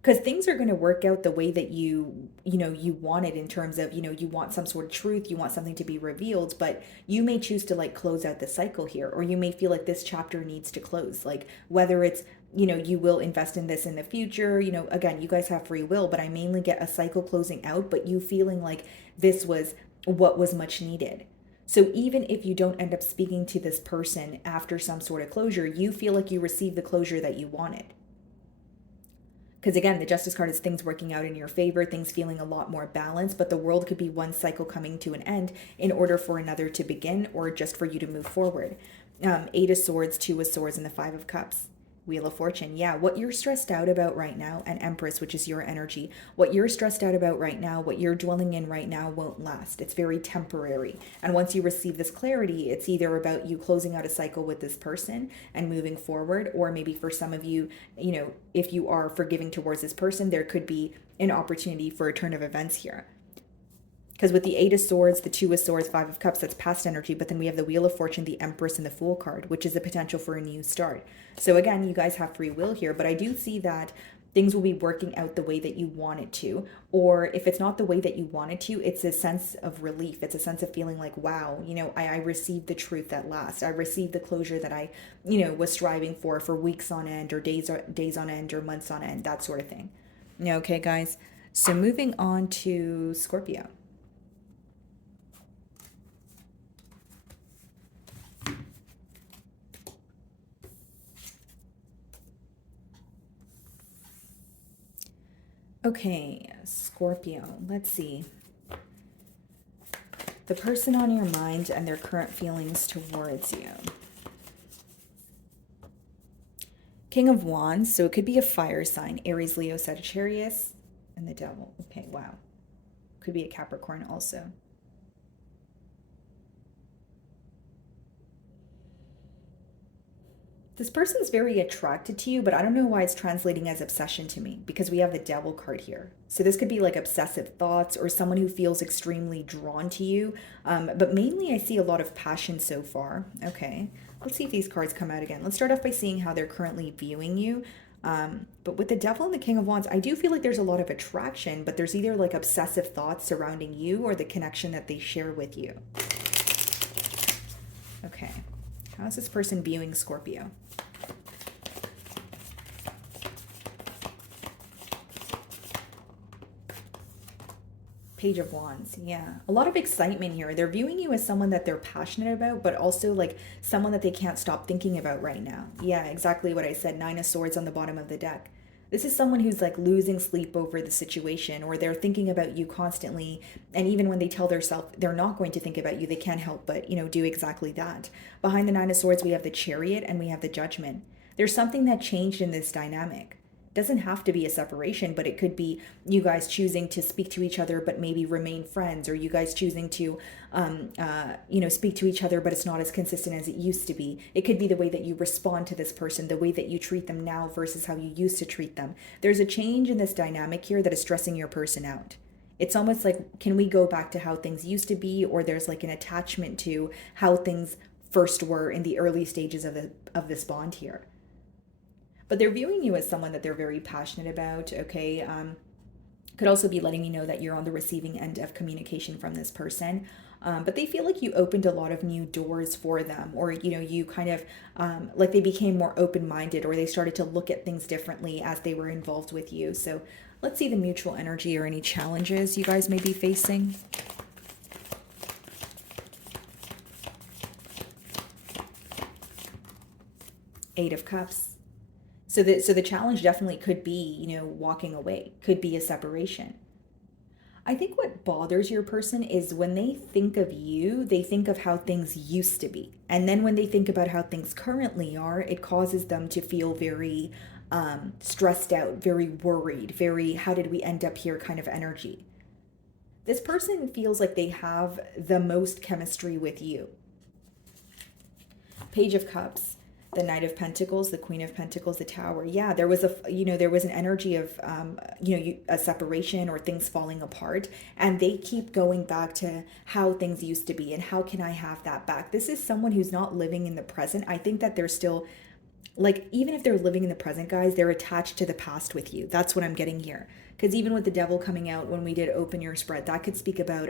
Because things are going to work out the way that you want it, in terms of, you want some sort of truth, you want something to be revealed, but you may choose to like close out the cycle here, or you may feel like this chapter needs to close, like whether it's, you will invest in this in the future, again, you guys have free will, but I mainly get a cycle closing out, but you feeling like this was what was much needed. So even if you don't end up speaking to this person after some sort of closure, you feel like you received the closure that you wanted. Because again, the Justice card is things working out in your favor, things feeling a lot more balanced, but the World could be one cycle coming to an end in order for another to begin, or just for you to move forward. Eight of Swords, Two of Swords, and the Five of Cups. Wheel of Fortune. Yeah, what you're stressed out about right now, and Empress, which is your energy, what you're stressed out about right now, what you're dwelling in right now won't last. It's very temporary. And once you receive this clarity, it's either about you closing out a cycle with this person and moving forward, or maybe for some of you, if you are forgiving towards this person, there could be an opportunity for a turn of events here. Because with the Eight of Swords, the Two of Swords, Five of Cups, that's past energy. But then we have the Wheel of Fortune, the Empress, and the Fool card, which is the potential for a new start. So again, you guys have free will here, but I do see that things will be working out the way that you want it to. Or if it's not the way that you want it to, it's a sense of relief. It's a sense of feeling like, wow, I received the truth at last. I received the closure that I, was striving for weeks on end, or days on end, or months on end, that sort of thing. Okay, guys. So moving on to Scorpio. Okay, Scorpio, let's see. The person on your mind and their current feelings towards you. King of Wands, so it could be a fire sign. Aries, Leo, Sagittarius, and the Devil. Okay, wow. Could be a Capricorn also. This person's very attracted to you, but I don't know why it's translating as obsession to me because we have the devil card here. So this could be like obsessive thoughts or someone who feels extremely drawn to you. But mainly I see a lot of passion so far. Okay, let's see if these cards come out again. Let's start off by seeing how they're currently viewing you. But with the devil and the king of wands, I do feel like there's a lot of attraction, but there's either like obsessive thoughts surrounding you or the connection that they share with you. Okay, how is this person viewing Scorpio? Page of Wands, yeah. A lot of excitement here. They're viewing you as someone that they're passionate about, but also like someone that they can't stop thinking about right now. Yeah, exactly what I said. Nine of Swords on the bottom of the deck. This is someone who's like losing sleep over the situation, or they're thinking about you constantly. And even when they tell themselves they're not going to think about you, they can't help but, do exactly that. Behind the Nine of Swords, we have the Chariot and we have the Judgment. There's something that changed in this dynamic. Doesn't have to be a separation, but it could be you guys choosing to speak to each other but maybe remain friends, or you guys choosing to speak to each other but it's not as consistent as it used to be. It could be the way that you respond to this person, the way that you treat them now versus how you used to treat them. There's a change in this dynamic here that is stressing your person out. It's almost like, can we go back to how things used to be, or there's like an attachment to how things first were in the early stages of this bond here. But they're viewing you as someone that they're very passionate about, okay? Could also be letting me know that you're on the receiving end of communication from this person. But they feel like you opened a lot of new doors for them, or, you kind of, like they became more open-minded, or they started to look at things differently as they were involved with you. So let's see the mutual energy or any challenges you guys may be facing. Eight of Cups. So the challenge definitely could be, walking away, could be a separation. I think what bothers your person is when they think of you, they think of how things used to be. And then when they think about how things currently are, it causes them to feel very stressed out, very worried, very how did we end up here kind of energy. This person feels like they have the most chemistry with you. Page of Cups. The Knight of Pentacles, the Queen of Pentacles, the Tower. Yeah, there was an energy of, a separation or things falling apart. And they keep going back to how things used to be and how can I have that back? This is someone who's not living in the present. I think that they're still, like, even if they're living in the present, guys, they're attached to the past with you. That's what I'm getting here. Because even with the devil coming out when we did open your spread, that could speak about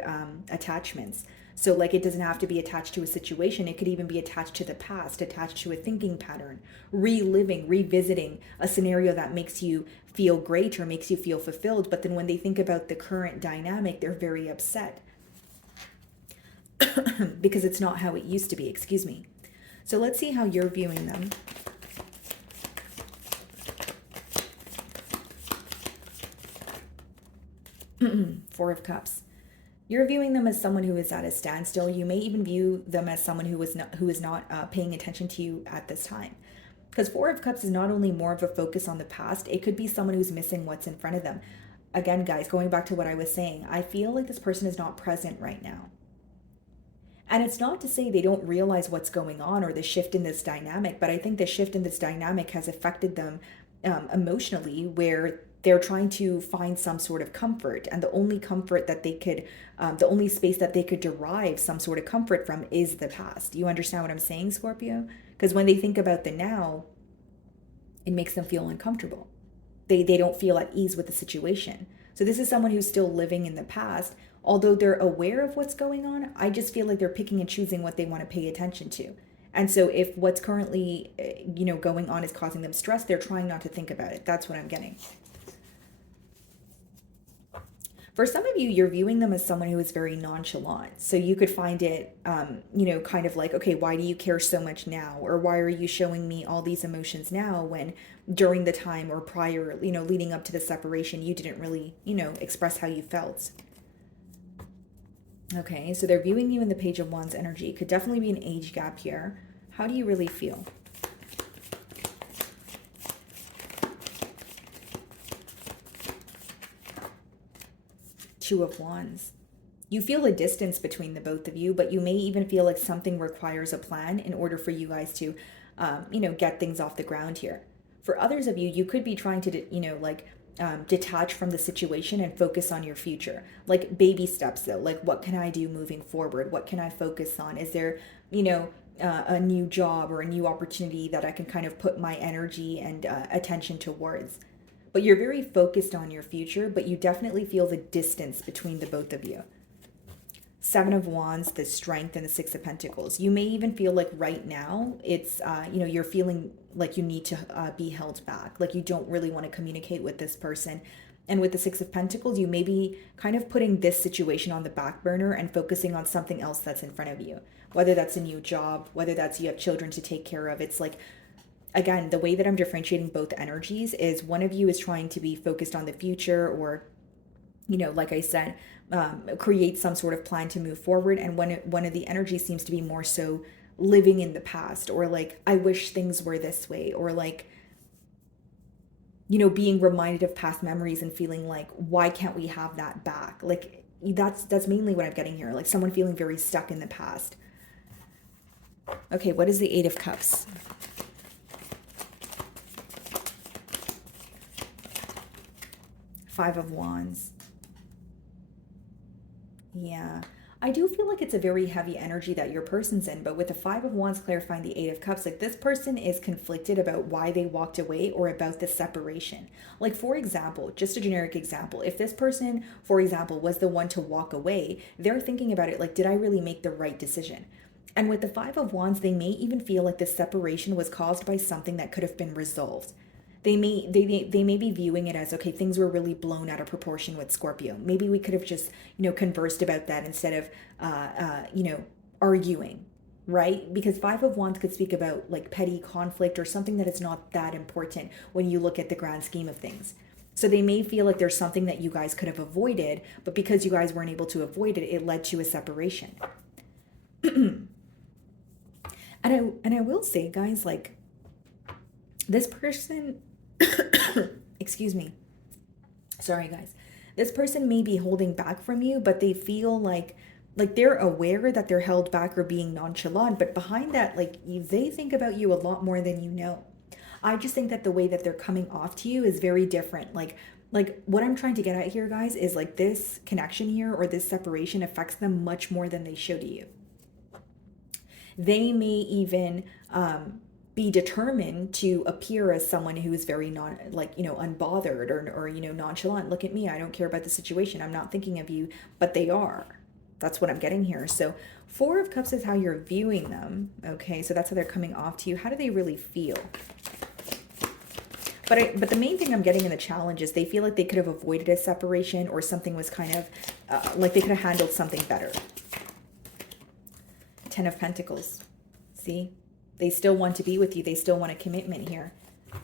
attachments. So like it doesn't have to be attached to a situation. It could even be attached to the past, attached to a thinking pattern, reliving, revisiting a scenario that makes you feel great or makes you feel fulfilled. But then when they think about the current dynamic, they're very upset because it's not how it used to be. Excuse me. So let's see how you're viewing them. Four of Cups. You're viewing them as someone who is at a standstill. You may even view them as someone who is not paying attention to you at this time. Because Four of Cups is not only more of a focus on the past, it could be someone who's missing what's in front of them. Again, guys, going back to what I was saying, I feel like this person is not present right now. And it's not to say they don't realize what's going on or the shift in this dynamic, but I think the shift in this dynamic has affected them emotionally, where they're trying to find some sort of comfort. And the only comfort that they could, the only space that they could derive some sort of comfort from is the past. You understand what I'm saying, Scorpio? Because when they think about the now, it makes them feel uncomfortable. They don't feel at ease with the situation. So this is someone who's still living in the past. Although they're aware of what's going on, I just feel like they're picking and choosing what they want to pay attention to. And so if what's currently, going on is causing them stress, they're trying not to think about it. That's what I'm getting. For some of you, you're viewing them as someone who is very nonchalant. So you could find it, kind of like, okay, why do you care so much now? Or why are you showing me all these emotions now when during the time or prior, leading up to the separation, you didn't really, express how you felt? Okay, so they're viewing you in the Page of Wands energy. Could definitely be an age gap here. How do you really feel? Two of Wands. You feel a distance between the both of you, but you may even feel like something requires a plan in order for you guys to get things off the ground here. For others of you, you could be trying to, detach from the situation and focus on your future. Like baby steps though, like what can I do moving forward? What can I focus on? Is there, a new job or a new opportunity that I can kind of put my energy and attention towards? But you're very focused on your future, but you definitely feel the distance between the both of you. Seven of Wands, the Strength, and the Six of Pentacles. You may even feel like right now it's, you're feeling like you need to be held back, like you don't really want to communicate with this person. And with the Six of Pentacles, you may be kind of putting this situation on the back burner and focusing on something else that's in front of you, whether that's a new job, whether that's you have children to take care of. It's like, again, the way that I'm differentiating both energies is one of you is trying to be focused on the future or, like I said, create some sort of plan to move forward. And one of the energies seems to be more so living in the past, or like, I wish things were this way, or like, being reminded of past memories and feeling like, why can't we have that back? Like that's mainly what I'm getting here. Like someone feeling very stuck in the past. Okay, what is the Eight of Cups? Five of Wands. Yeah, I do feel like it's a very heavy energy that your person's in, but with the Five of Wands clarifying the Eight of Cups, like this person is conflicted about why they walked away or about the separation. Like, for example, just a generic example, if this person, for example, was the one to walk away, they're thinking about it like, did I really make the right decision? And with the Five of Wands, they may even feel like the separation was caused by something that could have been resolved. They may be viewing it as, okay, things were really blown out of proportion with Scorpio. Maybe we could have just, conversed about that instead of, arguing, right? Because Five of Wands could speak about like petty conflict or something that is not that important when you look at the grand scheme of things. So they may feel like there's something that you guys could have avoided, but because you guys weren't able to avoid it, it led to a separation. And I will say, guys, like this person, excuse me. Sorry, guys. This person may be holding back from you, but they feel like they're aware that they're held back or being nonchalant, but behind that, like they think about you a lot more than you know. I just think that the way that they're coming off to you is very different. Like what I'm trying to get at here, guys, is like this connection here or this separation affects them much more than they show to you. They may even be determined to appear as someone who is very unbothered or nonchalant. Look at me, I don't care about the situation, I'm not thinking of you, but they are. That's what I'm getting here. So Four of Cups is how you're viewing them. Okay, so that's how they're coming off to you. How do they really feel? But the main thing I'm getting in the challenge is they feel like they could have avoided a separation, or something was kind of like they could have handled something better. Ten of Pentacles. See? They still want to be with you. They still want a commitment here.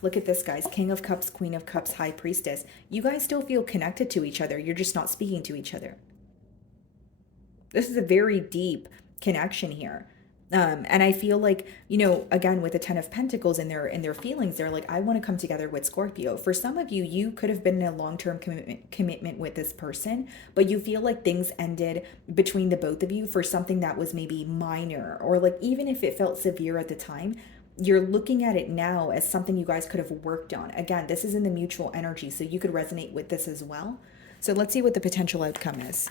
Look at this, guys. King of Cups, Queen of Cups, High Priestess. You guys still feel connected to each other. You're just not speaking to each other. This is a very deep connection here. And I feel like, again, with the Ten of Pentacles and their feelings, they're like, I want to come together with Scorpio. For some of you, you could have been in a long-term commitment with this person, but you feel like things ended between the both of you for something that was maybe minor, or like even if it felt severe at the time, you're looking at it now as something you guys could have worked on. Again, this is in the mutual energy, so you could resonate with this as well. So let's see what the potential outcome is.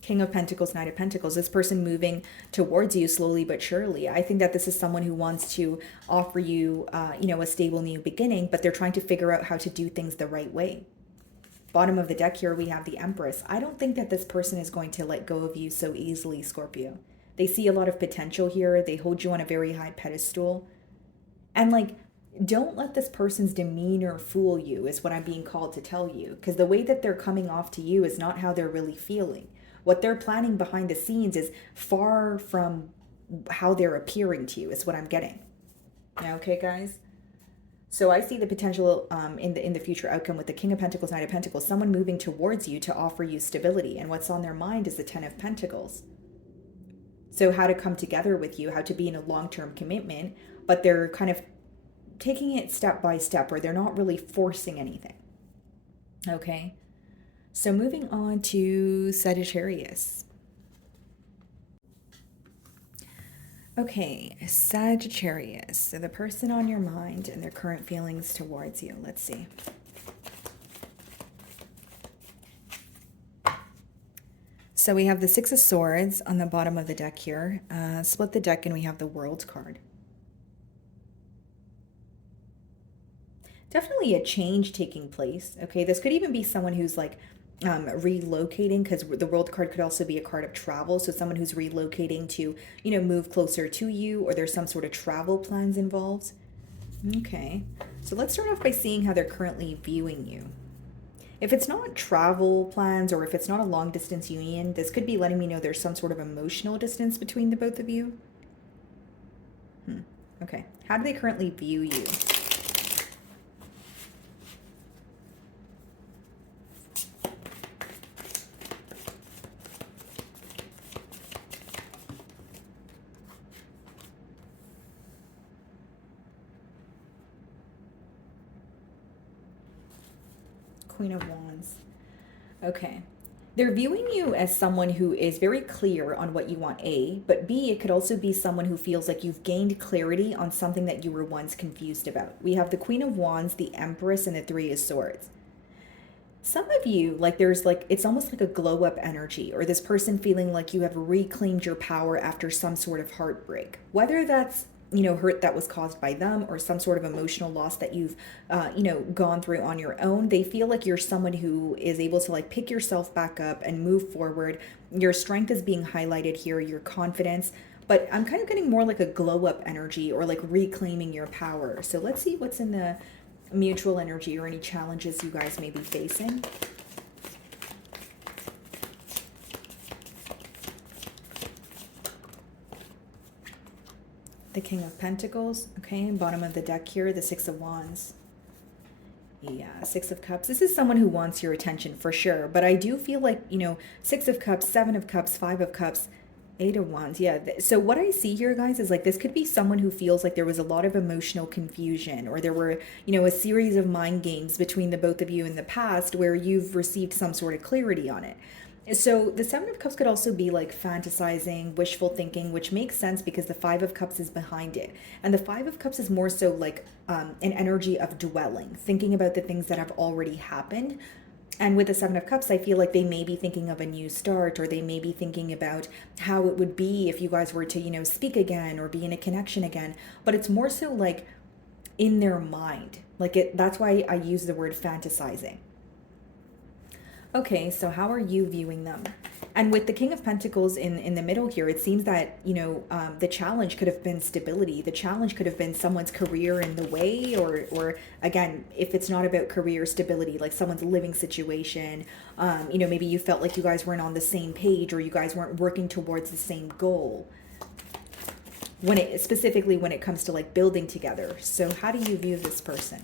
King of Pentacles, Knight of Pentacles. This person moving towards you slowly but surely. I think that this is someone who wants to offer you, a stable new beginning, but they're trying to figure out how to do things the right way. Bottom of the deck here, we have the Empress. I don't think that this person is going to let go of you so easily, Scorpio. They see a lot of potential here. They hold you on a very high pedestal. And don't let this person's demeanor fool you, is what I'm being called to tell you. Because the way that they're coming off to you is not how they're really feeling. What they're planning behind the scenes is far from how they're appearing to you, is what I'm getting. Okay, guys? So I see the potential in the future outcome with the King of Pentacles, Knight of Pentacles, someone moving towards you to offer you stability. And what's on their mind is the Ten of Pentacles. So how to come together with you, how to be in a long-term commitment, but they're kind of taking it step by step, or they're not really forcing anything. Okay? So moving on to Sagittarius. Okay, Sagittarius. So the person on your mind and their current feelings towards you. Let's see. So we have the Six of Swords on the bottom of the deck here. Split the deck and we have the World card. Definitely a change taking place. Okay, this could even be someone who's like relocating, because the World card could also be a card of travel. So someone who's relocating to, move closer to you, or there's some sort of travel plans involved. Okay, so let's start off by seeing how they're currently viewing you. If it's not travel plans, or if it's not a long distance union, this could be letting me know there's some sort of emotional distance between the both of you. Okay, how do they currently view you? Queen of Wands. Okay. They're viewing you as someone who is very clear on what you want, A, but B, it could also be someone who feels like you've gained clarity on something that you were once confused about. We have the Queen of Wands, the Empress, and the Three of Swords. Some of you, it's almost like a glow up energy, or this person feeling like you have reclaimed your power after some sort of heartbreak. Whether that's, hurt that was caused by them, or some sort of emotional loss that you've, gone through on your own, they feel like you're someone who is able to like pick yourself back up and move forward. Your strength is being highlighted here, your confidence. But I'm kind of getting more like a glow up energy, or like reclaiming your power. So let's see what's in the mutual energy, or any challenges you guys may be facing. The King of Pentacles, okay, bottom of the deck here, the Six of Wands. Yeah, Six of Cups. This is someone who wants your attention for sure, but I do feel like, Six of Cups, Seven of Cups, Five of Cups, Eight of Wands. Yeah. So what I see here, guys, is like this could be someone who feels like there was a lot of emotional confusion, or there were, a series of mind games between the both of you in the past where you've received some sort of clarity on it. So the Seven of Cups could also be like fantasizing, wishful thinking, which makes sense because the Five of Cups is behind it. And the Five of Cups is more so like an energy of dwelling, thinking about the things that have already happened. And with the Seven of Cups, I feel like they may be thinking of a new start, or they may be thinking about how it would be if you guys were to, speak again or be in a connection again. But it's more so like in their mind. That's why I use the word fantasizing. Okay, so how are you viewing them? And with the King of Pentacles in the middle here, it seems that, the challenge could have been stability. The challenge could have been someone's career in the way, or again, if it's not about career stability, like someone's living situation, maybe you felt like you guys weren't on the same page, or you guys weren't working towards the same goal. Specifically when it comes to like building together. So how do you view this person?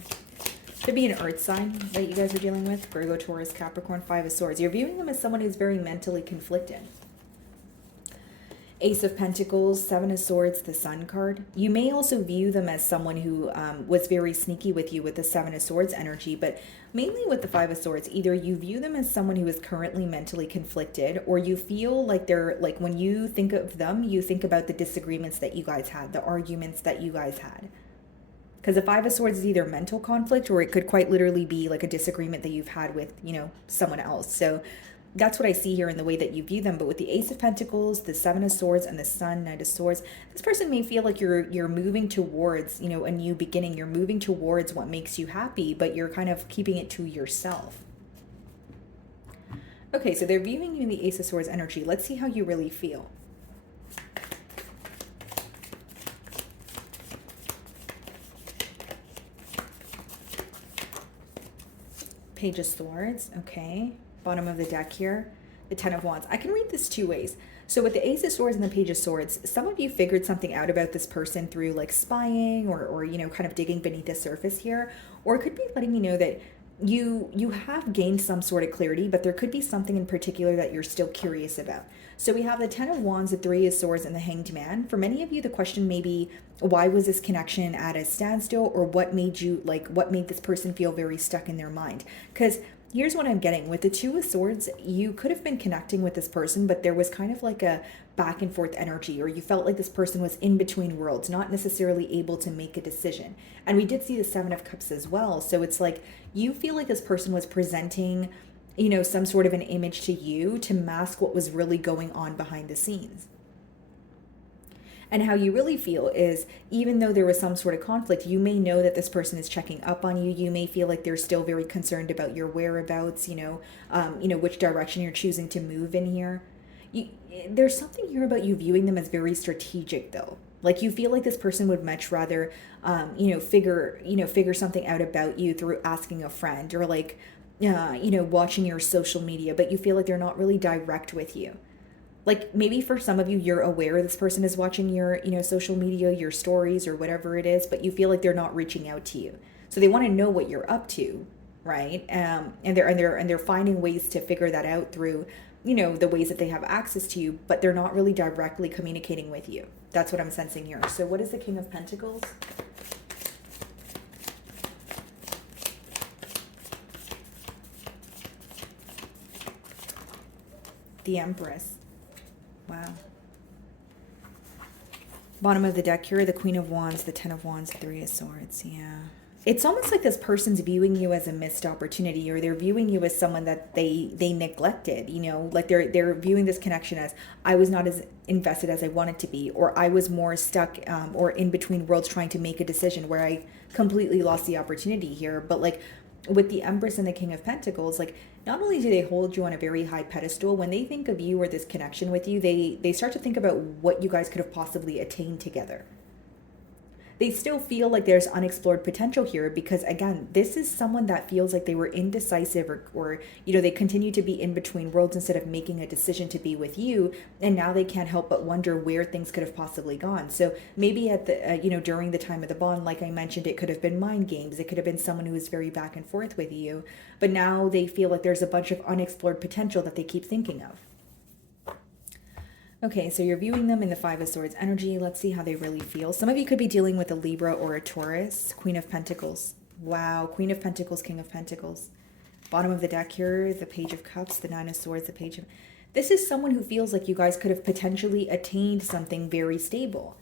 Could be an earth sign that you guys are dealing with. Virgo, Taurus, Capricorn, Five of Swords. You're viewing them as someone who's very mentally conflicted. Ace of Pentacles, Seven of Swords, the Sun card. You may also view them as someone who was very sneaky with you with the Seven of Swords energy, but mainly with the Five of Swords, either you view them as someone who is currently mentally conflicted, or you feel like they're like, when you think of them, you think about the disagreements that you guys had, the arguments that you guys had. Because the Five of Swords is either mental conflict, or it could quite literally be like a disagreement that you've had with, someone else. So that's what I see here in the way that you view them. But with the Ace of Pentacles, the Seven of Swords, and the Sun, Knight of Swords, this person may feel like you're moving towards, a new beginning. You're moving towards what makes you happy, but you're kind of keeping it to yourself. Okay, so they're viewing you in the Ace of Swords energy. Let's see how you really feel. Page of Swords, okay. Bottom of the deck here, the Ten of Wands. I can read this two ways. So with the Ace of Swords and the Page of Swords, some of you figured something out about this person through like spying, or kind of digging beneath the surface here. Or it could be letting me know that you have gained some sort of clarity, but there could be something in particular that you're still curious about. So we have the Ten of Wands, the Three of Swords, and the Hanged Man. For many of you, the question may be, why was this connection at a standstill, or what made this person feel very stuck in their mind? Because Here's what I'm getting. With the Two of Swords, you could have been connecting with this person, but there was kind of like a back and forth energy, or you felt like this person was in between worlds, not necessarily able to make a decision. And we did see the Seven of Cups as well. So it's like you feel like this person was presenting, some sort of an image to you to mask what was really going on behind the scenes. And how you really feel is, even though there was some sort of conflict, you may know that this person is checking up on you. You may feel like they're still very concerned about your whereabouts, which direction you're choosing to move in here. There's something here about you viewing them as very strategic, though. Like you feel like this person would much rather, figure something out about you through asking a friend, or like, watching your social media, but you feel like they're not really direct with you. Like maybe for some of you, you're aware this person is watching your, social media, your stories or whatever it is, but you feel like they're not reaching out to you. So they want to know what you're up to, right? And they're finding ways to figure that out through, the ways that they have access to you, but they're not really directly communicating with you. That's what I'm sensing here. So what is the King of Pentacles? The Empress. Wow. Bottom of the deck here, the Queen of Wands, the Ten of Wands, the Three of Swords. Yeah. It's almost like this person's viewing you as a missed opportunity, or they're viewing you as someone that they neglected, like they're viewing this connection as, I was not as invested as I wanted to be, or I was more stuck or in between worlds trying to make a decision where I completely lost the opportunity here. But like with the Empress and the King of Pentacles, like not only do they hold you on a very high pedestal, when they think of you or this connection with you, they start to think about what you guys could have possibly attained together. They still feel like there's unexplored potential here because, again, this is someone that feels like they were indecisive, or they continue to be in between worlds instead of making a decision to be with you, and now they can't help but wonder where things could have possibly gone. So maybe at the during the time of the bond, like I mentioned, it could have been mind games. It could have been someone who was very back and forth with you, but now they feel like there's a bunch of unexplored potential that they keep thinking of. Okay, so you're viewing them in the Five of Swords energy. Let's see how they really feel. Some of you could be dealing with a Libra or a Taurus. Queen of Pentacles. Wow, Queen of Pentacles, King of Pentacles. Bottom of the deck here, the Page of Cups, the Nine of Swords, the Page of... This is someone who feels like you guys could have potentially attained something very stable.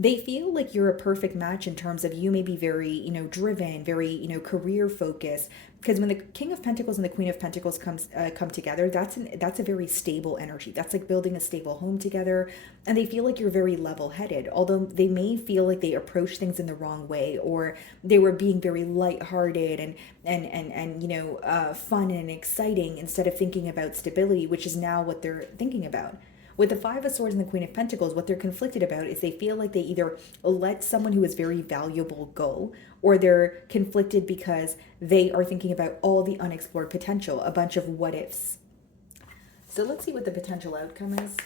They feel like you're a perfect match in terms of you may be very, driven, very, career focused. Because when the King of Pentacles and the Queen of Pentacles come together, that's a very stable energy. That's like building a stable home together. And they feel like you're very level-headed. Although they may feel like they approach things in the wrong way, or they were being very lighthearted and fun and exciting instead of thinking about stability, which is now what they're thinking about. With the Five of Swords and the Queen of Pentacles, what they're conflicted about is they feel like they either let someone who is very valuable go, or they're conflicted because they are thinking about all the unexplored potential, a bunch of what ifs. So let's see what the potential outcome is.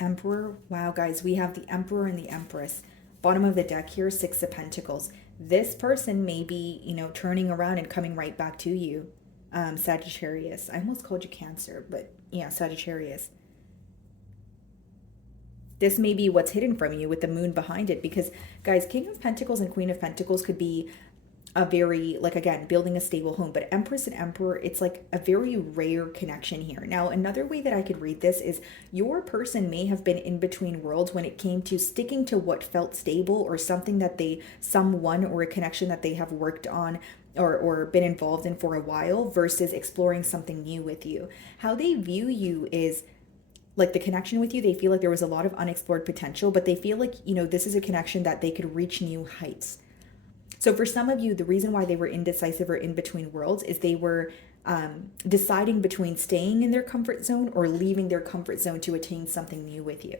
Emperor. Wow, guys, we have the Emperor and the Empress. Bottom of the deck here, Six of Pentacles. This person may be, turning around and coming right back to you. Sagittarius. I almost called you Cancer, but yeah, Sagittarius. This may be what's hidden from you with the moon behind it, because, guys, King of Pentacles and Queen of Pentacles could be a very, like, again, building a stable home, but Empress and Emperor, it's like a very rare connection here. Now, another way that I could read this is your person may have been in between worlds when it came to sticking to what felt stable, or something that someone or a connection that they have worked on or been involved in for a while, versus exploring something new with you. How they view you is like the connection with you, they feel like there was a lot of unexplored potential, but they feel like, this is a connection that they could reach new heights. So for some of you, the reason why they were indecisive or in between worlds is they were deciding between staying in their comfort zone or leaving their comfort zone to attain something new with you.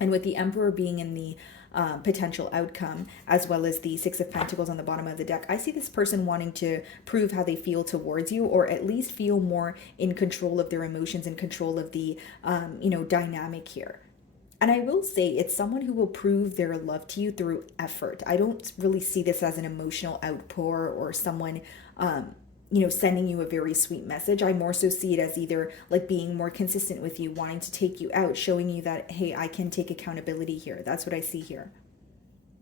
And with the Emperor being in the potential outcome, as well as the Six of Pentacles on the bottom of the deck, I see this person wanting to prove how they feel towards you, or at least feel more in control of their emotions and control of the, dynamic here. And I will say it's someone who will prove their love to you through effort. I don't really see this as an emotional outpour or someone, sending you a very sweet message. I more so see it as either like being more consistent with you, wanting to take you out, showing you that, hey, I can take accountability here. That's what I see here.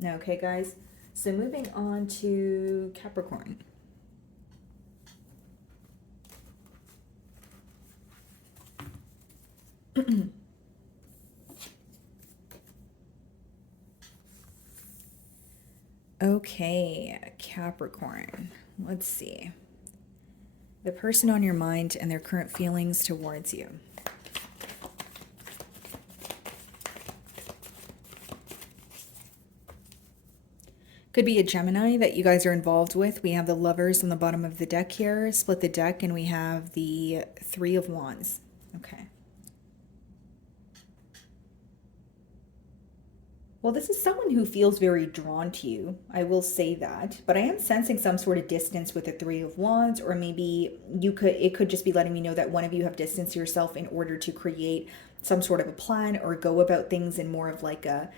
Okay, guys. So moving on to Capricorn. Okay, Capricorn. Let's see. The person on your mind and their current feelings towards you. Could be a Gemini that you guys are involved with. We have the Lovers on the bottom of the deck here. Split the deck and we have the Three of Wands. Okay. Well, this is someone who feels very drawn to you. I will say that, but I am sensing some sort of distance with the Three of Wands, or maybe it could just be letting me know that one of you have distanced yourself in order to create some sort of a plan or go about things in more of like a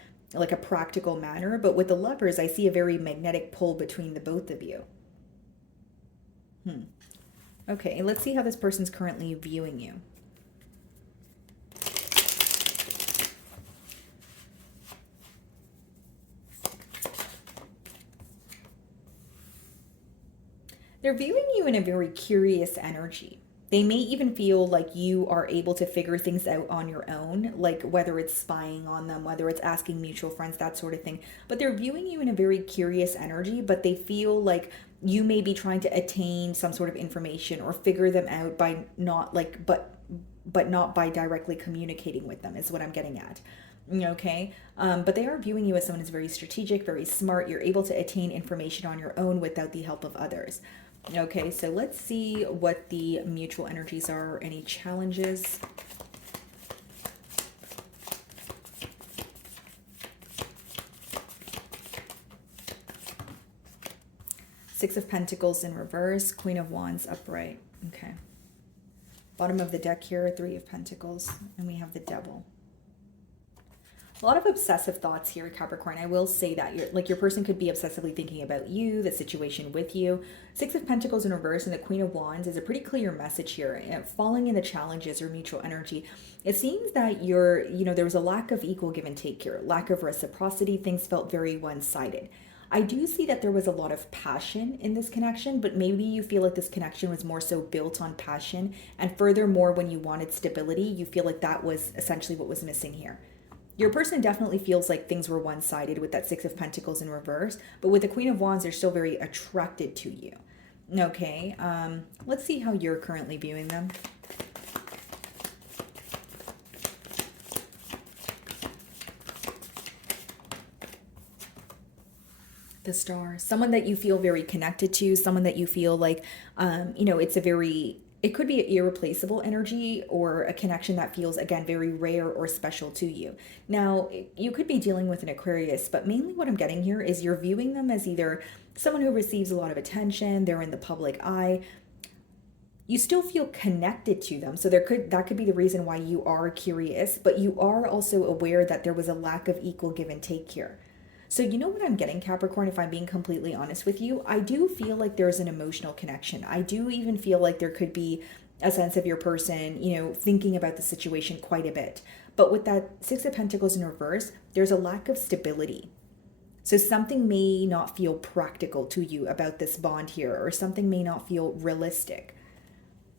practical manner. But with the Lovers, I see a very magnetic pull between the both of you. Okay, let's see how this person's currently viewing you. They're viewing you in a very curious energy. They may even feel like you are able to figure things out on your own, like whether it's spying on them, whether it's asking mutual friends, that sort of thing. But they're viewing you in a very curious energy, but they feel like you may be trying to attain some sort of information or figure them out by not like, but not by directly communicating with them, is what I'm getting at. Okay. But they are viewing you as someone who's very strategic, very smart. You're able to attain information on your own without the help of others. Okay, so let's see what the mutual energies are, any challenges. Six of Pentacles in reverse, Queen of Wands upright. Okay. Bottom of the deck here, Three of Pentacles, and we have the Devil. A lot of obsessive thoughts here, Capricorn. I will say that your person could be obsessively thinking about you, the situation with you. Six of Pentacles in reverse and the Queen of Wands is a pretty clear message here. Falling in the challenges or mutual energy. It seems that there was a lack of equal give and take here, lack of reciprocity. Things felt very one-sided. I do see that there was a lot of passion in this connection, but maybe you feel like this connection was more so built on passion. And furthermore, when you wanted stability, you feel like that was essentially what was missing here. Your person definitely feels like things were one-sided with that Six of Pentacles in reverse, but with the Queen of Wands, they're still very attracted to you. Okay, let's see how you're currently viewing them. The Star, someone that you feel very connected to, someone that you feel like, it could be an irreplaceable energy or a connection that feels, again, very rare or special to you. Now, you could be dealing with an Aquarius, but mainly what I'm getting here is you're viewing them as either someone who receives a lot of attention, they're in the public eye. You still feel connected to them. So that could be the reason why you are curious, but you are also aware that there was a lack of equal give and take here. So you know what I'm getting, Capricorn, if I'm being completely honest with you? I do feel like there's an emotional connection. I do even feel like there could be a sense of your person, thinking about the situation quite a bit. But with that Six of Pentacles in reverse, there's a lack of stability. So something may not feel practical to you about this bond here, or something may not feel realistic.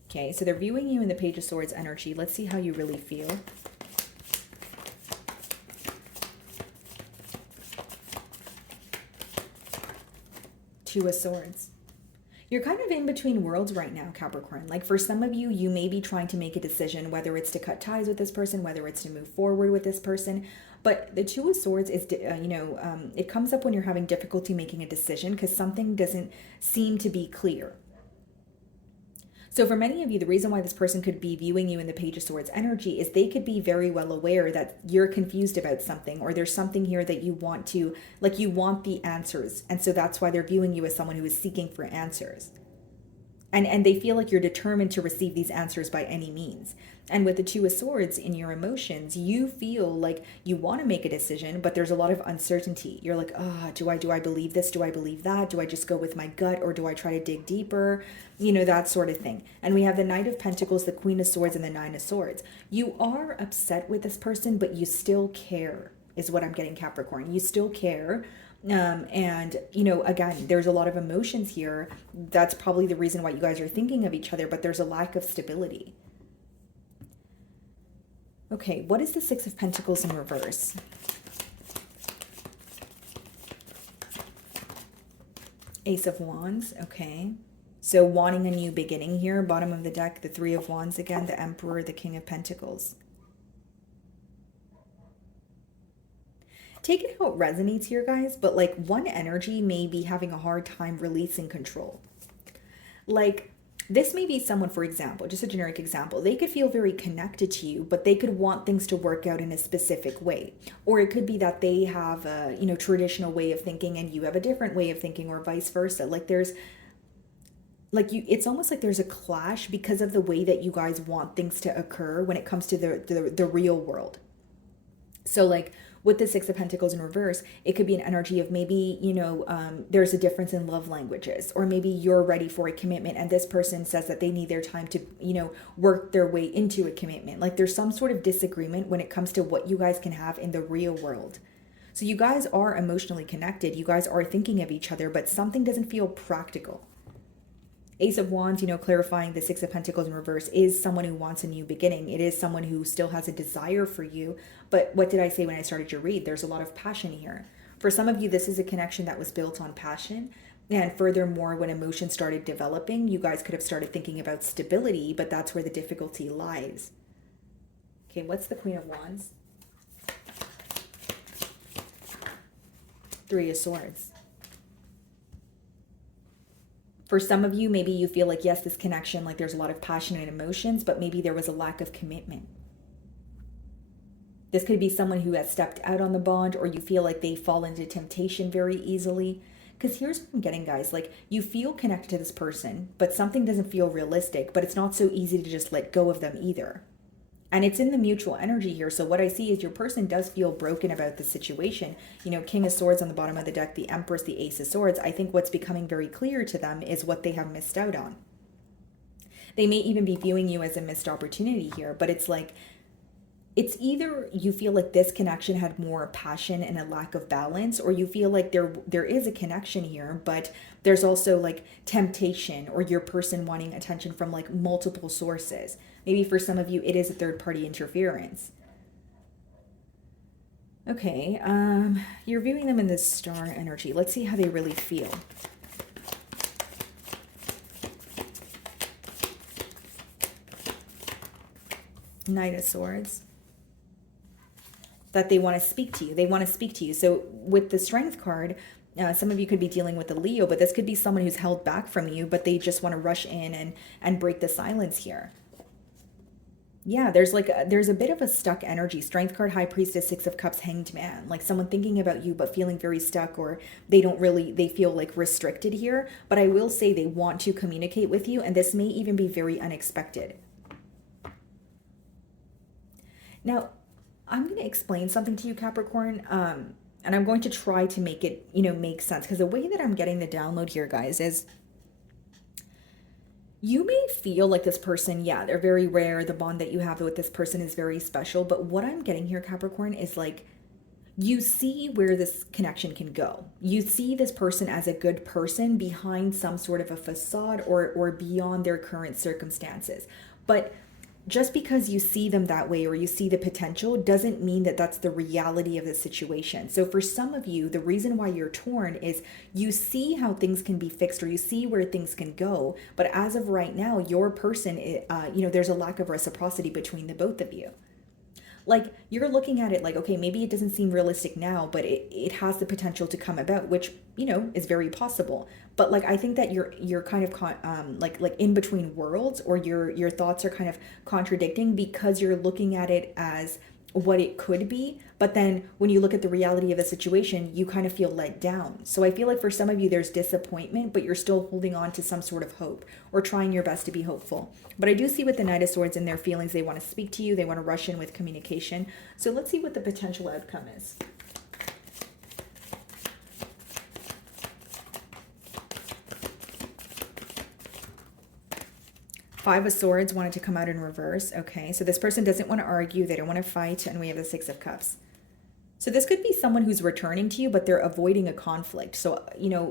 Okay, so they're viewing you in the Page of Swords energy. Let's see how you really feel. Two of Swords. You're kind of in between worlds right now, Capricorn. Like for some of you, you may be trying to make a decision, whether it's to cut ties with this person, whether it's to move forward with this person. But the Two of Swords is, it comes up when you're having difficulty making a decision because something doesn't seem to be clear. So for many of you, the reason why this person could be viewing you in the Page of Swords energy is they could be very well aware that you're confused about something, or there's something here that you want the answers. And so that's why they're viewing you as someone who is seeking for answers. And they feel like you're determined to receive these answers by any means. And with the Two of Swords in your emotions, you feel like you want to make a decision, but there's a lot of uncertainty. You're like, do I believe this? Do I believe that? Do I just go with my gut, or do I try to dig deeper? You know, that sort of thing. And we have the Knight of Pentacles, the Queen of Swords, and the Nine of Swords. You are upset with this person, but you still care, is what I'm getting, Capricorn. You still care. And you know, again, there's a lot of emotions here. That's probably the reason why you guys are thinking of each other, but there's a lack of stability. Okay, what is the Six of Pentacles in reverse? Ace of Wands, okay. So wanting a new beginning here, bottom of the deck, the Three of Wands again, the Emperor, the King of Pentacles. Take it how it resonates here, guys, but like one energy may be having a hard time releasing control. Like this may be someone, for example, just a generic example, they could feel very connected to you, but they could want things to work out in a specific way. Or it could be that they have a, you know, traditional way of thinking and you have a different way of thinking, or vice versa. Like there's like you, it's almost like there's a clash because of the way that you guys want things to occur when it comes to the real world. So like with the Six of Pentacles in reverse, it could be an energy of maybe, you know, there's a difference in love languages, or maybe you're ready for a commitment and this person says that they need their time to, you know, work their way into a commitment. Like there's some sort of disagreement when it comes to what you guys can have in the real world. So you guys are emotionally connected. You guys are thinking of each other, but something doesn't feel practical. Ace of Wands, you know, clarifying the Six of Pentacles in reverse, is someone who wants a new beginning. It is someone who still has a desire for you. But what did I say when I started your read? There's a lot of passion here. For some of you, this is a connection that was built on passion. And furthermore, when emotions started developing, you guys could have started thinking about stability, but that's where the difficulty lies. Okay, what's the Queen of Wands? Three of Swords. For some of you, maybe you feel like, yes, this connection, like there's a lot of passion and emotions, but maybe there was a lack of commitment. This could be someone who has stepped out on the bond, or you feel like they fall into temptation very easily. Because here's what I'm getting, guys. Like you feel connected to this person, but something doesn't feel realistic, but it's not so easy to just let go of them either. And it's in the mutual energy here. So what I see is your person does feel broken about the situation. You know, King of Swords on the bottom of the deck, the Empress, the Ace of Swords. I think what's becoming very clear to them is what they have missed out on. They may even be viewing you as a missed opportunity here, but it's like, it's either you feel like this connection had more passion and a lack of balance, or you feel like there is a connection here, but there's also like temptation, or your person wanting attention from like multiple sources. Maybe for some of you, it is a third-party interference. Okay, you're viewing them in this star energy. Let's see how they really feel. Knight of Swords. That they want to speak to you. They want to speak to you. So with the Strength card, some of you could be dealing with a Leo, but this could be someone who's held back from you, but they just want to rush in and break the silence here. Yeah, there's a bit of a stuck energy. Strength card, High Priestess, Six of Cups, Hanged Man. Like someone thinking about you but feeling very stuck, or they feel like restricted here. But I will say they want to communicate with you, and this may even be very unexpected. Now, I'm going to explain something to you, Capricorn, and I'm going to try to make it, you know, make sense. Because the way that I'm getting the download here, guys, is you may feel like this person, yeah, they're very rare. The bond that you have with this person is very special. But what I'm getting here, Capricorn, is like, you see where this connection can go. You see this person as a good person behind some sort of a facade, or beyond their current circumstances. But just because you see them that way, or you see the potential, doesn't mean that that's the reality of the situation. So for some of you, the reason why you're torn is you see how things can be fixed, or you see where things can go. But as of right now, your person, you know, there's a lack of reciprocity between the both of you. Like you're looking at it like, okay, maybe it doesn't seem realistic now, but it has the potential to come about, which, you know, is very possible. But like, I think that you're kind of like in between worlds, or your thoughts are kind of contradicting, because you're looking at it as what it could be, but then when you look at the reality of the situation, you kind of feel let down. So I feel like for some of you there's disappointment, but you're still holding on to some sort of hope or trying your best to be hopeful. But I do see with the Knight of Swords in their feelings, they want to speak to you, they want to rush in with communication. So let's see what the potential outcome is. Five of Swords wanted to come out in reverse. Okay, so this person doesn't want to argue. They don't want to fight. And we have the Six of Cups. So this could be someone who's returning to you, but they're avoiding a conflict. So,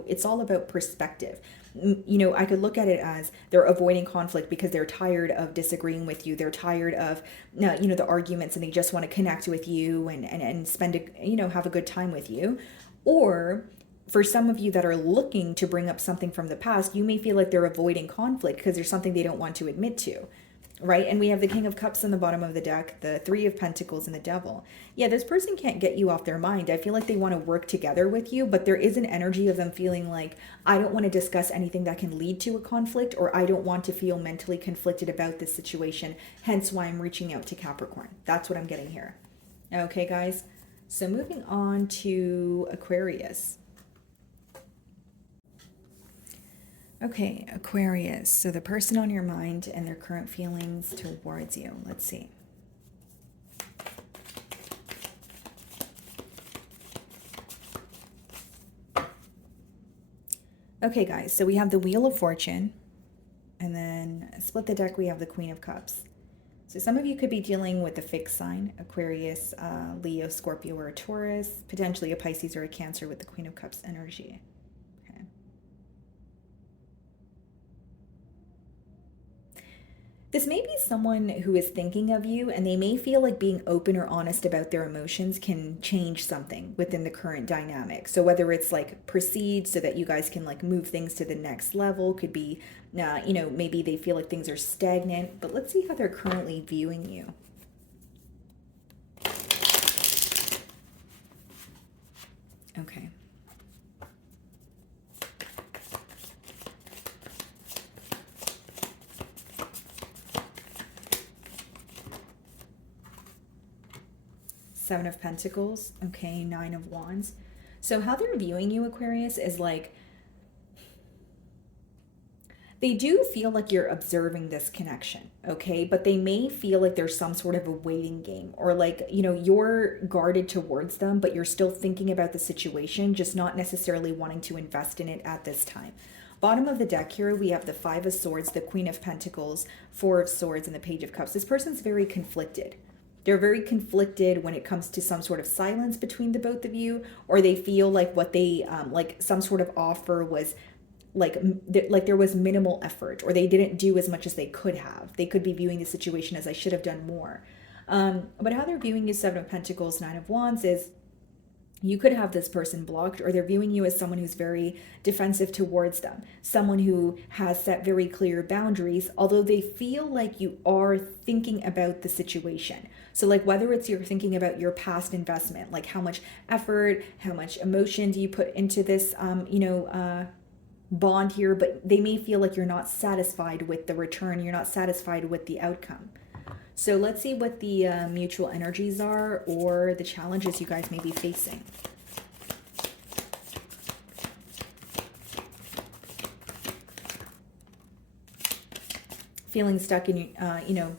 it's all about perspective. I could look at it as they're avoiding conflict because they're tired of disagreeing with you. They're tired of, the arguments, and they just want to connect with you and spend, have a good time with you. Or for some of you that are looking to bring up something from the past, you may feel like they're avoiding conflict because there's something they don't want to admit to, right? And we have the King of Cups in the bottom of the deck, the Three of Pentacles, and the Devil. Yeah, this person can't get you off their mind. I feel like they want to work together with you, but there is an energy of them feeling like, I don't want to discuss anything that can lead to a conflict, or I don't want to feel mentally conflicted about this situation, hence why I'm reaching out to Capricorn. That's what I'm getting here. Okay, guys? So moving on to Aquarius. Okay, Aquarius. So the person on your mind and their current feelings towards you. Let's see. Okay, guys. So we have the Wheel of Fortune. And then split the deck, we have the Queen of Cups. So some of you could be dealing with a fixed sign, Aquarius, Leo, Scorpio, or a Taurus. Potentially a Pisces or a Cancer with the Queen of Cups energy. This may be someone who is thinking of you, and they may feel like being open or honest about their emotions can change something within the current dynamic. So whether it's like proceed so that you guys can like move things to the next level, could be, maybe they feel like things are stagnant, but let's see how they're currently viewing you. Okay. Seven of Pentacles. Okay, Nine of Wands. So how they're viewing you, Aquarius, is like, they do feel like you're observing this connection, okay? But they may feel like there's some sort of a waiting game, or like, you're guarded towards them, but you're still thinking about the situation, just not necessarily wanting to invest in it at this time. Bottom of the deck here, we have the Five of Swords, the Queen of Pentacles, Four of Swords, and the Page of Cups. This person's very conflicted. They're very conflicted when it comes to some sort of silence between the both of you, or they feel like what they, like some sort of offer was like there was minimal effort, or they didn't do as much as they could have. They could be viewing the situation as I should have done more. But how they're viewing you, Seven of Pentacles, Nine of Wands, is you could have this person blocked, or they're viewing you as someone who's very defensive towards them, someone who has set very clear boundaries, although they feel like you are thinking about the situation. So like whether it's you're thinking about your past investment, like how much effort, how much emotion do you put into this, bond here, but they may feel like you're not satisfied with the return, you're not satisfied with the outcome. So let's see what the mutual energies are, or the challenges you guys may be facing. Feeling stuck in,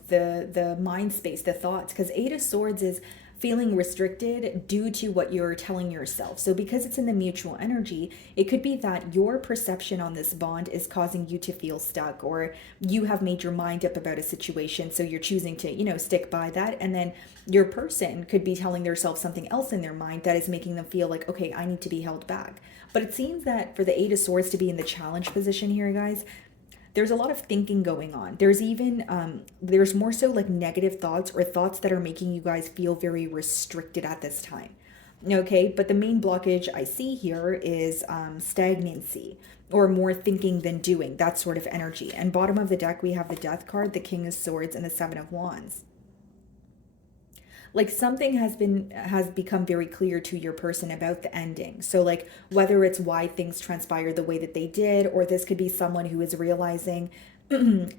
the mind space, the thoughts, because Eight of Swords is feeling restricted due to what you're telling yourself. So because it's in the mutual energy, it could be that your perception on this bond is causing you to feel stuck, or you have made your mind up about a situation, so you're choosing to, stick by that. And then your person could be telling themselves something else in their mind that is making them feel like, okay, I need to be held back. But it seems that for the Eight of Swords to be in the challenge position here, guys, there's a lot of thinking going on. There's even, there's more so like negative thoughts, or thoughts that are making you guys feel very restricted at this time. Okay, but the main blockage I see here is stagnancy, or more thinking than doing, that sort of energy. And bottom of the deck, we have the Death card, the King of Swords, and the Seven of Wands. Like something has become very clear to your person about the ending. So like whether it's why things transpired the way that they did, or this could be someone who is realizing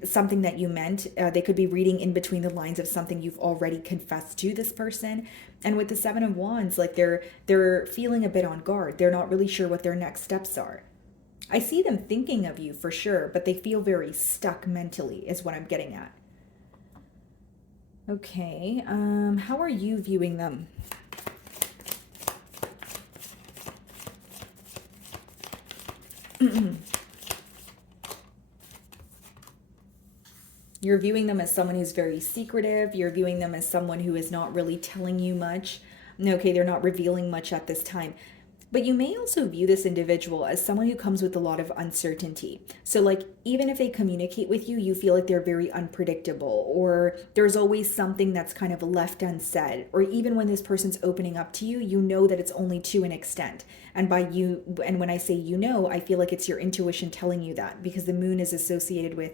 something that you meant. They could be reading in between the lines of something you've already confessed to this person. And with the Seven of Wands, like they're feeling a bit on guard. They're not really sure what their next steps are. I see them thinking of you for sure, but they feel very stuck mentally, is what I'm getting at. Okay, how are you viewing them? You're viewing them as someone who's very secretive. You're viewing them as someone who is not really telling you much. Okay, they're not revealing much at this time. But you may also view this individual as someone who comes with a lot of uncertainty. So, like, even if they communicate with you, you feel like they're very unpredictable, or there's always something that's kind of left unsaid. Or even when this person's opening up to you, you know that it's only to an extent. And by you, and when I say you know, I feel like it's your intuition telling you that, because the moon is associated with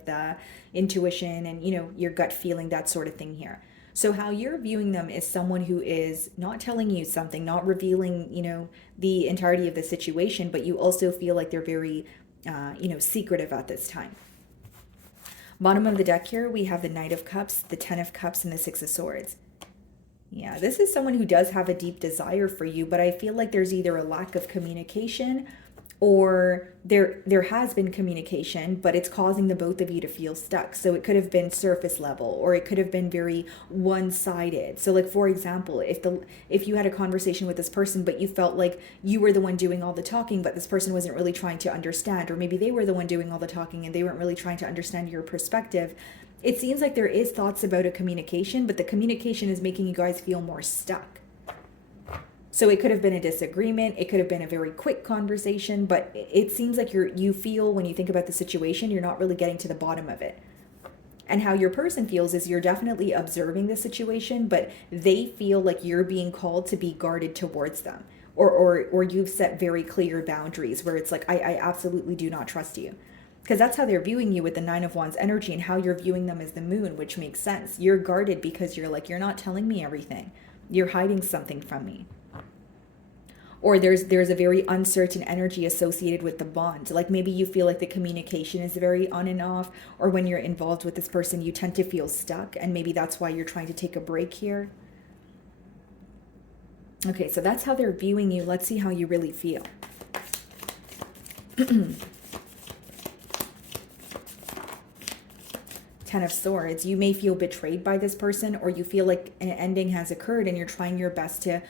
intuition and, you know, your gut feeling, that sort of thing here. So how you're viewing them is someone who is not telling you something, not revealing, you know, the entirety of the situation, but you also feel like they're very, secretive at this time. Bottom of the deck here, we have the Knight of Cups, the Ten of Cups, and the Six of Swords. Yeah, this is someone who does have a deep desire for you, but I feel like there's either a lack of communication, or there has been communication, but it's causing the both of you to feel stuck. So it could have been surface level, or it could have been very one-sided. So, like, for example, if you had a conversation with this person, but you felt like you were the one doing all the talking, but this person wasn't really trying to understand, or maybe they were the one doing all the talking and they weren't really trying to understand your perspective. It seems like there is thoughts about a communication, but the communication is making you guys feel more stuck. So it could have been a disagreement. It could have been a very quick conversation, but it seems like you feel, when you think about the situation, you're not really getting to the bottom of it. And how your person feels is you're definitely observing the situation, but they feel like you're being called to be guarded towards them. Or you've set very clear boundaries where it's like, I absolutely do not trust you. Because that's how they're viewing you with the Nine of Wands energy, and how you're viewing them as the moon, which makes sense. You're guarded because you're like, you're not telling me everything. You're hiding something from me. Or there's a very uncertain energy associated with the bond. Like, maybe you feel like the communication is very on and off, or when you're involved with this person, you tend to feel stuck, and maybe that's why you're trying to take a break here. Okay, so that's how they're viewing you. Let's see how you really feel. Ten of Swords. You may feel betrayed by this person, or you feel like an ending has occurred and you're trying your best to,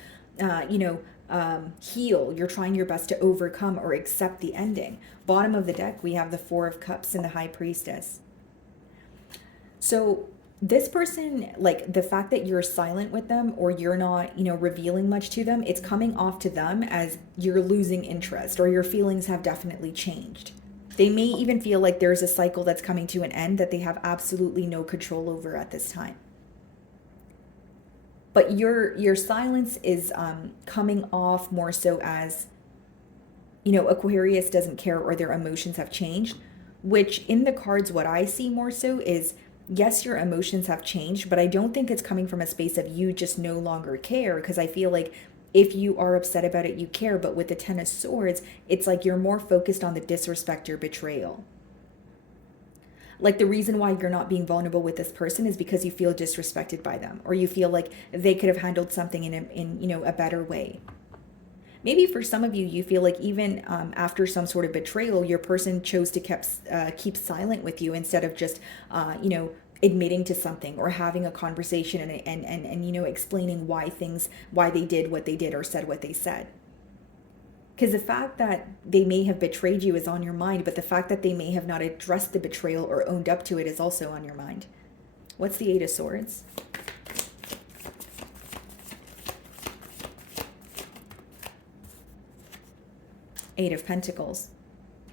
heal. You're trying your best to overcome or accept the ending. Bottom of the deck, we have the Four of Cups and the High Priestess. So this person, like, the fact that you're silent with them, or you're not, revealing much to them, it's coming off to them as you're losing interest, or your feelings have definitely changed. They may even feel like there's a cycle that's coming to an end that they have absolutely no control over at this time. But your silence is coming off more so as, Aquarius doesn't care, or their emotions have changed, which in the cards, what I see more so is, yes, your emotions have changed, but I don't think it's coming from a space of you just no longer care, because I feel like if you are upset about it, you care. But with the Ten of Swords, it's like you're more focused on the disrespect or betrayal. Like, the reason why you're not being vulnerable with this person is because you feel disrespected by them, or you feel like they could have handled something in a better way. Maybe for some of you, you feel like even after some sort of betrayal, your person chose to keep silent with you instead of just, admitting to something, or having a conversation and explaining why they did what they did, or said what they said. Because the fact that they may have betrayed you is on your mind, but the fact that they may have not addressed the betrayal or owned up to it is also on your mind. What's the Eight of Swords? Eight of Pentacles.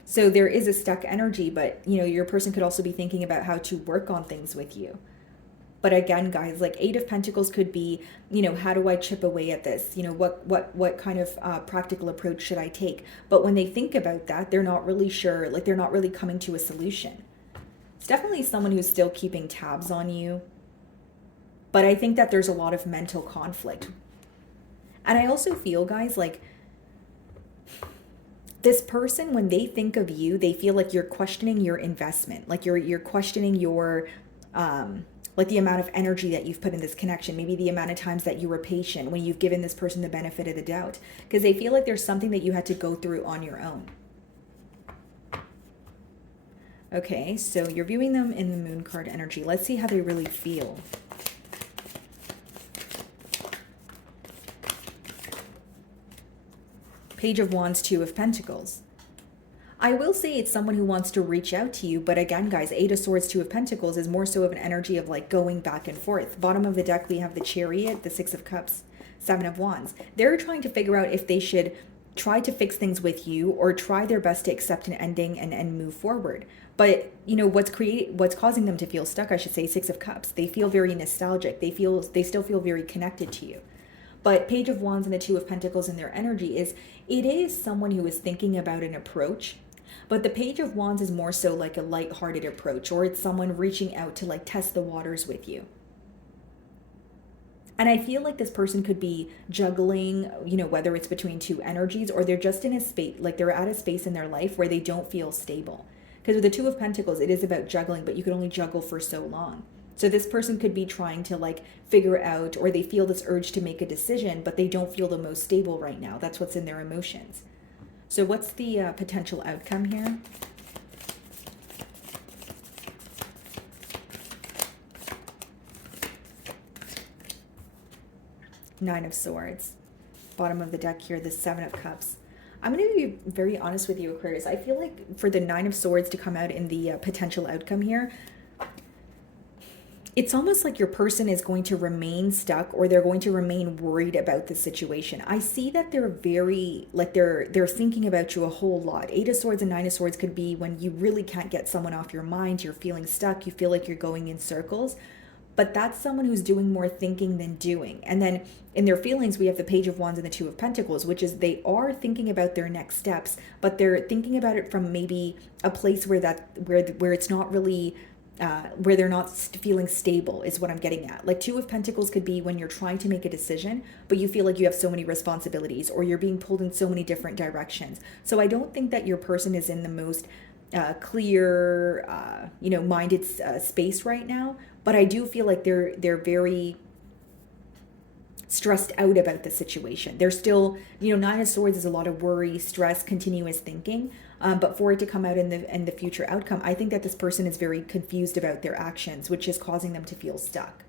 So there is a stuck energy, but, your person could also be thinking about how to work on things with you. But again, guys, like, Eight of Pentacles could be, how do I chip away at this? What kind of practical approach should I take? But when they think about that, they're not really sure, like, they're not really coming to a solution. It's definitely someone who's still keeping tabs on you. But I think that there's a lot of mental conflict. And I also feel, guys, like, this person, when they think of you, they feel like you're questioning your investment, like you're questioning your like the amount of energy that you've put in this connection, maybe the amount of times that you were patient when you've given this person the benefit of the doubt, because they feel like there's something that you had to go through on your own. Okay, so you're viewing them in the moon card energy. Let's see how they really feel. Page of Wands, Two of Pentacles. I will say it's someone who wants to reach out to you, but again, guys, Eight of Swords, Two of Pentacles is more so of an energy of like going back and forth. Bottom of the deck, we have the Chariot, the Six of Cups, Seven of Wands. They're trying to figure out if they should try to fix things with you or try their best to accept an ending and move forward. But you know what's causing them to feel stuck, I should say, Six of Cups. They feel very nostalgic. They still feel very connected to you. But Page of Wands and the Two of Pentacles in their energy it is someone who is thinking about an approach. But the Page of Wands is more so like a light-hearted approach, or it's someone reaching out to like test the waters with you. And I feel like this person could be juggling, you know, whether it's between two energies or they're just in a space, like they're at a space in their life where they don't feel stable. Because with the Two of Pentacles, it is about juggling, but you can only juggle for so long. So this person could be trying to like figure out, or they feel this urge to make a decision, but they don't feel the most stable right now. That's what's in their emotions. So what's the potential outcome here? Nine of Swords. Bottom of the deck here, the Seven of Cups. I'm going to be very honest with you, Aquarius. I feel like for the Nine of Swords to come out in the potential outcome here, it's almost like your person is going to remain stuck, or they're going to remain worried about the situation. I see that they're very, like they're thinking about you a whole lot. Eight of Swords and Nine of Swords could be when you really can't get someone off your mind. You're feeling stuck. You feel like you're going in circles. But that's someone who's doing more thinking than doing. And then in their feelings, we have the Page of Wands and the Two of Pentacles, which is they are thinking about their next steps, but they're thinking about it from maybe a place where it's not really where they're not feeling stable is what I'm getting at. Like Two of Pentacles could be when you're trying to make a decision, but you feel like you have so many responsibilities, or you're being pulled in so many different directions. So I don't think that your person is in the most clear, minded space right now. But I do feel like they're very stressed out about the situation. They're still, Nine of Swords is a lot of worry, stress, continuous thinking. But for it to come out in the future outcome, I think that this person is very confused about their actions, which is causing them to feel stuck,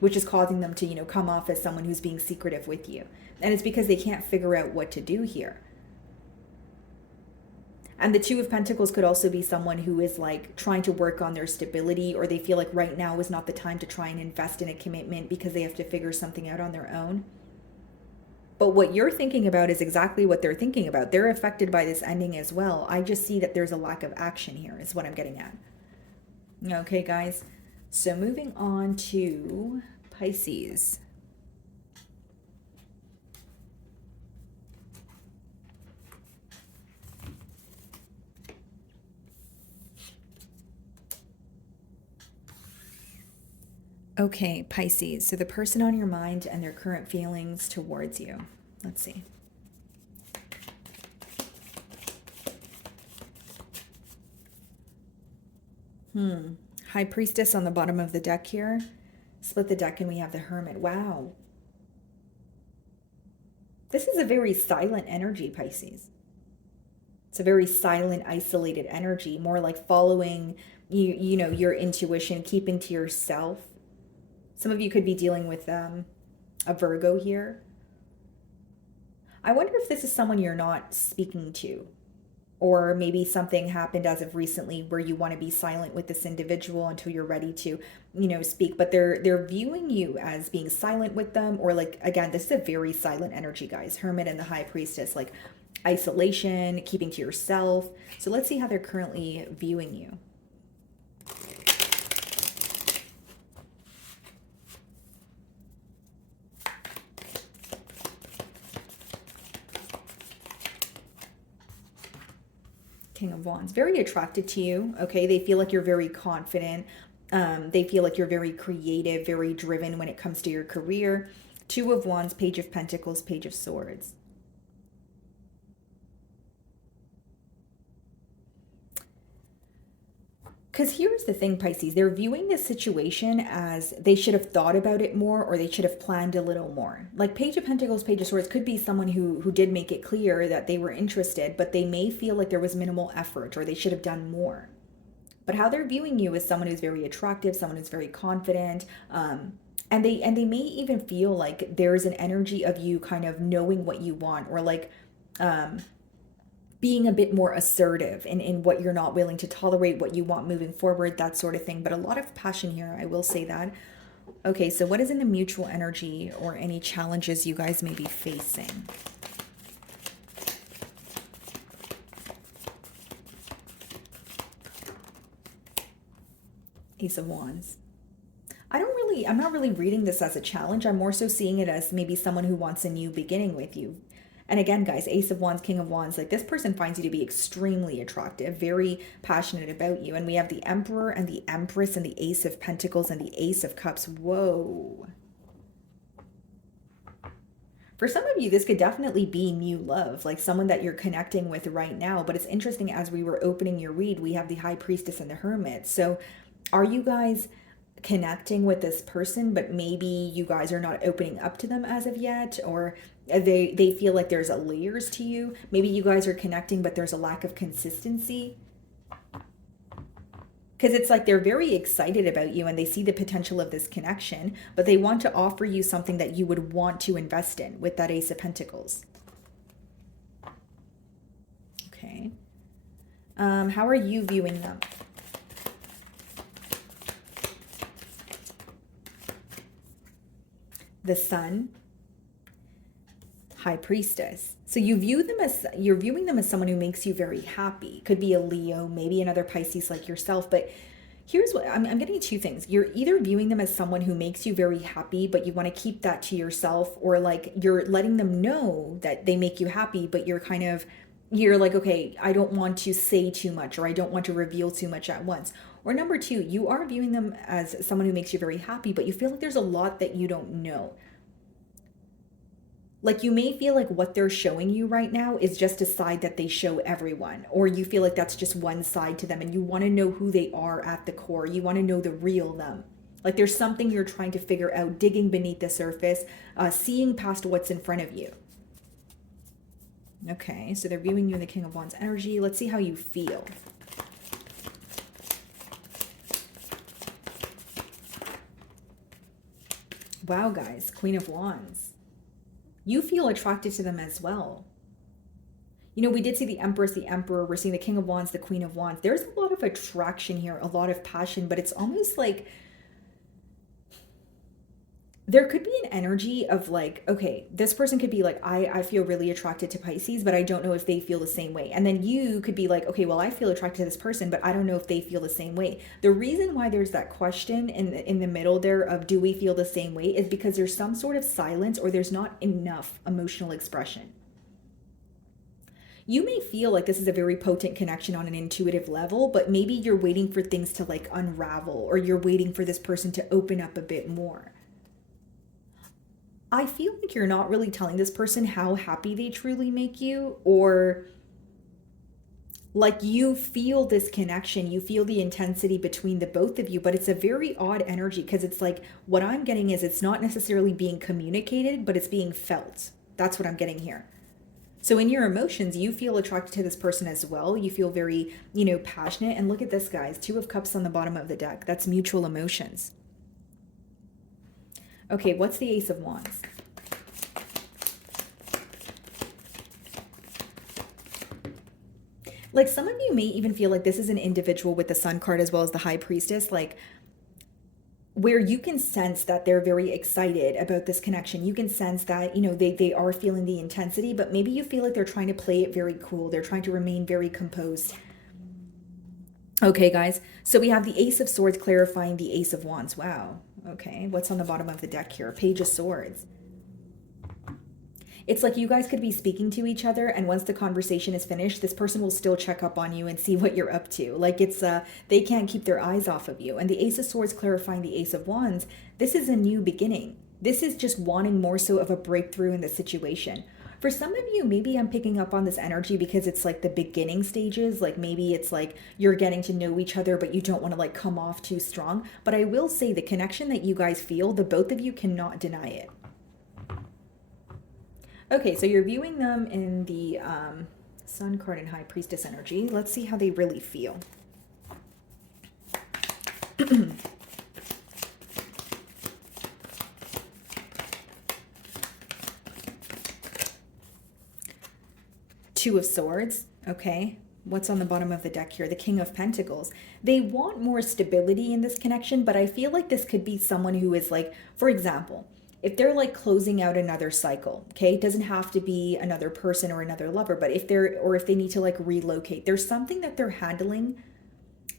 which is causing them to, come off as someone who's being secretive with you. And it's because they can't figure out what to do here. And the Two of Pentacles could also be someone who is like trying to work on their stability, or they feel like right now is not the time to try and invest in a commitment because they have to figure something out on their own. But what you're thinking about is exactly what they're thinking about. They're affected by this ending as well. I just see that there's a lack of action here is what I'm getting at. Okay, guys. So moving on to Pisces. Okay, Pisces. So the person on your mind and their current feelings towards you. Let's see. High Priestess on the bottom of the deck here. Split the deck and we have the Hermit. Wow. This is a very silent energy, Pisces. It's a very silent, isolated energy, more like following your intuition, keeping to yourself. Some of you could be dealing with a Virgo here. I wonder if this is someone you're not speaking to, or maybe something happened as of recently where you want to be silent with this individual until you're ready to, speak. But they're viewing you as being silent with them, or like, again, this is a very silent energy, guys. Hermit and the High Priestess, like isolation, keeping to yourself. So let's see how they're currently viewing you. King of Wands, very attracted to you. Okay, they feel like you're very confident. They feel like you're very creative, very driven when it comes to your career. Two of Wands, Page of Pentacles, Page of Swords. Because here's the thing, Pisces, they're viewing this situation as they should have thought about it more, or they should have planned a little more. Like Page of Pentacles, Page of Swords could be someone who did make it clear that they were interested, but they may feel like there was minimal effort, or they should have done more. But how they're viewing you is someone who's very attractive, someone who's very confident, and they may even feel like there's an energy of you kind of knowing what you want, or like being a bit more assertive in what you're not willing to tolerate, what you want moving forward, that sort of thing. But a lot of passion here, I will say that. Okay, so what is in the mutual energy or any challenges you guys may be facing? Ace of Wands. I'm not really reading this as a challenge. I'm more so seeing it as maybe someone who wants a new beginning with you. And again, guys, Ace of Wands, King of Wands, like this person finds you to be extremely attractive, very passionate about you. And we have the Emperor and the Empress and the Ace of Pentacles and the Ace of Cups. Whoa. For some of you, this could definitely be new love, like someone that you're connecting with right now. But it's interesting, as we were opening your read, we have the High Priestess and the Hermit. So are you guys connecting with this person, but maybe you guys are not opening up to them as of yet, or they feel like there's a layers to you? Maybe you guys are connecting, but there's a lack of consistency. Because it's like they're very excited about you and they see the potential of this connection, but they want to offer you something that you would want to invest in with that Ace of Pentacles. Okay. How are you viewing them? The Sun, High Priestess. So you're viewing them as someone who makes you very happy. Could be a Leo, maybe another Pisces like yourself. But here's what I'm getting two things. You're either viewing them as someone who makes you very happy, but you want to keep that to yourself, or like you're letting them know that they make you happy, but you're like, okay, I don't want to say too much, or I don't want to reveal too much at once. Or number two, you are viewing them as someone who makes you very happy, but you feel like there's a lot that you don't know. Like you may feel like what they're showing you right now is just a side that they show everyone, or you feel like that's just one side to them and you want to know who they are at the core. You want to know the real them. Like there's something you're trying to figure out, digging beneath the surface, seeing past what's in front of you. Okay, so they're viewing you in the King of Wands energy. Let's see how you feel. Wow, guys, Queen of Wands. You feel attracted to them as well. You know, we did see the Empress, the Emperor. We're seeing the King of Wands, the Queen of Wands. There's a lot of attraction here, a lot of passion, but it's almost like there could be an energy of like, okay, this person could be like, I feel really attracted to Pisces, but I don't know if they feel the same way. And then you could be like, okay, well, I feel attracted to this person, but I don't know if they feel the same way. The reason why there's that question in the middle there of do we feel the same way is because there's some sort of silence, or there's not enough emotional expression. You may feel like this is a very potent connection on an intuitive level, but maybe you're waiting for things to like unravel, or you're waiting for this person to open up a bit more. I feel like you're not really telling this person how happy they truly make you, or like you feel this connection, you feel the intensity between the both of you, but it's a very odd energy because it's like what I'm getting is it's not necessarily being communicated, but it's being felt. That's what I'm getting here. So in your emotions, you feel attracted to this person as well. You feel very, passionate. And look at this, guys, 2 of Cups on the bottom of the deck. That's mutual emotions. Okay, what's the Ace of Wands? Like some of you may even feel like this is an individual with the Sun card as well as the High Priestess, like where you can sense that they're very excited about this connection. You can sense that, they are feeling the intensity, but maybe you feel like they're trying to play it very cool. They're trying to remain very composed. Okay, guys, so we have the Ace of Swords clarifying the Ace of Wands. Wow. Okay, what's on the bottom of the deck here? Page of Swords. It's like you guys could be speaking to each other, and once the conversation is finished, this person will still check up on you and see what you're up to. Like it's they can't keep their eyes off of you. And the Ace of Swords clarifying the Ace of Wands, this is a new beginning. This is just wanting more so of a breakthrough in the situation. For some of you, maybe I'm picking up on this energy because it's like the beginning stages. Like maybe it's like you're getting to know each other, but you don't want to like come off too strong. But I will say the connection that you guys feel, the both of you cannot deny it. Okay, so you're viewing them in the Sun card and High Priestess energy. Let's see how they really feel. Two of Swords, okay. What's on the bottom of the deck here? The King of Pentacles. They want more stability in this connection, but I feel like this could be someone who is like, for example, if they're like closing out another cycle, okay, it doesn't have to be another person or another lover, but if they're, or if they need to like relocate, there's something that they're handling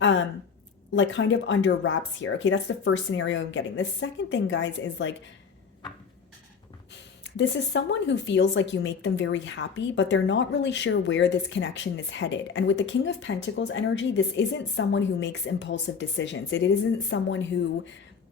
like kind of under wraps here. Okay, that's the first scenario I'm getting. The second thing, guys, is like, this is someone who feels like you make them very happy, but they're not really sure where this connection is headed. And with the King of Pentacles energy, this isn't someone who makes impulsive decisions. It isn't someone who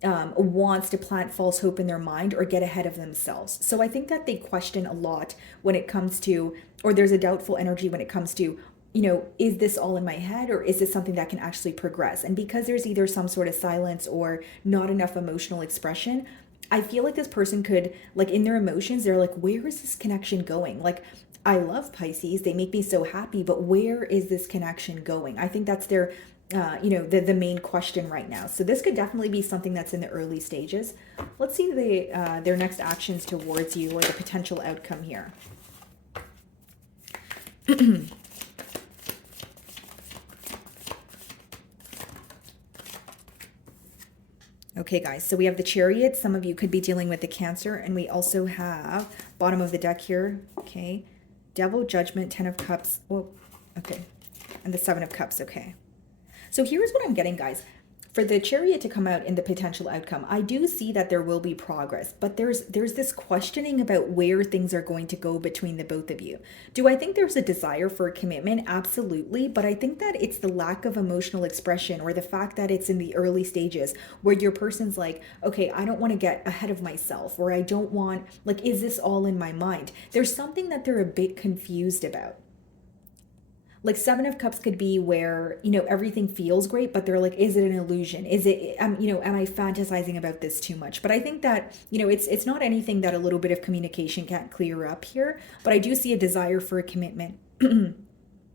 wants to plant false hope in their mind or get ahead of themselves. So I think that they question a lot when it comes to, or there's a doubtful energy when it comes to, you know, is this all in my head or is this something that can actually progress? And because there's either some sort of silence or not enough emotional expression, I feel like this person could, like in their emotions, they're like, where is this connection going? Like, I love Pisces. They make me so happy, but where is this connection going? I think that's their, you know, the main question right now. So this could definitely be something that's in the early stages. Let's see their next actions towards you or the potential outcome here. Okay, guys, so we have the Chariot. Some of you could be dealing with the Cancer, and we also have bottom of the deck here, okay, Devil, Judgment, 10 of Cups, oh, okay, and the 7 of Cups, okay. So here's what I'm getting, guys. For the Chariot to come out in the potential outcome, I do see that there will be progress, but there's this questioning about where things are going to go between the both of you. Do I think there's a desire for a commitment? Absolutely, but I think that it's the lack of emotional expression or the fact that it's in the early stages where your person's like, okay, I don't want to get ahead of myself, or I don't want, like, is this all in my mind? There's something that they're a bit confused about. Like 7 of Cups could be where, you know, everything feels great, but they're like, is it an illusion? Is it, you know, am I fantasizing about this too much? But I think that, you know, it's not anything that a little bit of communication can't clear up here, but I do see a desire for a commitment.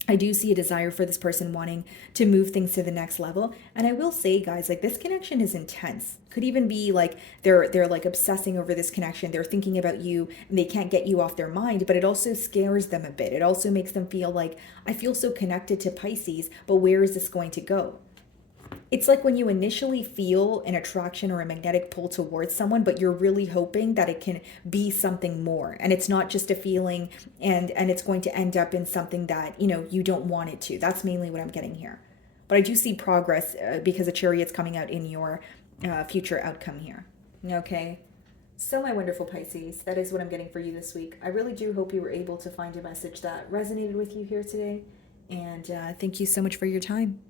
I do see a desire for this person wanting to move things to the next level. And I will say, guys, like this connection is intense. Could even be like they're like obsessing over this connection. They're thinking about you and they can't get you off their mind, but it also scares them a bit. It also makes them feel like, I feel so connected to Pisces, but where is this going to go? It's like when you initially feel an attraction or a magnetic pull towards someone, but you're really hoping that it can be something more. And it's not just a feeling and it's going to end up in something that, you know, you don't want it to. That's mainly what I'm getting here. But I do see progress because a Chariot's coming out in your future outcome here. Okay. So my wonderful Pisces, that is what I'm getting for you this week. I really do hope you were able to find a message that resonated with you here today. And thank you so much for your time.